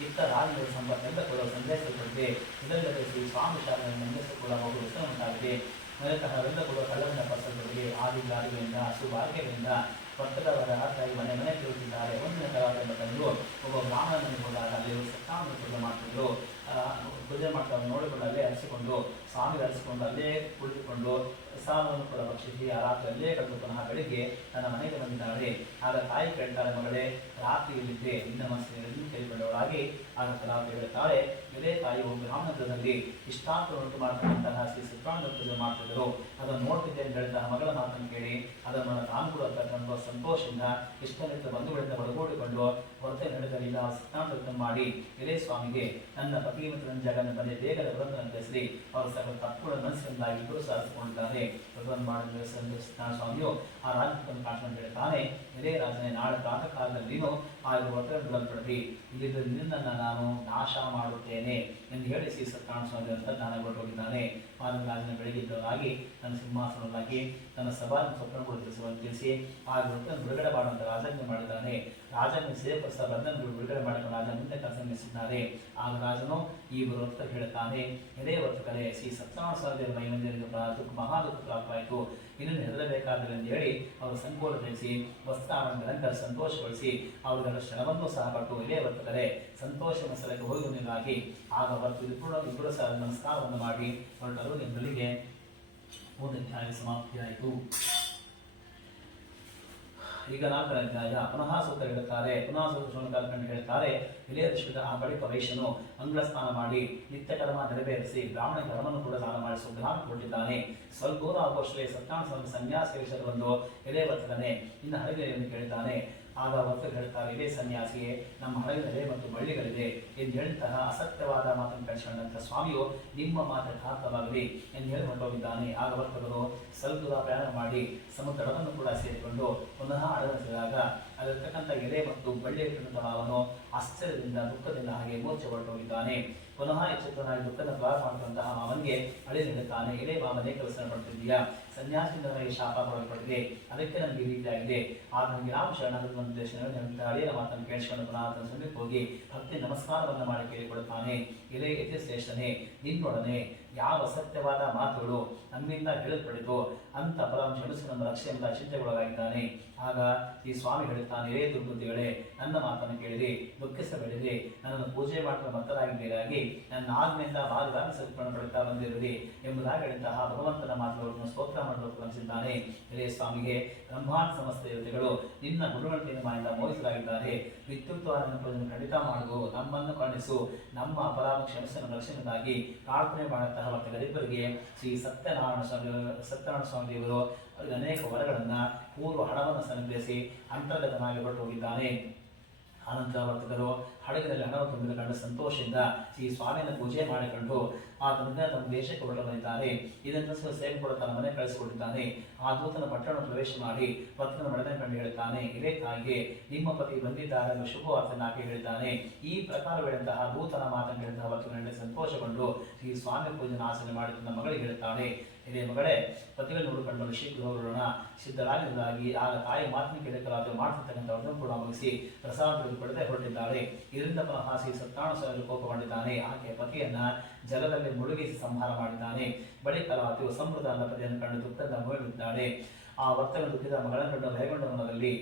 ಇತ್ತ ರಾಜರ ಸಂಪತ್ತೆಲ್ಲ ಕೂಡ ಸಂದೇಶಪಟ್ಟಿದೆ. ಇದಲ್ಲದೆ ಶ್ರೀ ಸ್ವಾಮಿ ಶಾಲೆಯನ್ನು ಮಂಡಿಸಿಕೊಳ್ಳ ಬಹು ವಿಷಯ ಉಂಟಾಗಿದೆ. ಮೂಲತಃ ಕೂಡ ಕಳ್ಳನ ಪಸಗಳಿಗೆ ಆದಿಗಾರಿಗಳಿಂದ ಸುಭಾಗ್ಯಗಳಿಂದ ವರ್ತಕರ ಆಟಾಗಿ ಮನೆ ತಿರುಗುತ್ತಿದ್ದಾರೆ. ಒಂದಿನ ಕಲಾವಿದ ತಂದು ಒಬ್ಬ ಬ್ರಾಹ್ಮಣನಿಗೆ ಹೋದಾಗ ಅಲ್ಲಿ ಸತ್ತಾವನ್ನು ಪೂಜೆ ಮಾಡ್ತಿದ್ರು. ಪೂಜೆ ಮಾಡ್ತಾ ನೋಡಿಕೊಂಡು ಅಲ್ಲೇ ಹರಿಸಿಕೊಂಡು ಸ್ವಾಮಿಗೆ ಹರಿಸಿಕೊಂಡು ಅಲ್ಲೇ ಕುಳಿತುಕೊಂಡು ಪ್ರಸಾದವನ್ನು ಕೂಡ ಭಕ್ಷಿಸಿ ಆ ರಾತ್ರಿ ಅಲ್ಲೇ ಕಳೆದು ಪುನಃ ಬೆಳಿಗ್ಗೆ ತನ್ನ ಮನೆಗೆ ಬಂದಿದ್ದಾಳೆ. ಆಗ ತಾಯಿ ಕೇಳ್ತಾಳೆ, ಮಗಳೇ, ರಾತ್ರಿ ಇಲ್ಲಿದ್ದೆ ನಿನ್ನ ಮನಸ್ಸಿನಲ್ಲಿ ಕೇಳಿಕೊಂಡವಳಾಗಿ ಆಗ ಕಲಾವಿದ ಹೇಳ್ತಾಳೆ, ಇದೇ ತಾಯಿ ಒಬ್ಬ ಬ್ರಾಹ್ಮಣದಲ್ಲಿ ಇಷ್ಟಾಂತರ ಉಂಟು ಮಾಡ್ತಕ್ಕಂತಹ ಶ್ರೀ ಸತ್ಯನಾರಾಯಣ ಪೂಜೆ ಮಾಡ್ತಿದ್ರು. ಅದನ್ನು ನೋಡ್ತಿದ್ದೆ ಅಂತ ಹೇಳಿದ ಮಗಳ ಮಾತನ್ನು ಕೇಳಿ ಅದನ್ನು ತಾನು ಕೂಡ ತಕ್ಕಂಥ ಸಂತೋಷದಿಂದ ಇಷ್ಟನಿಂದ ಬಂಧುಗಳಿಂದ ಒಳಗೂಡಿಕೊಂಡು ಹೊರತೆ ನಡೆದಲಿಲ್ಲ ಸತ್ಯನಾರಾಯಣ ಮಾಡಿ ಇದೇ ಸ್ವಾಮಿಗೆ ನನ್ನ ಪತಿ ಮತ್ತು ನನ್ನ ಜಗನ್ನ ಬಂದೆ ಬೇಗದ ವ್ರತವನ್ನು ತಿಳಿಸಿ ಅವರು ಸಕಲ ತಪ್ಪುಗಳನ್ನು ಮನಸ್ಸಿನಿಂದಾಗಿ ಇಬ್ಬರು ಸಾಧಿಸಿಕೊಂಡಿದ್ದಾರೆ. ವ್ರತವನ್ನು ಮಾಡಿದ ಸತ್ಯನಾರಾಯಣ ಸ್ವಾಮಿಯು ಆ ರಾಜಪುತ್ರನ ಕಾಶವನ್ನು ಹೇಳ್ತಾನೆ, ಇದೇ ರಾಜನೇ, ನಾಳೆ ಪ್ರಾತಃ ಕಾಲದಲ್ಲಿ ನೀನು ಆ ವ್ರತ ಬಿಡಲ್ಪಡಲಿ, ಇಲ್ಲಿದ್ದ ನಿನ್ನನ್ನು ನಾನು ನಾಶ ಮಾಡುತ್ತೇನೆ ಎಂದು ಹೇಳಿ ಶ್ರೀ ಸತ್ಯನಾರಾಯಣ ಸ್ವಾಮಿ ಅಂತ ಜ್ಞಾನಗೊಳ್ಳಿದ್ದಾನೆ. ರಾಜನ ಬೆಳಗಿದ್ದವರಾಗಿ ತನ್ನ ಸಿಂಹಾಸನವಾಗಿ ತನ್ನ ಸಭಾ ಸ್ವಪ್ನ ತಿಳಿಸಿ ಆ ವ್ರತವನ್ನು ಬಿಡುಗಡೆ ಮಾಡುವಂತ ರಾಜಜ್ಞೆ ಮಾಡಿದ್ದಾನೆ. ರಾಜನ ಸೇವಕ ಬಂಧನಗಳು ಬಿಡುಗಡೆ ಮಾಡಿಕೊಂಡು ರಾಜನ ಮುಂದೆ ಕೆಲಸ ನಡೆಸಿದ್ದಾರೆ. ಆಗ ರಾಜನು ಈ ವೃತ್ತ ಹೇಳುತ್ತಾನೆ, ಇದೇ ವರ್ತಕರೇ, ಶ್ರೀ ಸತ್ಯನಾರಾಯಣ ಸ್ವಾಮಿ ಮೈಮಂದಿರ ಮಹಾ ದುಃಖ ಪ್ರಾಪ್ತವಾಯಿತು, ಇನ್ನನ್ನು ಹೆದರಬೇಕಾದರೆ ಎಂದು ಹೇಳಿ ಅವರು ಸಂಕೋಲ ತಿಳಿಸಿ ವಸ್ತ್ರಾಭರಣಗಳಿಂದ ಸಂತೋಷಗೊಳಿಸಿ ಅವರುಗಳ ಶ್ರಮವನ್ನು ಸಹ ಪಟ್ಟು ಇದೇ ವರ್ತಕರೇ ಸಂತೋಷ ಸ್ಥಳಕ್ಕೆ ಹೋಗಿ ಬಂದಿದ್ದಾಗಿ ಆಗ ಹೊರತು ಇಬ್ಬರು ಸಹ ನಮಸ್ಕಾರವನ್ನು ಮಾಡಿ ಹೊರಟರು ಎಂಬಲ್ಲಿಗೆ ಒಂದು ಅಧ್ಯಾಯ ಸಮಾಪ್ತಿಯಾಯಿತು. ಈಗ 4ನೇ ಅಧ್ಯಾಯ. ಪುನಃ ಸೂತ್ರ ಹೇಳುತ್ತಾರೆ. ಪುನಃ ಸೂತ್ರ ಹೇಳ್ತಾರೆ, ಇಳೆಯ ಋಷಿಗಳ ಆ ಬಳಿಕ ವೈಶ್ಯನು ಅಂಗಳ ಸ್ನಾನ ಮಾಡಿ ನಿತ್ಯ ಕರ್ಮ ನೆರವೇರಿಸಿ ಬ್ರಾಹ್ಮಣ ಧರ್ಮವನ್ನು ಕೂಡ ದಾನ ಮಾಡಿಸಿ ಗ್ರಾಮ ಕೊಟ್ಟಿದ್ದಾನೆ. ಸ್ವಲ್ಪ ದೂರ ಆಗುವಷ್ಟೇ ಸತ್ಯಾನ ಸನ್ಯಾಸಿ ಬಂದು ಎಲೆ ಬರ್ತದನೆ ಇನ್ನು ಹಳಗೆಯನ್ನು ಕೇಳಿದ್ದಾನೆ. ಆಗ ವರ್ತರು ಹೇಳ್ತಾರೆ, ಇದೇ ಸನ್ಯಾಸಿಯೇ, ನಮ್ಮ ಹಳಗಿನಲೆ ಮತ್ತು ಬಳ್ಳಿಗಳಿದೆ ಎಂದು ಹೇಳಿದಂತಹ ಅಸತ್ಯವಾದ ಮಾತನ್ನು ಕಳಿಸಿಕೊಂಡಂತ ಸ್ವಾಮಿಯು ನಿಮ್ಮ ಮಾತು ಯಥಾರ್ಥವಾಗಲಿ ಎಂದು ಹೇಳಿ ಹೊರಟೋಗಿದ್ದಾನೆ. ಆಗ ವರ್ತಕರು ಸ್ವಲ್ಪ ದೂರ ಪ್ರಯಾಣ ಮಾಡಿ ಸಮುದ್ರವನ್ನು ಕೂಡ ಸೇರಿಕೊಂಡು ಪುನಃ ಅಡಗಿಸಿದಾಗ ಅಲ್ಲಿರ್ತಕ್ಕಂಥ ಎಲೆ ಮತ್ತು ಬಳ್ಳಿ ಇಟ್ಟಿರುವಂತಹ ಅವನು ಆಶ್ಚರ್ಯದಿಂದ ದುಃಖದಿಂದ ಹಾಗೆ ಮೂರ್ಛೆ ಹೊರಟೋಗಿದ್ದಾನೆ. ಪುನಃ ಎಚ್ಚೆತ್ತನಾಗಿ ದುಃಖದ ಪ್ರಾರಂಭ ಮಾಡುವಂತಹ ಮಾವನಿಗೆ ಅಳಿ ನೀಡುತ್ತಾನೆ. ಎಲೆ ಮಾವನೇ ಕೆಲಸ ಮಾಡ್ತಿದ್ದೀಯಾ, ಸನ್ಯಾಸಿಯಿಂದ ನನಗೆ ಶಾಪ ಕೊಡಲ್ಪಟ್ಟಿದೆ, ಅದಕ್ಕೆ ನನಗೆ ಈ ರೀತಿಯಾಗಿದೆ. ಆಗ ನನಗೆ ರಾಮ ಶರಣಾದ ಅಳಿಯನ ಮಾತನ್ನು ಕೇಳಿಸಿಕೊಂಡು ಪುನಃ ತನ್ನ ಸಮೀಪ ಹೋಗಿ ಭಕ್ತಿ ನಮಸ್ಕಾರವನ್ನು ಮಾಡಿ ಕೇಳಿಕೊಡುತ್ತಾನೆ. ಎಲೆ ಯತಿಶ್ರೇಷ್ಠನೇ, ನಿನ್ನೊಡನೆ ಯಾವ ಸತ್ಯವಾದ ಮಾತುಗಳು ನಮ್ಮಿಂದ ಹೇಳಲ್ಪಡಿತು ಅಂತ ಪರಮಹಂಸ ಎಣಿಸು ನಮ್ಮ ರಕ್ಷೆಯಿಂದ ಚಿಂತೆಗೊಳಗಾಗಿದ್ದಾನೆ. ಆಗ ಈ ಸ್ವಾಮಿ ಹೇಳುತ್ತಾನೆ, ಎಲೆ ದುರ್ಬುದ್ಧಿಗಳೇ, ನನ್ನ ಮಾತನ್ನು ಕೇಳಿರಿ, ದುಃಖಿಸಬೇಡಿರಿ, ನನ್ನನ್ನು ಪೂಜೆ ಮಾಡುವ ಮಕ್ಕಳಾಗಿದ್ದಾಗಿ ನನ್ನ ಆಜ್ಞೆಯಿಂದ ಭಾಗವಾಗಿ ಸತ್ಪನ್ನು ಪಡುತ್ತಾ ಬಂದಿರುವಿರಿ ಎಂಬುದಾಗಿ ಹೇಳಿದಂತಹ ಭಗವಂತನ ಮಾತುಗಳನ್ನು ಸ್ತೋತ್ರ ಮಾಡಲು ಪ್ರಾರಂಭಿಸಿದ್ದಾನೆ. ಎಲೆ ಸ್ವಾಮಿಗೆ ಬ್ರಹ್ಮಾಂಡ ಸಮಸ್ತ ದೇವತೆಗಳು ನಿನ್ನ ಗುಣವಳಿಕೆಯನ್ನು ಮಾಡಿದ ಮೋಹಿಸಲಾಗಿದ್ದಾರೆ. ವಿದ್ಯುಕ್ತವಾದ ಖಂಡಿತ ಮಾಡುವುದು, ನಮ್ಮನ್ನು ಕಾಣಿಸು, ನಮ್ಮ ಅಪರಾಧ ಕ್ಷಮಿಸನ್ನು ರಕ್ಷಣೆಗಾಗಿ ಪ್ರಾರ್ಥನೆ ಮಾಡುತ್ತಹ ಭಕ್ತರಿಬ್ಬರಿಗೆ ಶ್ರೀ ಸತ್ಯನಾರಾಯಣ ಸ್ವಾಮಿ ದೇವರು ಅನೇಕ ವರಗಳನ್ನು ಪೂರ್ವ ಹಣವನ್ನು ಸಂಗ್ರಹಿಸಿ ಅಂತರ್ಗತನಾಗಿ ಹೊರಟು ಹೋಗಿದ್ದಾನೆ. ಆನಂತರ ವರ್ತಕರು ಹಡಗಿನಲ್ಲಿ ಹಣವನ್ನು ತುಂಬಿದ ಕಂಡು ಸಂತೋಷದಿಂದ ಈ ಸ್ವಾಮಿಯನ್ನು ಪೂಜೆ ಮಾಡಿಕೊಂಡು ಆತನಿಂದ ತಮ್ಮ ದೇಶಕ್ಕೆ ಹೊರಟು ಬಂದಿದ್ದಾರೆ. ಇದನ್ನು ಸೇವೆ ಕೂಡ ತನ್ನ ಮನೆ ಕಳಿಸಿಕೊಂಡಿದ್ದಾನೆ. ಆ ದೂತನ ಪಟ್ಟಣವನ್ನು ಪ್ರವೇಶ ಮಾಡಿ ವರ್ತಕನ ಮಡನೆ ಕಂಡು ಹೇಳುತ್ತಾನೆ, ಇದೇ ತಾಯಿಗೆ ನಿಮ್ಮ ಪತಿ ಬಂದಿದ್ದಾರೆ ಎಂಬ ಶುಭವಾರ್ತೆಯನ್ನು ಆಕೆ ಹೇಳಿದ್ದಾನೆ. ಈ ಪ್ರಕಾರವಿರುವಂತಹ ದೂತನ ಮಾತನ್ನು ಹೇಳಿದಂತಹ ವರ್ತಕನಲ್ಲಿ ಸಂತೋಷಗೊಂಡು ಈ ಸ್ವಾಮಿ ಪೂಜೆಯನ್ನು ಆಚರಣೆ ಮಾಡಿ ತನ್ನ ಮಗಳಿಗೆ ಹೇಳುತ್ತಾಳೆ, ಇದೇ ಮಗಳೇ, ಪತಿಗಳನ್ನು ನೋಡಿಕೊಂಡು ಶೀಘ್ರ ಹೋಗೋಣ ಸಿದ್ಧರಾಗಿರುವುದಾಗಿ. ಆಗ ತಾಯಿ ಮಾತಿನ ಕೇಳಿಕಲಾದ ಮಾಡ್ತಿರ್ತಕ್ಕಂಥವ್ರನ್ನು ಕೂಡ ಮುಗಿಸಿ ಪ್ರಸಾದ ಪಡೆದೇ ಹೊರಟಿದ್ದಾಳೆ. ಇದರಿಂದ ಪುನಃ ಶ್ರೀ ಸತ್ಯನಾರಾಯಣ ಕೋಪಗೊಂಡಿದ್ದಾನೆ. ಆಕೆ ಪತಿಯನ್ನ ಜಲದಲ್ಲಿ ಮುಳುಗಿಸಿ ಸಂಹಾರ ಮಾಡಿದ್ದಾನೆ. ಬಳಿಕ ಆಕೆಯು ಸಮೃದ್ಧ ಅನ್ನ ಪತಿಯನ್ನು ಕಂಡು ದುಃಖದಿಂದ ಮುಳುಗಿದ್ದಾಳೆ. ಆ ವರ್ತಕ ದುಃಖಿದ ಮಗಳನ್ನು ಕಂಡು ಭಯಗೊಂಡ ಮನದಲ್ಲಿ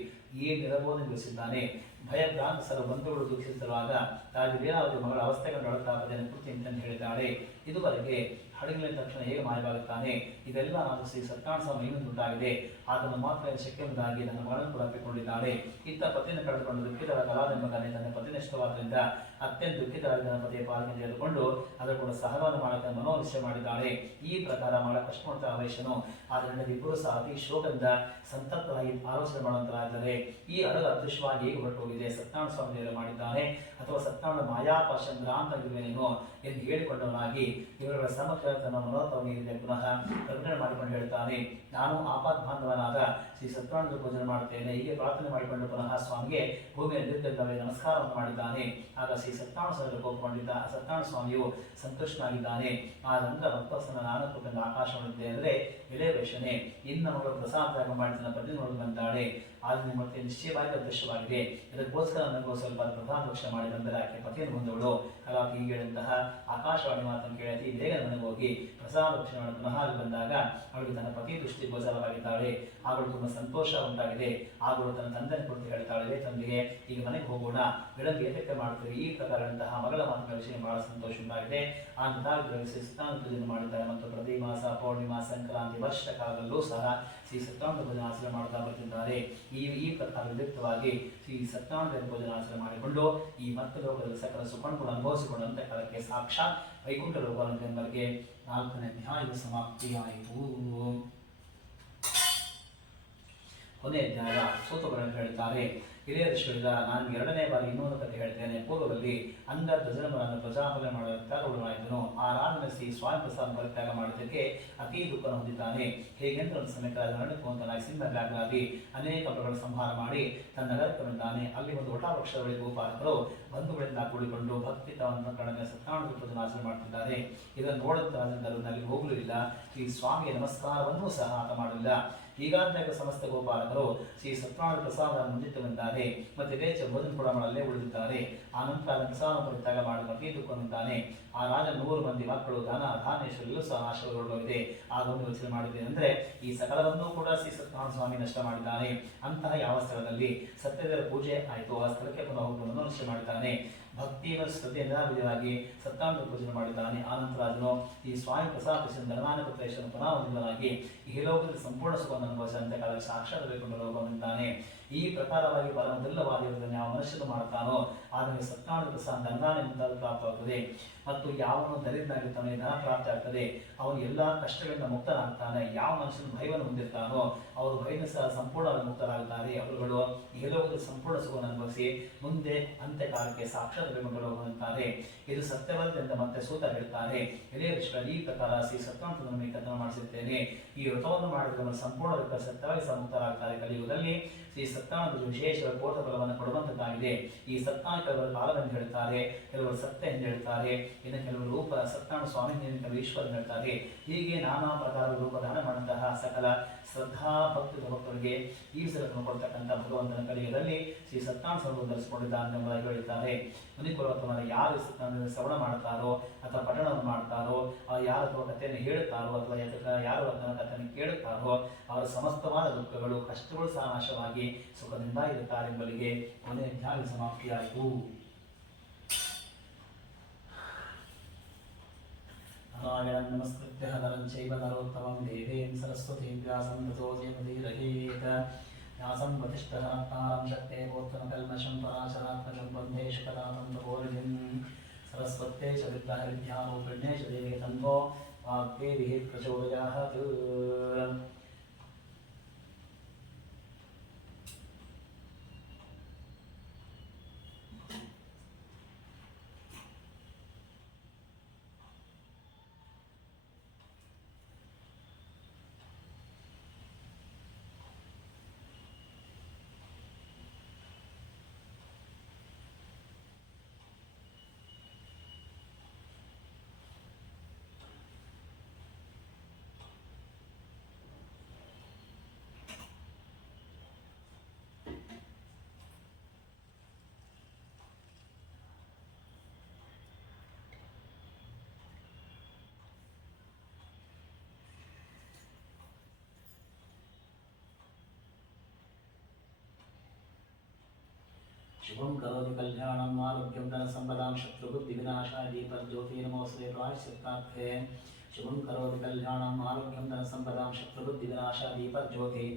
ಏನಿರಬಹುದು ತಿಳಿಸಿದ್ದಾನೆ. ಭಯಭ್ರಾಂತಸರ ಬಂಧುಗಳು ದುಃಖಿಸುತ್ತಿರುವಾಗ ತಾಯಿ ಲೀಲಾವತಿ ಮಗಳ ಅವಸ್ಥೆ ಕಂಡು ಅಳುತ್ತಾ ಪತಿಯನ್ನು ಕೃತಿ ಅಂತ ಹೇಳಿದ್ದಾಳೆ. ಇದುವರೆಗೆ ಹಡಗಿನ ತಕ್ಷಣ ಹೇಗೆ ಮಾಯವಾಗುತ್ತಾನೆ, ಇದೆಲ್ಲ ನಾನು ಶ್ರೀ ಸತ್ಯನಾರಾಯಣ ಸ್ವಾಮಿ ಇನ್ನೊಂದು ಉಂಟಾಗಿದೆ, ಅದನ್ನು ಮಾತ್ರ ಶಕ್ಯವುದಾಗಿ ನನ್ನ ಮಗಳನ್ನು ಕೂಡ ಅಪ್ಪಿಕೊಂಡಿದ್ದಾಳೆ. ಇತ್ತ ಪತಿಯನ್ನು ಕಳೆದುಕೊಂಡು ದುಃಖಿತರ ಕಲಾವೆಂಬ ಮಗನೇ ತನ್ನ ಪತಿನಿಷ್ಠವಾದ್ದರಿಂದ ಅತ್ಯಂತ ದುಃಖಿತರಾಗಿ ನನ್ನ ಪತಿಯ ಪಾಲನೆ ತೆಗೆದುಕೊಂಡು ಅದರ ಕೂಡ ಸಹವಾದ ಮಾಡಕ್ಕೆ ಮನೋನಿಶ್ಚಯ ಮಾಡಿದ್ದಾಳೆ. ಈ ಪ್ರಕಾರ ಮಗಳ ಕಷ್ಟಮಂತ ವೈಶ್ಯನು ಆದ್ದರಿಂದ ಇಬ್ಬರು ಸಹ ಅತಿ ಶೋಕದಿಂದ ಸಂತಪ್ತರಾಗಿ ಆಲೋಚನೆ ಮಾಡುವಂತರಾದರೆ ಈ ಹಡಗು ಅದೃಶ್ಯವಾಗಿ ಹೇಗೆ ಹೊರಟು ಹೋಗಿದೆ, ಸತ್ಯನಾರಾಯಣ ಸ್ವಾಮಿ ದೇವರು ಮಾಡಿದ್ದಾನೆ ಅಥವಾ ಸತ್ಯನಾರಾಯಣ ಮಾಯಾಪಾಶಂದ್ರ ಅಂತೇನೇನೋ ಎಂದು ಹೇಳಿಕೊಂಡವನಾಗಿ ಇವರುಗಳ ಸಮಗ್ರ ತನ್ನ ಮನೋತ್ವನಿಗೆ ಪುನಃ ಪ್ರಕಟಣೆ ಮಾಡಿಕೊಂಡು ಹೇಳ್ತಾನೆ, ನಾನು ಆಪಾತ್ ಬಾಂಧವನಾದ ಶ್ರೀ ಸತ್ಯನಾರಾಯಣ ಪೂಜನೆ ಮಾಡುತ್ತೇನೆ. ಹೀಗೆ ಪ್ರಾರ್ಥನೆ ಮಾಡಿಕೊಂಡು ಪುನಃ ಸ್ವಾಮಿಗೆ ಭೂಮಿಯ ನಿರ್ಗತವೇ ನಮಸ್ಕಾರವನ್ನು ಮಾಡಿದ್ದಾನೆ. ಆಗ ಶ್ರೀ ಸತ್ಯನಾರಾಯಣ ಸ್ವಾಮಿ ಕೋಪಗೊಂಡಿದ್ದ ಸತ್ಯನಾರಾಯಣ ಸ್ವಾಮಿಯು ಸಂತುಷ್ಟನಾಗಿದ್ದಾನೆ. ಆ ನಂತರ ಭಕ್ತಸ್ಥನ ನಾನು ಕೊಟ್ಟಿದ್ದ ಆಕಾಶವಾಣಿದ್ದೆ ಅಂದರೆ ಎಲೆ ವೈಶ್ಯನೇ, ಇನ್ನ ಮಗಳು ಪ್ರಸಾದ ಮಾಡಿ ತನ್ನ ಪ್ರತಿ ನೋಡಿ ಬಂದಾಳೆ. ಆದರೆ ಮತ್ತೆ ನಿಶ್ಚಯವಾಗಿ ಅದೃಶ್ಯವಾಗಿದೆ. ಇದಕ್ಕೋಸ್ಕರ ನನಗೂ ಸ್ವಲ್ಪ ಪ್ರಧಾನ ದೋಷ ಮಾಡಿ ಬಂದರೆ ಆಕೆ ಪತಿಯನ್ನು ಹೊಂದವಳು. ಕಲಾಪಿ ಹೀಗೆ ಹೇಳಿದಂತಹ ಆಕಾಶವಾಣಿ ಮಾತನ್ನು ಕೇಳಿ ಅತಿ ಬೇಗ ಮನೆಗೆ ಹೋಗಿ ಪ್ರಸಾದ ದೋಷ ಮಾಡಿ ಪುನಃ ಬಂದಾಗ ಅವಳಿಗೆ ತನ್ನ ಪತಿ ದೃಷ್ಟಿ ಗೋಚರವಾಗಿದ್ದಾಳೆ. ಅವಳು ತುಂಬ ಸಂತೋಷ ಉಂಟಾಗಿದೆ. ಅವಳು ತನ್ನ ತಂದೆಯ ಕುರಿತು ಹೇಳ್ತಾಳೆ, ತಂದೆಗೆ ಈಗ ಮನೆಗೆ ಹೋಗೋಣ, ಬೆಳಗ್ಗೆ ಏತಕ್ಕೆ ಮಾಡ್ತೀವಿ. ಈ ಪ್ರಕಾರದಂತಹ ಮಗಳ ಮಾತುಗಳ ವಿಷಯ ಬಹಳ ಸಂತೋಷ ಉಂಟಾಗಿದೆ. ಆ ನಿರ್ಧಾರದಲ್ಲಿ ಸ್ನಾನ ಪೂಜೆಯನ್ನು ಮಾಡಿದ್ದಾರೆ ಮತ್ತು ಪ್ರತಿ ಮಾಸ ಪೌರ್ಣಿಮಾ ಸಂಕ್ರಾಂತಿ ವರ್ಷ ಕಾಲದಲ್ಲೂ ಸಹ ಶ್ರೀ ಸತ್ಯನಾರಾಯಣ ಪೂಜೆ ಆಚರಣೆ ಮಾಡುತ್ತಾ ಬರ್ತಿದ್ದಾರೆ. ಈ ಪ್ರಕಾರ ವ್ಯಕ್ತವಾಗಿ ಶ್ರೀ ಸತ್ಯನಾರಾಯಣ ಪೂಜೆ ಆಚರಣೆ ಮಾಡಿಕೊಂಡು ಈ ಮತ್ತೆ ಲೋಕದಲ್ಲಿ ಸಕಲ ಸುಖವನ್ನು ಅನುಭವಿಸಿಕೊಂಡಂತೆ ಕಾಲಕ್ಕೆ ಸಾಕ್ಷಾತ್ ವೈಕುಂಠ ಲೋಕಕ್ಕೆ 4ನೇ ಅಧ್ಯಾಯದ ಸಮಾಪ್ತಿಯಾಯಿತು. ಕೊನೆಯ ಅಧ್ಯಾಯ ಸೂತಗಳನ್ನು ಹೇಳ್ತಾರೆ. ಹಿರಿಯ ಋಷಿಗಳಿಂದ ನಾನು 2ನೇ ಬಾರಿ ಇನ್ನೊಂದು ಕಥೆ ಹೇಳ್ತೇನೆ. ಪೂರ್ವದಲ್ಲಿ ಅಂಗಧ್ವಜನಗಳನ್ನು ಪ್ರಜಾಪಾಲನೆ ಮಾಡುವ ತ್ಯಾಗಗೊಳ್ಳಲಾಯಿತನು. ಆ ರಾಜನಿಸಿ ಸ್ವಾಮಿ ಪ್ರಸಾದ ಪರಿತ್ಯಾಗ ಮಾಡಿದ್ದಕ್ಕೆ ಅತೀ ದುಃಖ ಹೊಂದಿದ್ದಾನೆ. ಹೇಗೆಂದ್ರೆ ಒಂದು ಸಮಯಕ್ಕೆ ನರಳುವಂತನಾಗಿ ಸಿಂಹಗಳಾಗಿ ಅನೇಕ ಮೃಗಗಳ ಸಂಹಾರ ಮಾಡಿ ತನ್ನ ನಗರಕ್ಕೆ ಬಂದಿದ್ದಾನೆ. ಅಲ್ಲಿ ಒಂದು ವಟಾವೃಕ್ಷದಲ್ಲಿ ಗೋಪಾಲಕರು ಬಂಧುಗಳಿಂದ ಕೂಡಿಕೊಂಡು ಭಕ್ತಿ ತವನ್ನು ಕಡಿಮೆ ಸತ್ಯನಾರಾಯಣ ಪೂಜೆ ಆಚರಣೆ ಮಾಡ್ತಿದ್ದಾರೆ. ಇದನ್ನು ನೋಡಿದ ರಾಜನಲ್ಲಿ ಹೋಗಲಿಲ್ಲ. ಈ ಸ್ವಾಮಿಯ ನಮಸ್ಕಾರವನ್ನೂ ಸಹ ಆತ ಮಾಡಲಿಲ್ಲ. ಹೀಗಾದಾಗ ಸಮಸ್ತ ಗೋಪಾಲಕರು ಶ್ರೀ ಸತ್ಯನಾರಾಯಣ ಪ್ರಸಾದ ಮುಂದಿಟ್ಟು ಬಂದಿದ್ದಾರೆ. ಮತ್ತೆ ರೇಚ ಭೋಜನ ಕೂಡ ಮಾಡಲ್ಲೇ ಉಳಿದಿದ್ದಾರೆ. ಆ ನಂತರ ಪ್ರಸಾದ ಪರಿತ್ಯಾಗ ಮಾಡಿ ಅತಿ ದುಃಖನಿದ್ದಾನೆ. ಆ ರಾಜ 100 ಮಂದಿ ಮಕ್ಕಳು ಧನ ಧಾನ್ಯೇಶ್ವರಲ್ಲೂ ಸಹ ಆಶೀರ್ವಾದವಾಗಿದೆ. ಆಗ ಒಂದು ಯೋಚನೆ ಮಾಡಿದ್ದೇನೆ ಅಂದ್ರೆ ಈ ಸಕಲವನ್ನೂ ಕೂಡ ಶ್ರೀ ಸತ್ಯನಾರಾಯಣ ಸ್ವಾಮಿ ನಷ್ಟ ಮಾಡಿದ್ದಾನೆ. ಅಂತಹ ಯಾವ ಸ್ಥಳದಲ್ಲಿ ಸತ್ಯದೇವರ ಪೂಜೆ ಆಯಿತು ಆ ಸ್ಥಳಕ್ಕೆ ಪುನಃ ಹೋಗುವುದನ್ನು ನಿಶ್ಚಯ ಮಾಡಿದ್ದಾನೆ. ಭಕ್ತಿ ಮತ್ತು ಶ್ರದ್ಧೆಯಿಂದ ವಿಧಿಯಾಗಿ ಸತ್ಯಾಂಗ ಪೂಜೆ ಮಾಡಿದ್ದಾನೆ. ಆನಂತರ ಅದನ್ನು ಈ ಸ್ವಾಮಿ ಪ್ರಸಾದಿಸಿದ ಧನಮಾನ ಪುತ್ರೇಶ್ವರನ ಪುನಃ ಹೊಂದಿದನಾಗಿ ಈ ಲೋಕದಲ್ಲಿ ಸಂಪೂರ್ಣ ಸುಖವನ್ನು ಅನುಭವಿಸಿ ಅಂತ್ಯಕಾಲಕ್ಕೆ ಸಾಕ್ಷಾತ್ ಬೇಕೊಂಡು ಹೋಗುವಂತಾನೆ. ಈ ಪ್ರಕಾರವಾಗಿ ಪರಮದಿಲ್ಲವಾದಿರುವುದನ್ನು ಯಾವ ಮನುಷ್ಯನು ಮಾಡುತ್ತಾನೋ ಆದರೆ ಸತ್ಯಾಂಗ ಪ್ರಸಾದ ಧನದಾನ ಮುಂತಾದ ಪ್ರಾಪ್ತವಾಗುತ್ತದೆ. ಮತ್ತು ಯಾವನು ದರಿದ್ರನಾಗಿರ್ತಾನೆ ಧನ ಪ್ರಾಪ್ತಿ ಆಗ್ತದೆ. ಅವನು ಎಲ್ಲ ಕಷ್ಟಗಳಿಂದ ಮುಕ್ತನಾಗ್ತಾನೆ. ಯಾವ ಮನುಷ್ಯನು ಭಯವನ್ನು ಹೊಂದಿರ್ತಾನೋ ಅವರು ಭಯದಿಂದ ಸಹ ಸಂಪೂರ್ಣವಾಗಿ ಮುಕ್ತರಾಗುತ್ತಾರೆ. ಅವರುಗಳು ಈ ಲೋಕದಲ್ಲಿ ಸಂಪೂರ್ಣ ಸುಖವನ್ನು ಅನುಭವಿಸಿ ಮುಂದೆ ಅಂತ್ಯಕಾಲಕ್ಕೆ ಸಾಕ್ಷಾತ್ ಬೇಕೊಂಡು ಹೋಗುವಂತಾರೆ. ಇದು ಸತ್ಯವಲ್ಲದೆಂದು ಮತ್ತೆ ಸೂತ ಹೇಳ್ತಾರೆ. ಇದೇ ವಿಷಯ ಈ ಪ್ರಕಾರ ಶ್ರೀ ಸತ್ಯಾಂಶವನ್ನು ನಿಮಗೆ ಕಥನ ಮಾಡಿಸುತ್ತೇನೆ. ಈ ವ್ರತವನ್ನು ಮಾಡಿದ ಸಂಪೂರ್ಣ ಸತ್ಯವಾಗಿ ಮುಕ್ತರಾಗುತ್ತಾರೆ. ಕಲಿಯುಗದಲ್ಲಿ ಶ್ರೀ ಸತ್ಯಾಂಶ ವಿಶೇಷ ಕೋಟ ಫಲವನ್ನು ಕೊಡುವಂತದ್ದಾಗಿದೆ. ಈ ಸತ್ಯಾಂಶ ಕೆಲವರು ಕಾಲವೆಂದು ಹೇಳ್ತಾರೆ, ಕೆಲವರು ಸತ್ಯ ಎಂದು ಹೇಳ್ತಾರೆ, ಇನ್ನು ಕೆಲವರು ರೂಪ ಸತ್ಯಾಂಶ ಸ್ವಾಮಿ ಕೆಲವರು ಈಶ್ವರ ಹೇಳ್ತಾರೆ. ಹೀಗೆ ನಾನಾ ಪ್ರಕಾರದ ರೂಪದಾನ ಮಾಡುವಂತಹ ಸಕಲ ಶ್ರದ್ಧಾ ಭಕ್ತಿ ಭಕ್ತರಿಗೆ ಈ ಸಲವನ್ನು ಕೊಡ್ತಕ್ಕಂಥ ಭಗವಂತನ ಕಲಿಯುಗದಲ್ಲಿ ಶ್ರೀ ಸತ್ಯಾಂಶವನ್ನು ಧರಿಸಿಕೊಂಡಿದ್ದಾನೆ ಎಂಬುದಾಗಿ ಹೇಳಿದ್ದಾರೆ. ಮುನಿಕುಲವನ್ನು ಯಾರು ಶ್ರವಣ ಮಾಡ್ತಾರೋ ಅಥವಾ ಪಠಣವನ್ನು ಮಾಡ್ತಾರೋ, ಯಾರ ಕಥೆಯನ್ನು ಹೇಳುತ್ತಾರೋ ಅಥವಾ ಯಾರು ಕಥೆಯನ್ನು ಕೇಳುತ್ತಾರೋ ಅವರ ಸಮಸ್ತವಾದ ದುಃಖಗಳು ಕಷ್ಟಗಳು ಸಹ ನಾಶವಾಗಿ ಸುಖದಿಂದ ಇರುತ್ತಾರೆ ಎಂಬುದಕ್ಕೆ ಕೊನೆಯ ಧ್ಯಾನ ಸಮಾಪ್ತಿಯಾಯಿತು. ನಮಸ್ಕೃತ್ಯ ನರಂ ಚೈವ ನರೋತ್ತಮಂ ದೇವೀಂ ಸರಸ್ವತೀಂ ವ್ಯಾಸಂ ತತೋ ಜಯಮುದೀರಯೇತ್. ವ್ಯಾಸಂ ವಸಿಷ್ಠಸನತ್ನಾರಂ ಶಕ್ತೇ ಗೋತ್ರಂ ಕಲ್ಮಷಂ ಪರಾಶರಾತ್ಮಜಂ ವಂದೇ ಶುಕದಾತಂ ತಪೋನಿಧಿಂ. ಸರಸ್ವತ್ಯೈ ಚ ವಿದ್ಯಾರೂಪಿಣ್ಯೈ ಚ ದೇವಿ ತನ್ನೋ ವಾಗ್ದೇವಿ ಪ್ರಚೋದಯಾತ್. शुभं करोति कल्याणं आरोग्यं धनसम्पदां शत्रुबुद्धिविनाशाय दीपज्योति नमोऽस्ते प्रायश्चित्तार्थे. शुभं करोति कल्याणं आरोग्यं धनसम्पदां शत्रुबुद्धिविनाशाय दीपज्योति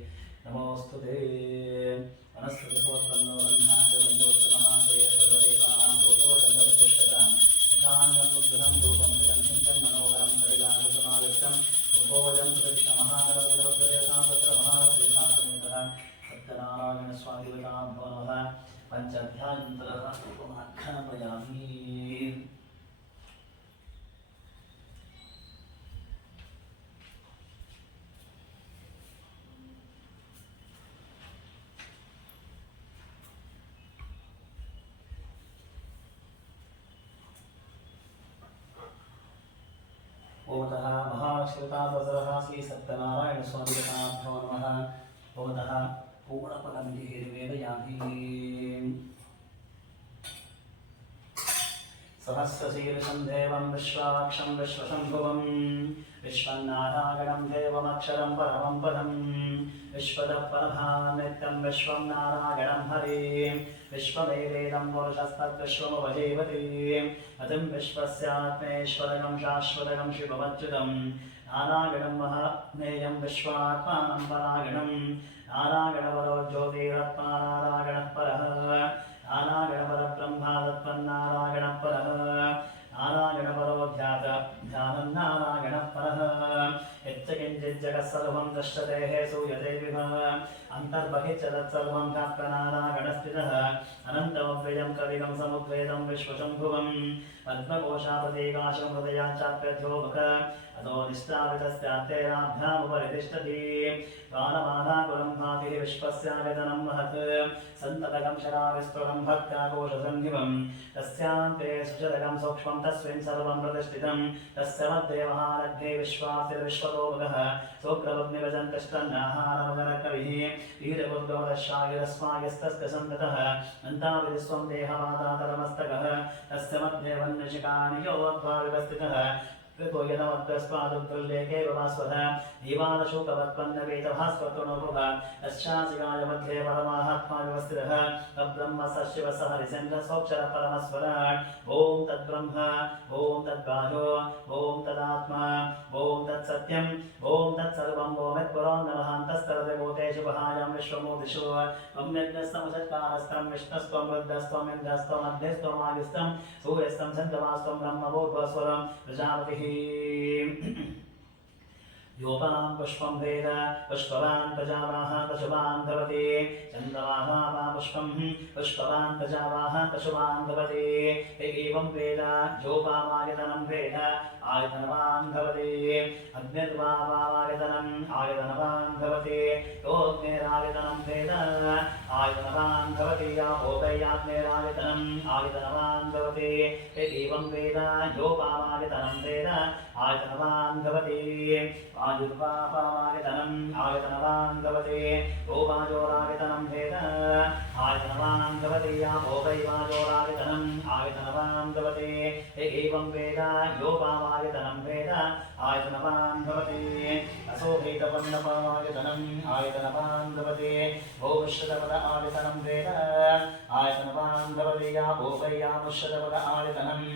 नमोऽस्तुते. वनस्पतिसोत्पन्नो ब्रह्माण्डोत्तमहादेव सर्वदेवानां रूपो जगदतिष्ठतां प्रधानमन्त्रिगुणं रूपं जगन्नित्यं मनोहरं परिगानसमायुक्तं उपोवजं प्रदक्षिणमहागणपतिदेवतां तत्र महादेवतासमेतः सत्यनारायणस्वामिदेवतां नमः. पंचाध्यायन्तरः उपमाख्यापयामि. ओमतः महाश्रितावसरः श्री सत्यनारायण स्वामिदेवताभ्यो नमः. ओमतः पूर्णपदमिति हेतुवेदयामि. सहस्रशीर्षं देवं विश्वाक्षं विश्वशम्भुवं विश्वनारायणं देवमक्षरं परमं पदं विश्वतः परभां नित्यं विश्वं नारायणं हरिं विश्वमेवेदं पुरुषस्तद्विश्वमुपजीवति अतिं विश्वस्यात्मेश्वरकं शाश्वतकं शिवमच्युतं नारायणं महात्मेयं विश्वात्मानं परायणं नारायणपरो ज्योतिरत्मा नारायणः परः नारायणपरब्रह्मा तत्त्वन्नारायणः परः नारायणपरो ध्यानं नारायणः परः यच्च जगत् सर्वं दृश्यते हे सूयते विभः अन्तर्बहिश्च तत्सर्वं व्याप्तनारायणस्थितः अनन्तमव्ययं कविगं समुद्वेदं विश्वशम्भुवं पद्मकोशापदेकाशं हृदयाच्चाप्यध्योमुख अतो निष्ठापितस्यात्तेराभ्यामुपरि तिष्ठति प्राणमानाकुलं भाति विश्वस्यावेदनं महत् सन्ततकं शराविस्तुलं भक्त्याकोशसन्निभं तस्यान्ते सुचरकं सूक्ष्मं तस्मिन् सर्वं प्रतिष्ठितं तस्य मध्ये महालग्ने विश्वासिर्विश्वतोमुखः शोक्रवग्निवजन्तष्टन्नाहारमकरकविः वीरबुद्धोदशागिरस्मायस्तस्य सन्ततः अन्ताविस्वं देहमादातरमस्तकः तस्य मध्ये वह्निशिखानि योद्धा व्यवस्थितः कृतो यदमद्वस्वादुद्वल्लेखे भवास्वः दीवानशोकवत्पन्नवेतभास्वतुणोरुह यश्चासिकाय मध्ये परमात्मा व्यवस्थितः तद्ब्रह्म स शिवः स हरिचन्द्रसोऽक्षरः परमस्वराट् ॐ तद्ब्रह्म ॐ तद्बाहो ॐ तदात्मा ॐ तत्सत्यम् ॐ तत्सर्वं ॐ यत्पुरान् नमः अन्तस्तरदेवोतेषु बहायां विश्वमूर्तिषु त्वं यज्ञस्तमसत्कारस्तं विष्णुस्त्वं रुद्रस्त्वं इन्द्रस्त्वम् अग्निस्त्वम् आयुस्त्वं सूर्यस्त्वं चन्द्रमास्त्वं ब्रह्मभूर्भुवस्वरं प्रजापतिः योपां पुष्पं वेद पुष्पवान् प्रजावाः पशुवान् भवति चन्द्रमाः वा पुष्पं पुष्पवान् प्रजावाः पशुवान् भवति एवं वेद योपामायतनं वेद आयतनवान् भवति अग्निर्वा वायतनम् आयतनवान् भवति योऽग्निरायतनं वेद आयतनवान् भवति याज्ञैरायतनम् आयतनवान् भवति एवं वेद योपामायतनं वेद आयतनवान् भवति आयुर्वापायतनम् आयतनवान् भवति गोपाजोरायतनं वेद आयतनवान् भवति याभोगैवाजोरायतनम् आयतनवान् भवति एवं वेद योपामायतनं वेद आयतनवान् भवति असोभेदपन्नपायतनम् आयतनवान् भवति भोश्रुतपद आयतनं वेद आयतनवान् भवति याभोगैयामुश्रुतपद आयतनम्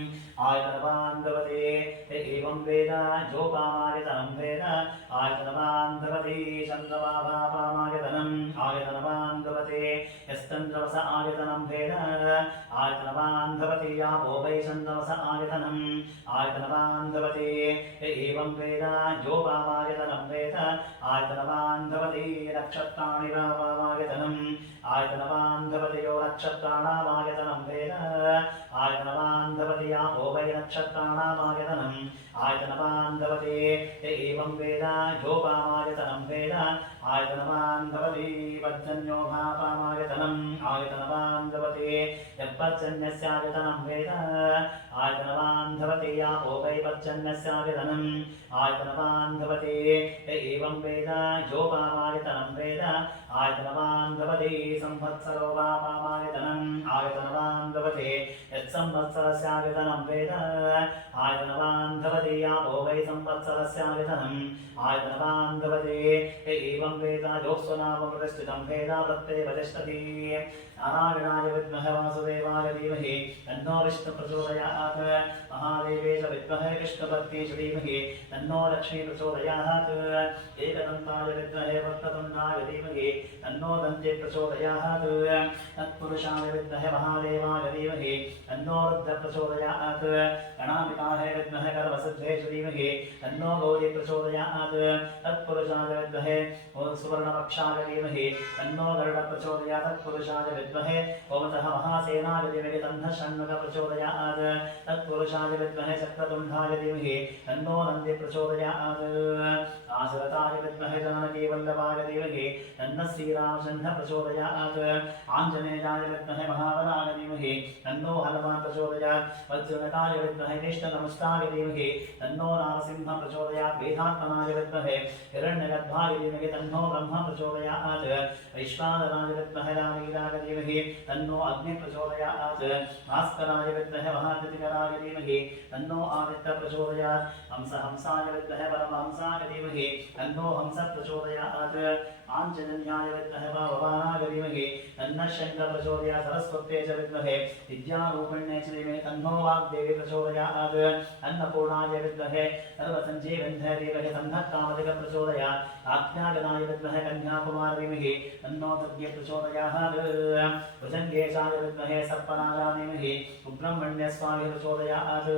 आयतनवान् भवति एवं वेद योपामायतनं वेद आयतनवान् भवति चन्द्रमाभापामायतनम् आयतनवान् भवति यश्चन्द्रवस आयतनं वेद आयतनवान् भवति याभोगै चन्द्रवस आयतनम् आयतनवान् भवति एवं वेद योपामायतनं वेद आयतनवान् भवति नक्षत्राणि वामायतनम् आयतनवान् भवति यो नक्षत्राणामायतनं वेद आयतनवान् भवति याभोगै नक्षत्राणामायतनम् आयतनवान् भवति एवं वेद योपामायतनं वेद आयतनवान् भवति पर्जन्योभापामायतनम् आयतनवान् भवति यत्पर्जन्यस्यायतनं वेद आयतनवान् भवति याभोगै पर्जन्यस्यायतनम् आयतनवान् भवति एवं वेद योपामायतनं वेद आयतनवान् भवति संवत्सरो वापामायतनम् आयतनवान् भवति यत्संवत्सरस्यायतनं वेद आयतनवान् भवति याभोगै संवत्सरस्यायतनम् आयतनवान् भवति एवं वेद योऽस्वनामप्रतिष्ठितं वेद प्रत्येव तिष्ठति नारायणाय विद्महे वासुदेवाय धीमहि तन्नो विष्णुः प्रचोदयात् महादेवे च विद्महे विष्णुपत्नी च धीमहि तन्नो लक्ष्मी प्रचोदयात् एकदन्ताय विद्महे वक्रतुण्डाय धीमहि तन्नो दन्ते प्रचोदयात् तत्पुरुषाय विद्महे महादेवाय धीमहि तन्नो रुद्रः प्रचोदयात् गणाधिकाय विद्महे गर्भसिद्धे च धीमहि तन्नो गौरी प्रचोदयात् तत्पुरुषाय विद्महे सुवर्णपक्षाय धीमहि तन्नो गरुडः प्रचोदयात् तत्पुरुषाय विद्महे ओमतः महासेनाय धीमहि तन्नः षण्मुखः प्रचोदयात् तत्पुरुषाय विद्महे चक्रतुण्डाय धीमहि तन्नो नन्दिः प्रचोदयात् आसुरताय विद्महे जानकीवल्लभाय धीमहि तन्नः श्रीरामचन्द्रः प्रचोदयात् आञ्जनेयाय विद्महे महाबलाय धीमहि तन्नो हनुमान् प्रचोदयात् वज्रनकाय विद्महे कृष्णनमस्ताय धीमहि तन्नो नारसिंहः प्रचोदयात् वेदात्मनाय विद्महे हिरण्यगर्भाय धीमहि तन्नो ब्रह्म प्रचोदयात् वैश्वानराय विद्महे रामवीराय धीमहि तन्नो अग्निः प्रचोदयात् भास्कराय विद्महे महाकृतिकराय धीमहि तन्नो आदित्यः प्रचोदयात् हंसाय विद्महे परमहंसाय धीमहि तन्नो हंसः प्रचोदयात् आञ्जनेयाय विद्महे भवानाय धीमहि तन्नः शङ्खः प्रचोदयात् सरस्वत्यै च विद्महे विद्यारूपिण्यै च धीमहि तन्नो वाग्देवी प्रचोदयात् अन्नपूर्णाय विद्महे सर्वसञ्जीवन्यै धीमहि तन्नः कामदेवः प्रचोदयात् आज्ञागणाय विद्महे कन्याकुमारी धीमहि तन्नो दुर्गे प्रचोदयात् भुजङ्गेशाय विद्महे सर्पराजाय धीमहि सुब्रह्मण्यस्वामी प्रचोदयात्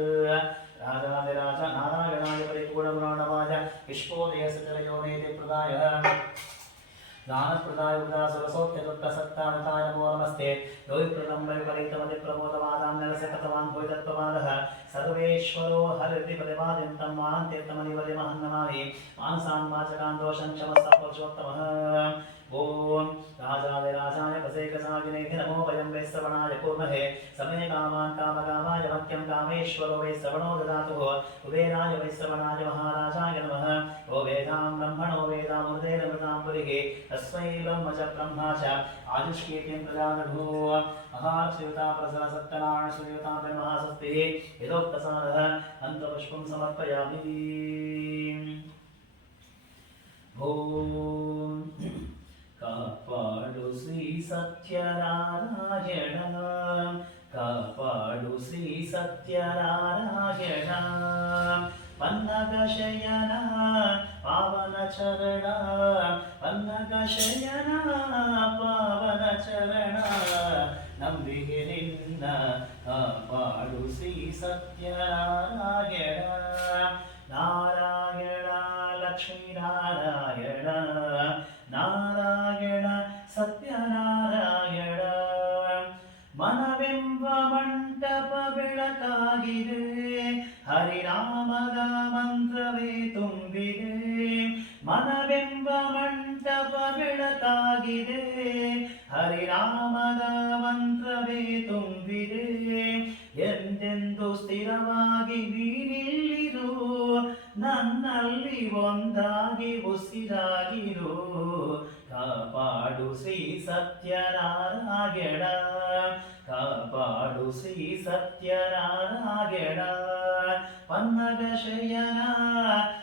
राजाधिराज नारायणाय परिपूर्णगुणाणवाय विश्वोदयसकलयोनेति प्रदाय दानप्रदाय उदासुरसौख्यदुःखसत्तारताय नमो नमस्ते योगिप्रलम्ब विपरीतमति प्रमोदवादां नरसकतवान् भोजत्ववादः सर्वेश्वरो हरिति प्रतिपाद्यन्तं मान्त्यर्थमनिवदिमहं नमामि मानसान् वाचकान् दोषं क्षमस्व पुरुषोत्तमः ॐ राजाधिराजाय वसेकसागिनेति नमो वयं वैश्रवणाय कुर्महे समय कामान् कामकामाय मह्यं कामेश्वरो वै श्रवणो ददातु कुबेराय वै श्रवणाय महाराजाय नमः ओ वेदां ब्रह्मणो वेदामृतेरमृतां पुरिः तस्मै ब्रह्म च ब्रह्मा च आयुष्कीर्तिं प्रजानभो महाश्रीयुता प्रसरसत्तनारायण श्रीयुता ब्रह्मस्ते यदोक्तसारः अन्तपुष्पं समर्पयामि ओम कापाडु श्री सत्यनारायण कापाडु श्री सत्यनारायण पन्नगशयन पावन चरण पन्नगशयन पावन चरण नंबिगे निन्न कापाडु श्री सत्यनारायण नारायण लक्ष्मी नारायण नारायण सत्यनारायण मनವೆಂಬ ಮಂಟಪ ಬೆಳಕಾಗಿದೆ ಹರಿನಾಮದ ಮಂತ್ರವೇ ತುಂಬಿದೆ मनವೆಂಬ ಮಂಟಪ ಬೆಳಕಾಗಿದೆ ಹರಿನಾಮದ ಮಂತ್ರವೇ ತುಂಬಿದೆ ಎಂದೆಂದು ಸ್ಥಿರವಾಗಿ ನೀನಿಲ್ಲಿರು ನನ್ನಲ್ಲಿ ಒಂದಾಗಿ ಉಸಿರಾಗಿರು ಕಾಪಾಡು ಶ್ರೀ ಸತ್ಯನಾರಾಯಣ ಕಾಪಾಡು ಶ್ರೀ ಸತ್ಯನಾರಾಯಣ ಪನ್ನಗ ಶಯನ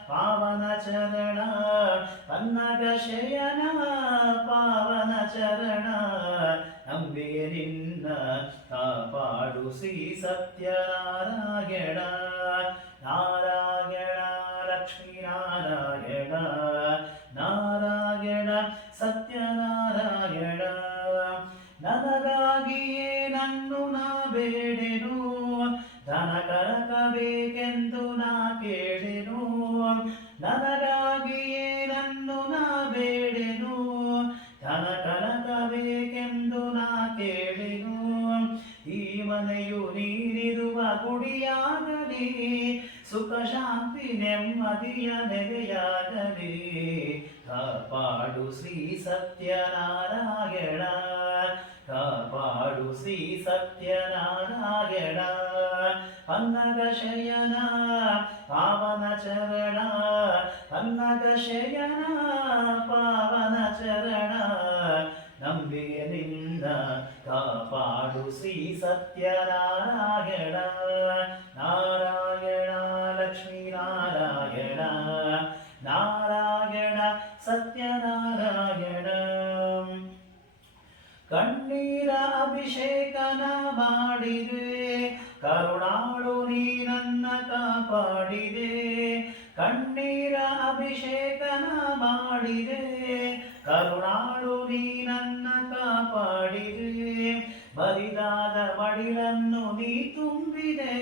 ಪಾವನ ಚರಣ ಪನ್ನಗ ಶಯನ ಪಾವನ ಚರಣ ನಂಬಿಗೆ ನಿನ್ನ ಕಾಪಾಡು ಶ್ರೀ ಸತ್ಯನಾರಾಯಣ ನಾರಾಯಣ ಲಕ್ಷ್ಮೀ ನಾರಾಯಣ ನಾರಾಯಣ ಸತ್ಯನಾರಾಯಣ ನನಗಾಗಿಯೇ ನನ್ನು ನಾ ಬೇಡೆನು ಧನ ಕರಕಬೇಕೆಂದು ನಾ ಕೇಳೆನು ನನಗಾಗಿಯೇ ನನ್ನು ನಾ ಬೇಡೆನು ಧನ ಕರಕಬೇಕೆಂದು ನಾ ಕೇಳೆನು ಈ ಮನೆಯು ನೀರಿರುವ ಗುಡಿಯಾಗಲಿ ಸುಖ ಶಾಂತಿ ನೆಮ್ಮದಿಯ ನೆಲೆಯಾಗಲಿ ಕಾಪಾಡು ಶ್ರೀ ಸತ್ಯನಾರಾಯಣ ಕಾಪಾಡು ಶ್ರೀ ಸತ್ಯನಾರಾಯಣ ಪನ್ನಗ ಶಯನ ಪಾವನ ಚರಣ ಪನ್ನಗ ಶಯನ ಪಾವನ ಚರಣ ನಂಬಿಗೆ ನಿನ್ನ ಕಾಪಾಡು ಶ್ರೀ ಸತ್ಯನಾರಾಯಣ ನಾರಾಯಣ ಲಕ್ಷ್ಮೀ ನಾರಾಯಣ ನಾರಾಯಣ ಸತ್ಯನಾರಾಯಣ ಕಣ್ಣೀರ ಅಭಿಷೇಕನ ಮಾಡಿದೆ ಕರುಣಾಳು ನೀ ನನ್ನ ಕಾಪಾಡಿದೆ ಕಣ್ಣೀರ ಅಭಿಷೇಕನ ಮಾಡಿದೆ ಕರುಣಾಳು ನೀ ನನ್ನ ಕಾಪಾಡಿದೆ ಬರಿದಾದ ಮಡಿಲನ್ನು ನೀ ತುಂಬಿದೆ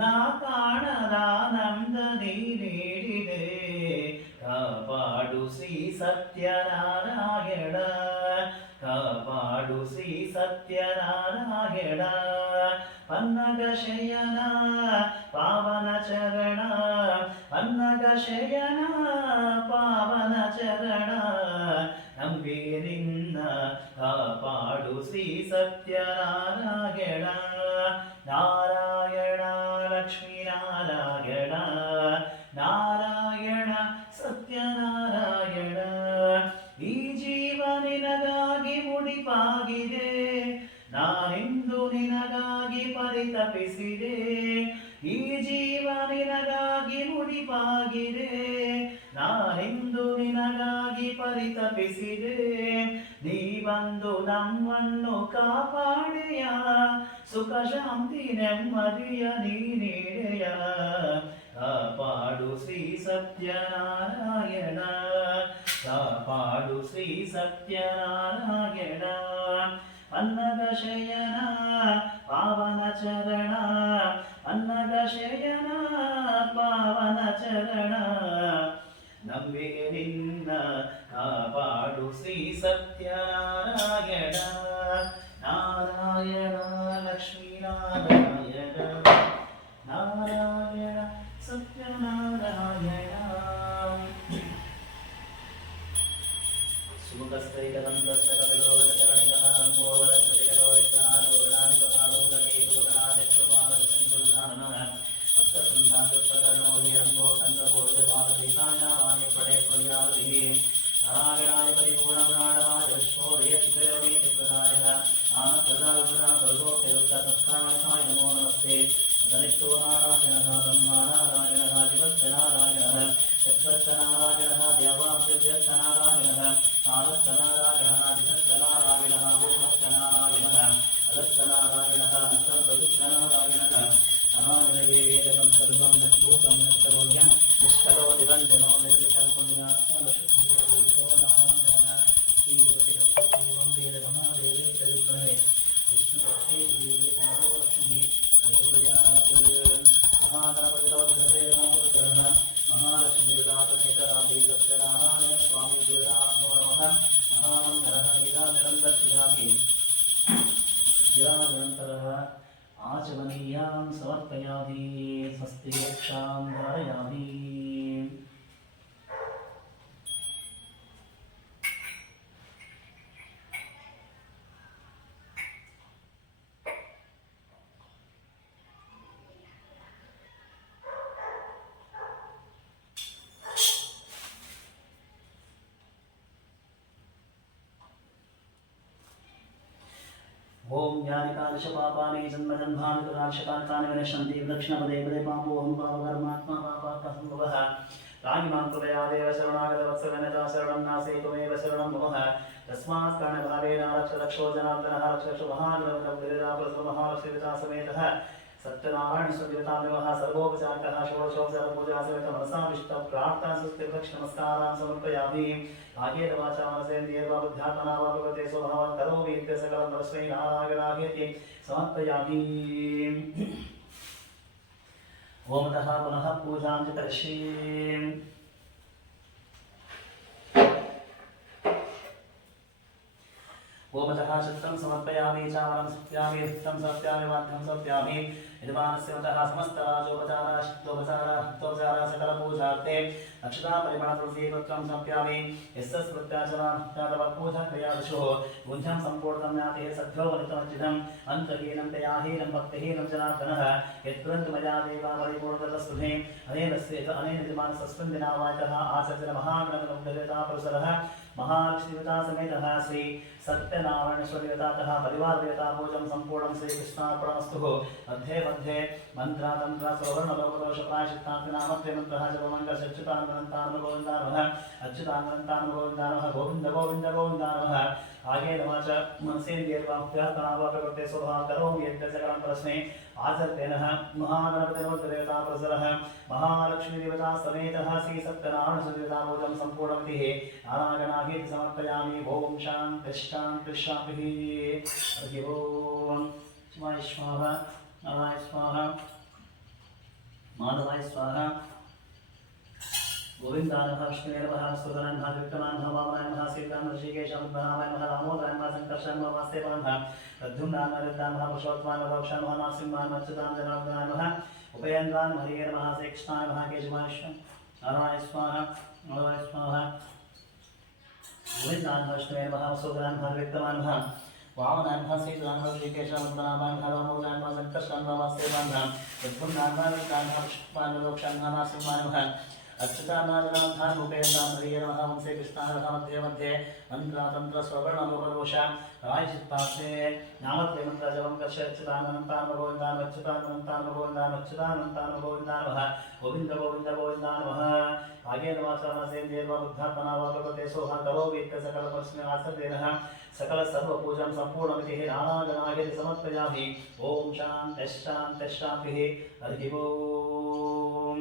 ನಾ ಕಾಣದಾನಂದ ನೀ ನೀಡಿದೆ ಕಾಪಾಡು ಶ್ರೀ ಸತ್ಯನಾರಾಯಣ ಕಾಪಾಡು ಶ್ರೀ ಸತ್ಯನಾರಾಯಣ ಪನ್ನಗ ಶಯನ ಪಾವನ ಚರಣ ಪನ್ನಗ ಶಯನ ಪಾವನ ಚರಣ ನಂಬಿಗೆ ನಿನ್ನ ಕಾಪಾಡು ಶ್ರೀ ಸತ್ಯನಾರಾಯಣ ನಾರಾಯಣ ಲಕ್ಷ್ಮೀ ನಾರಾಯಣ ನಾರಾಯಣ ಸತ್ಯನಾರಾಯಣ ಈ ಜೀವ ನಿನಗಾಗಿ ಮುಡಿಪಾಗಿದೆ ನಾನಿಂದು ನಿನಗಾಗಿ ಪರಿತಪಿಸಿದೆ ಈ ಜೀವ ನಿನಗಾಗಿ ಮುಡಿಪಾಗಿದೆ ನಾನಿಂದು ನಿನಗಾಗಿ ಪರಿತಪಿಸಿದೆ ನೀ ಬಂದು ನಮ್ಮನ್ನು ಕಾಪಾಡೆಯ ಸುಖ ಶಾಂತಿ ನೆಮ್ಮದಿಯ ನೀ ನೀಡೆಯ ಕಾಪಾಡು ಶ್ರೀ ಸತ್ಯನಾರಾಯಣ ಕಾಪಾಡು ಶ್ರೀ ಸತ್ಯನಾರಾಯಣ ಅನ್ನದ ಶಯನ ಪಾವನ ಚರಣ ಅನ್ನದ ಶಯನ ಪಾವನ ಚರಣ ನಂಬಿಗೆ ನಿನ್ನ ಕಾಪಾಡು ಶ್ರೀ ಸತ್ಯನಾರಾಯಣ ನಾರಾಯಣ ಲಕ್ಷ್ಮೀ ನಾರಾಯಣ ನಾರಾಯಣ ಸತ್ಯನಾರಾಯಣ ಸುಮಂಗಲ नारायणाय परिपूर्णप्राणवाय विश्वोदयचित्रयोनिचित्रदायः आनन्ददाय नमो नमस्ते धनिष्ठो नारायणः ब्रह्मा नारायणः शिवश्च नारायणः चक्रश्च नारायणः देवादिव्यश्च नारायणः कालश्च नारायणः दिशश्च नारायणः भूमश्च नारायणः अधश्च नारायणः अन्तर्बहुश्च नारायणः अनादिनये वेदनं सर्वं नभूतं नष्टरोग्यं निष्कलो निरञ्जनो निर्विकल्पनिरात्मवशुद्धो नारायणः श्रीगुरुदेवं वेदमहादेवे चरित्रहे विष्णुभक्ते देवी लक्ष्मी महागणपतिरवधरे महालक्ष्मीदातनेतरादि सत्यनारायण स्वामी देवताभ्यो नमः महामङ्गलः नीराजनं दर्शयामि विराजनन्तरः आचमनीयां समर्पयामि स्वस्ति रक्षां धारयामि ओम ज्ञानिकादशपापानि जन्मजन्मानि कृतादशकानि विनश्यन्ति दक्षिणपदे पदे पापोऽहं पापकर्मात्मा पापात्मसम्भवः रागिमां कृपया देव शरणागतवत्सलनता शरणं नास्ति त्वमेव शरणं मम तस्मात् कारणभावेन रक्षो जनार्दनः रक्षो महालक्ष्मीदेवता समेतः सत्यनारायण सुदेवतादेवः सर्वोपचारकः षोडशोपचारपूजा समेत मनसा विष्टं प्रार्थना सुस्तिभक्ष नमस्कारान् समर्पयामि कायेन वाचा मनसेन्द्रियैर्वा बुद्ध्यात्मना वा भगवते स्वभावं करोमि इत्यसकलं परस्मै नारायणायेति समर्पयामि ओमतः पुनः पूजां च करिष्ये ओमतः चित्रं समर्पयामि चामरं सत्यामि हस्तं सत्यामि वाद्यं सत्यामि यजमानस्य मतः समस्तराजोपचारा सकलपूजार्थे अक्षता परिमलतुलसीपत्रं समर्पयामि यस्य स्मृत्याचरणपूजा क्रियादिषु गुञ्जं सम्पूर्णं ज्ञाते सद्भ्यो वनितमर्चितम् अन्तहीनं दयाहीनं भक्तिहीनं जनार्दनः यत्पुरन्तु मया देवा परिपूर्णतस्तुभे अनेन यजमानसस्मिन्दिनावायतः आचर्य महागणपतिदेवतापरिसरः महालक्ष्मीदेवता समेतः श्री सत्यनारायणेश्वरदेवतातः परिवारदेवता पूजं सम्पूर्णं श्रीकृष्णार्पणमस्तु मध्ये मध्ये मन्त्र तन्त्र सौवर्णलोकदोषप्रायश्चित्तान्तिनामत्रे मन्त्रः जपमङ्गलश्चित्तान्वनन्तान्वगोविन्दानमः अच्युतान्वनन्तान्वगोविन्दानमः गोविन्द गोविन्द गोविन्दानमः आगेन वाच मनसेन्द्रियर्वाभ्यात्मनावापकृते स्वभावं करोमि यद्यसकलं प्रश्ने आचर्तेनः महागणपतिदेवतापरिसरः महालक्ष्मीदेवता समेतः श्री सत्यनारायणदेवता पूजं सम्पूर्णमिति नारायणायेति समर्पयामि ओम शान्तिः शान्तिः हरिः ओम शिवाय स्वाहा नारायणाय स्वाहा माधवाय स्वाहा गोविन्दाय नमः विष्णुवे नमः सुरगणाय नमः विक्रमाय नमः वामनाय नमः सीताय नमः ऋषिकेशाय नमः दामोदराय नमः संकर्षाय नमः वासुदेवाय नमः प्रद्युम्नाय नमः रुद्राय नमः पुरुषोत्तमाय नमः भक्षाय नमः नरसिंहाय नमः अच्युताय जनार्दनाय नमः उपेन्द्राय नमः हरिये नमः श्रीकृष्णाय नमः केशवाय नारायणाय स्वाहा नारायणाय स्वाहा गोविन्दाय नमः विष्णुवे नमः सुरगणाय नमः विक्रमाय नमः वामनाय नमः सीताय नमः ऋषिकेशाय दामोदराय नमः नमः संकर्षाय नमः वासुदेवाय नमः प्रद्युम्नाय नमः रुद्राय नमः पुरुषोत्तमाय नमः भक्षाय नमः नरसिंहाय नमः अच्युतानाजनाधान भूपेन्द्रां हरिये नमः वंशे कृष्णाय नमः मध्ये मध्ये मन्त्र तन्त्र स्ववर्णलोकदोष प्रायश्चित्तार्थे नामत्वे मन्त्रजपं कस्य अच्युतानन्तान् गोविन्दान् अच्युतानन्तान् गोविन्दान् अच्युतानन्तान् गोविन्दान् नमः गोविन्द गोविन्द गोविन्दान् नमः आगेन वाचा मनसेन्द्रियैर्वा बुद्ध्यात्मना वा भगवते सोऽहं करोमि इत्यसकलप्रश्ने आचर्तेनः सकल सर्वपूजां सम्पूर्णमिति नारायणायेति समर्पयामि ओम शान्तिः शान्तिः शान्तिः हरिः ओम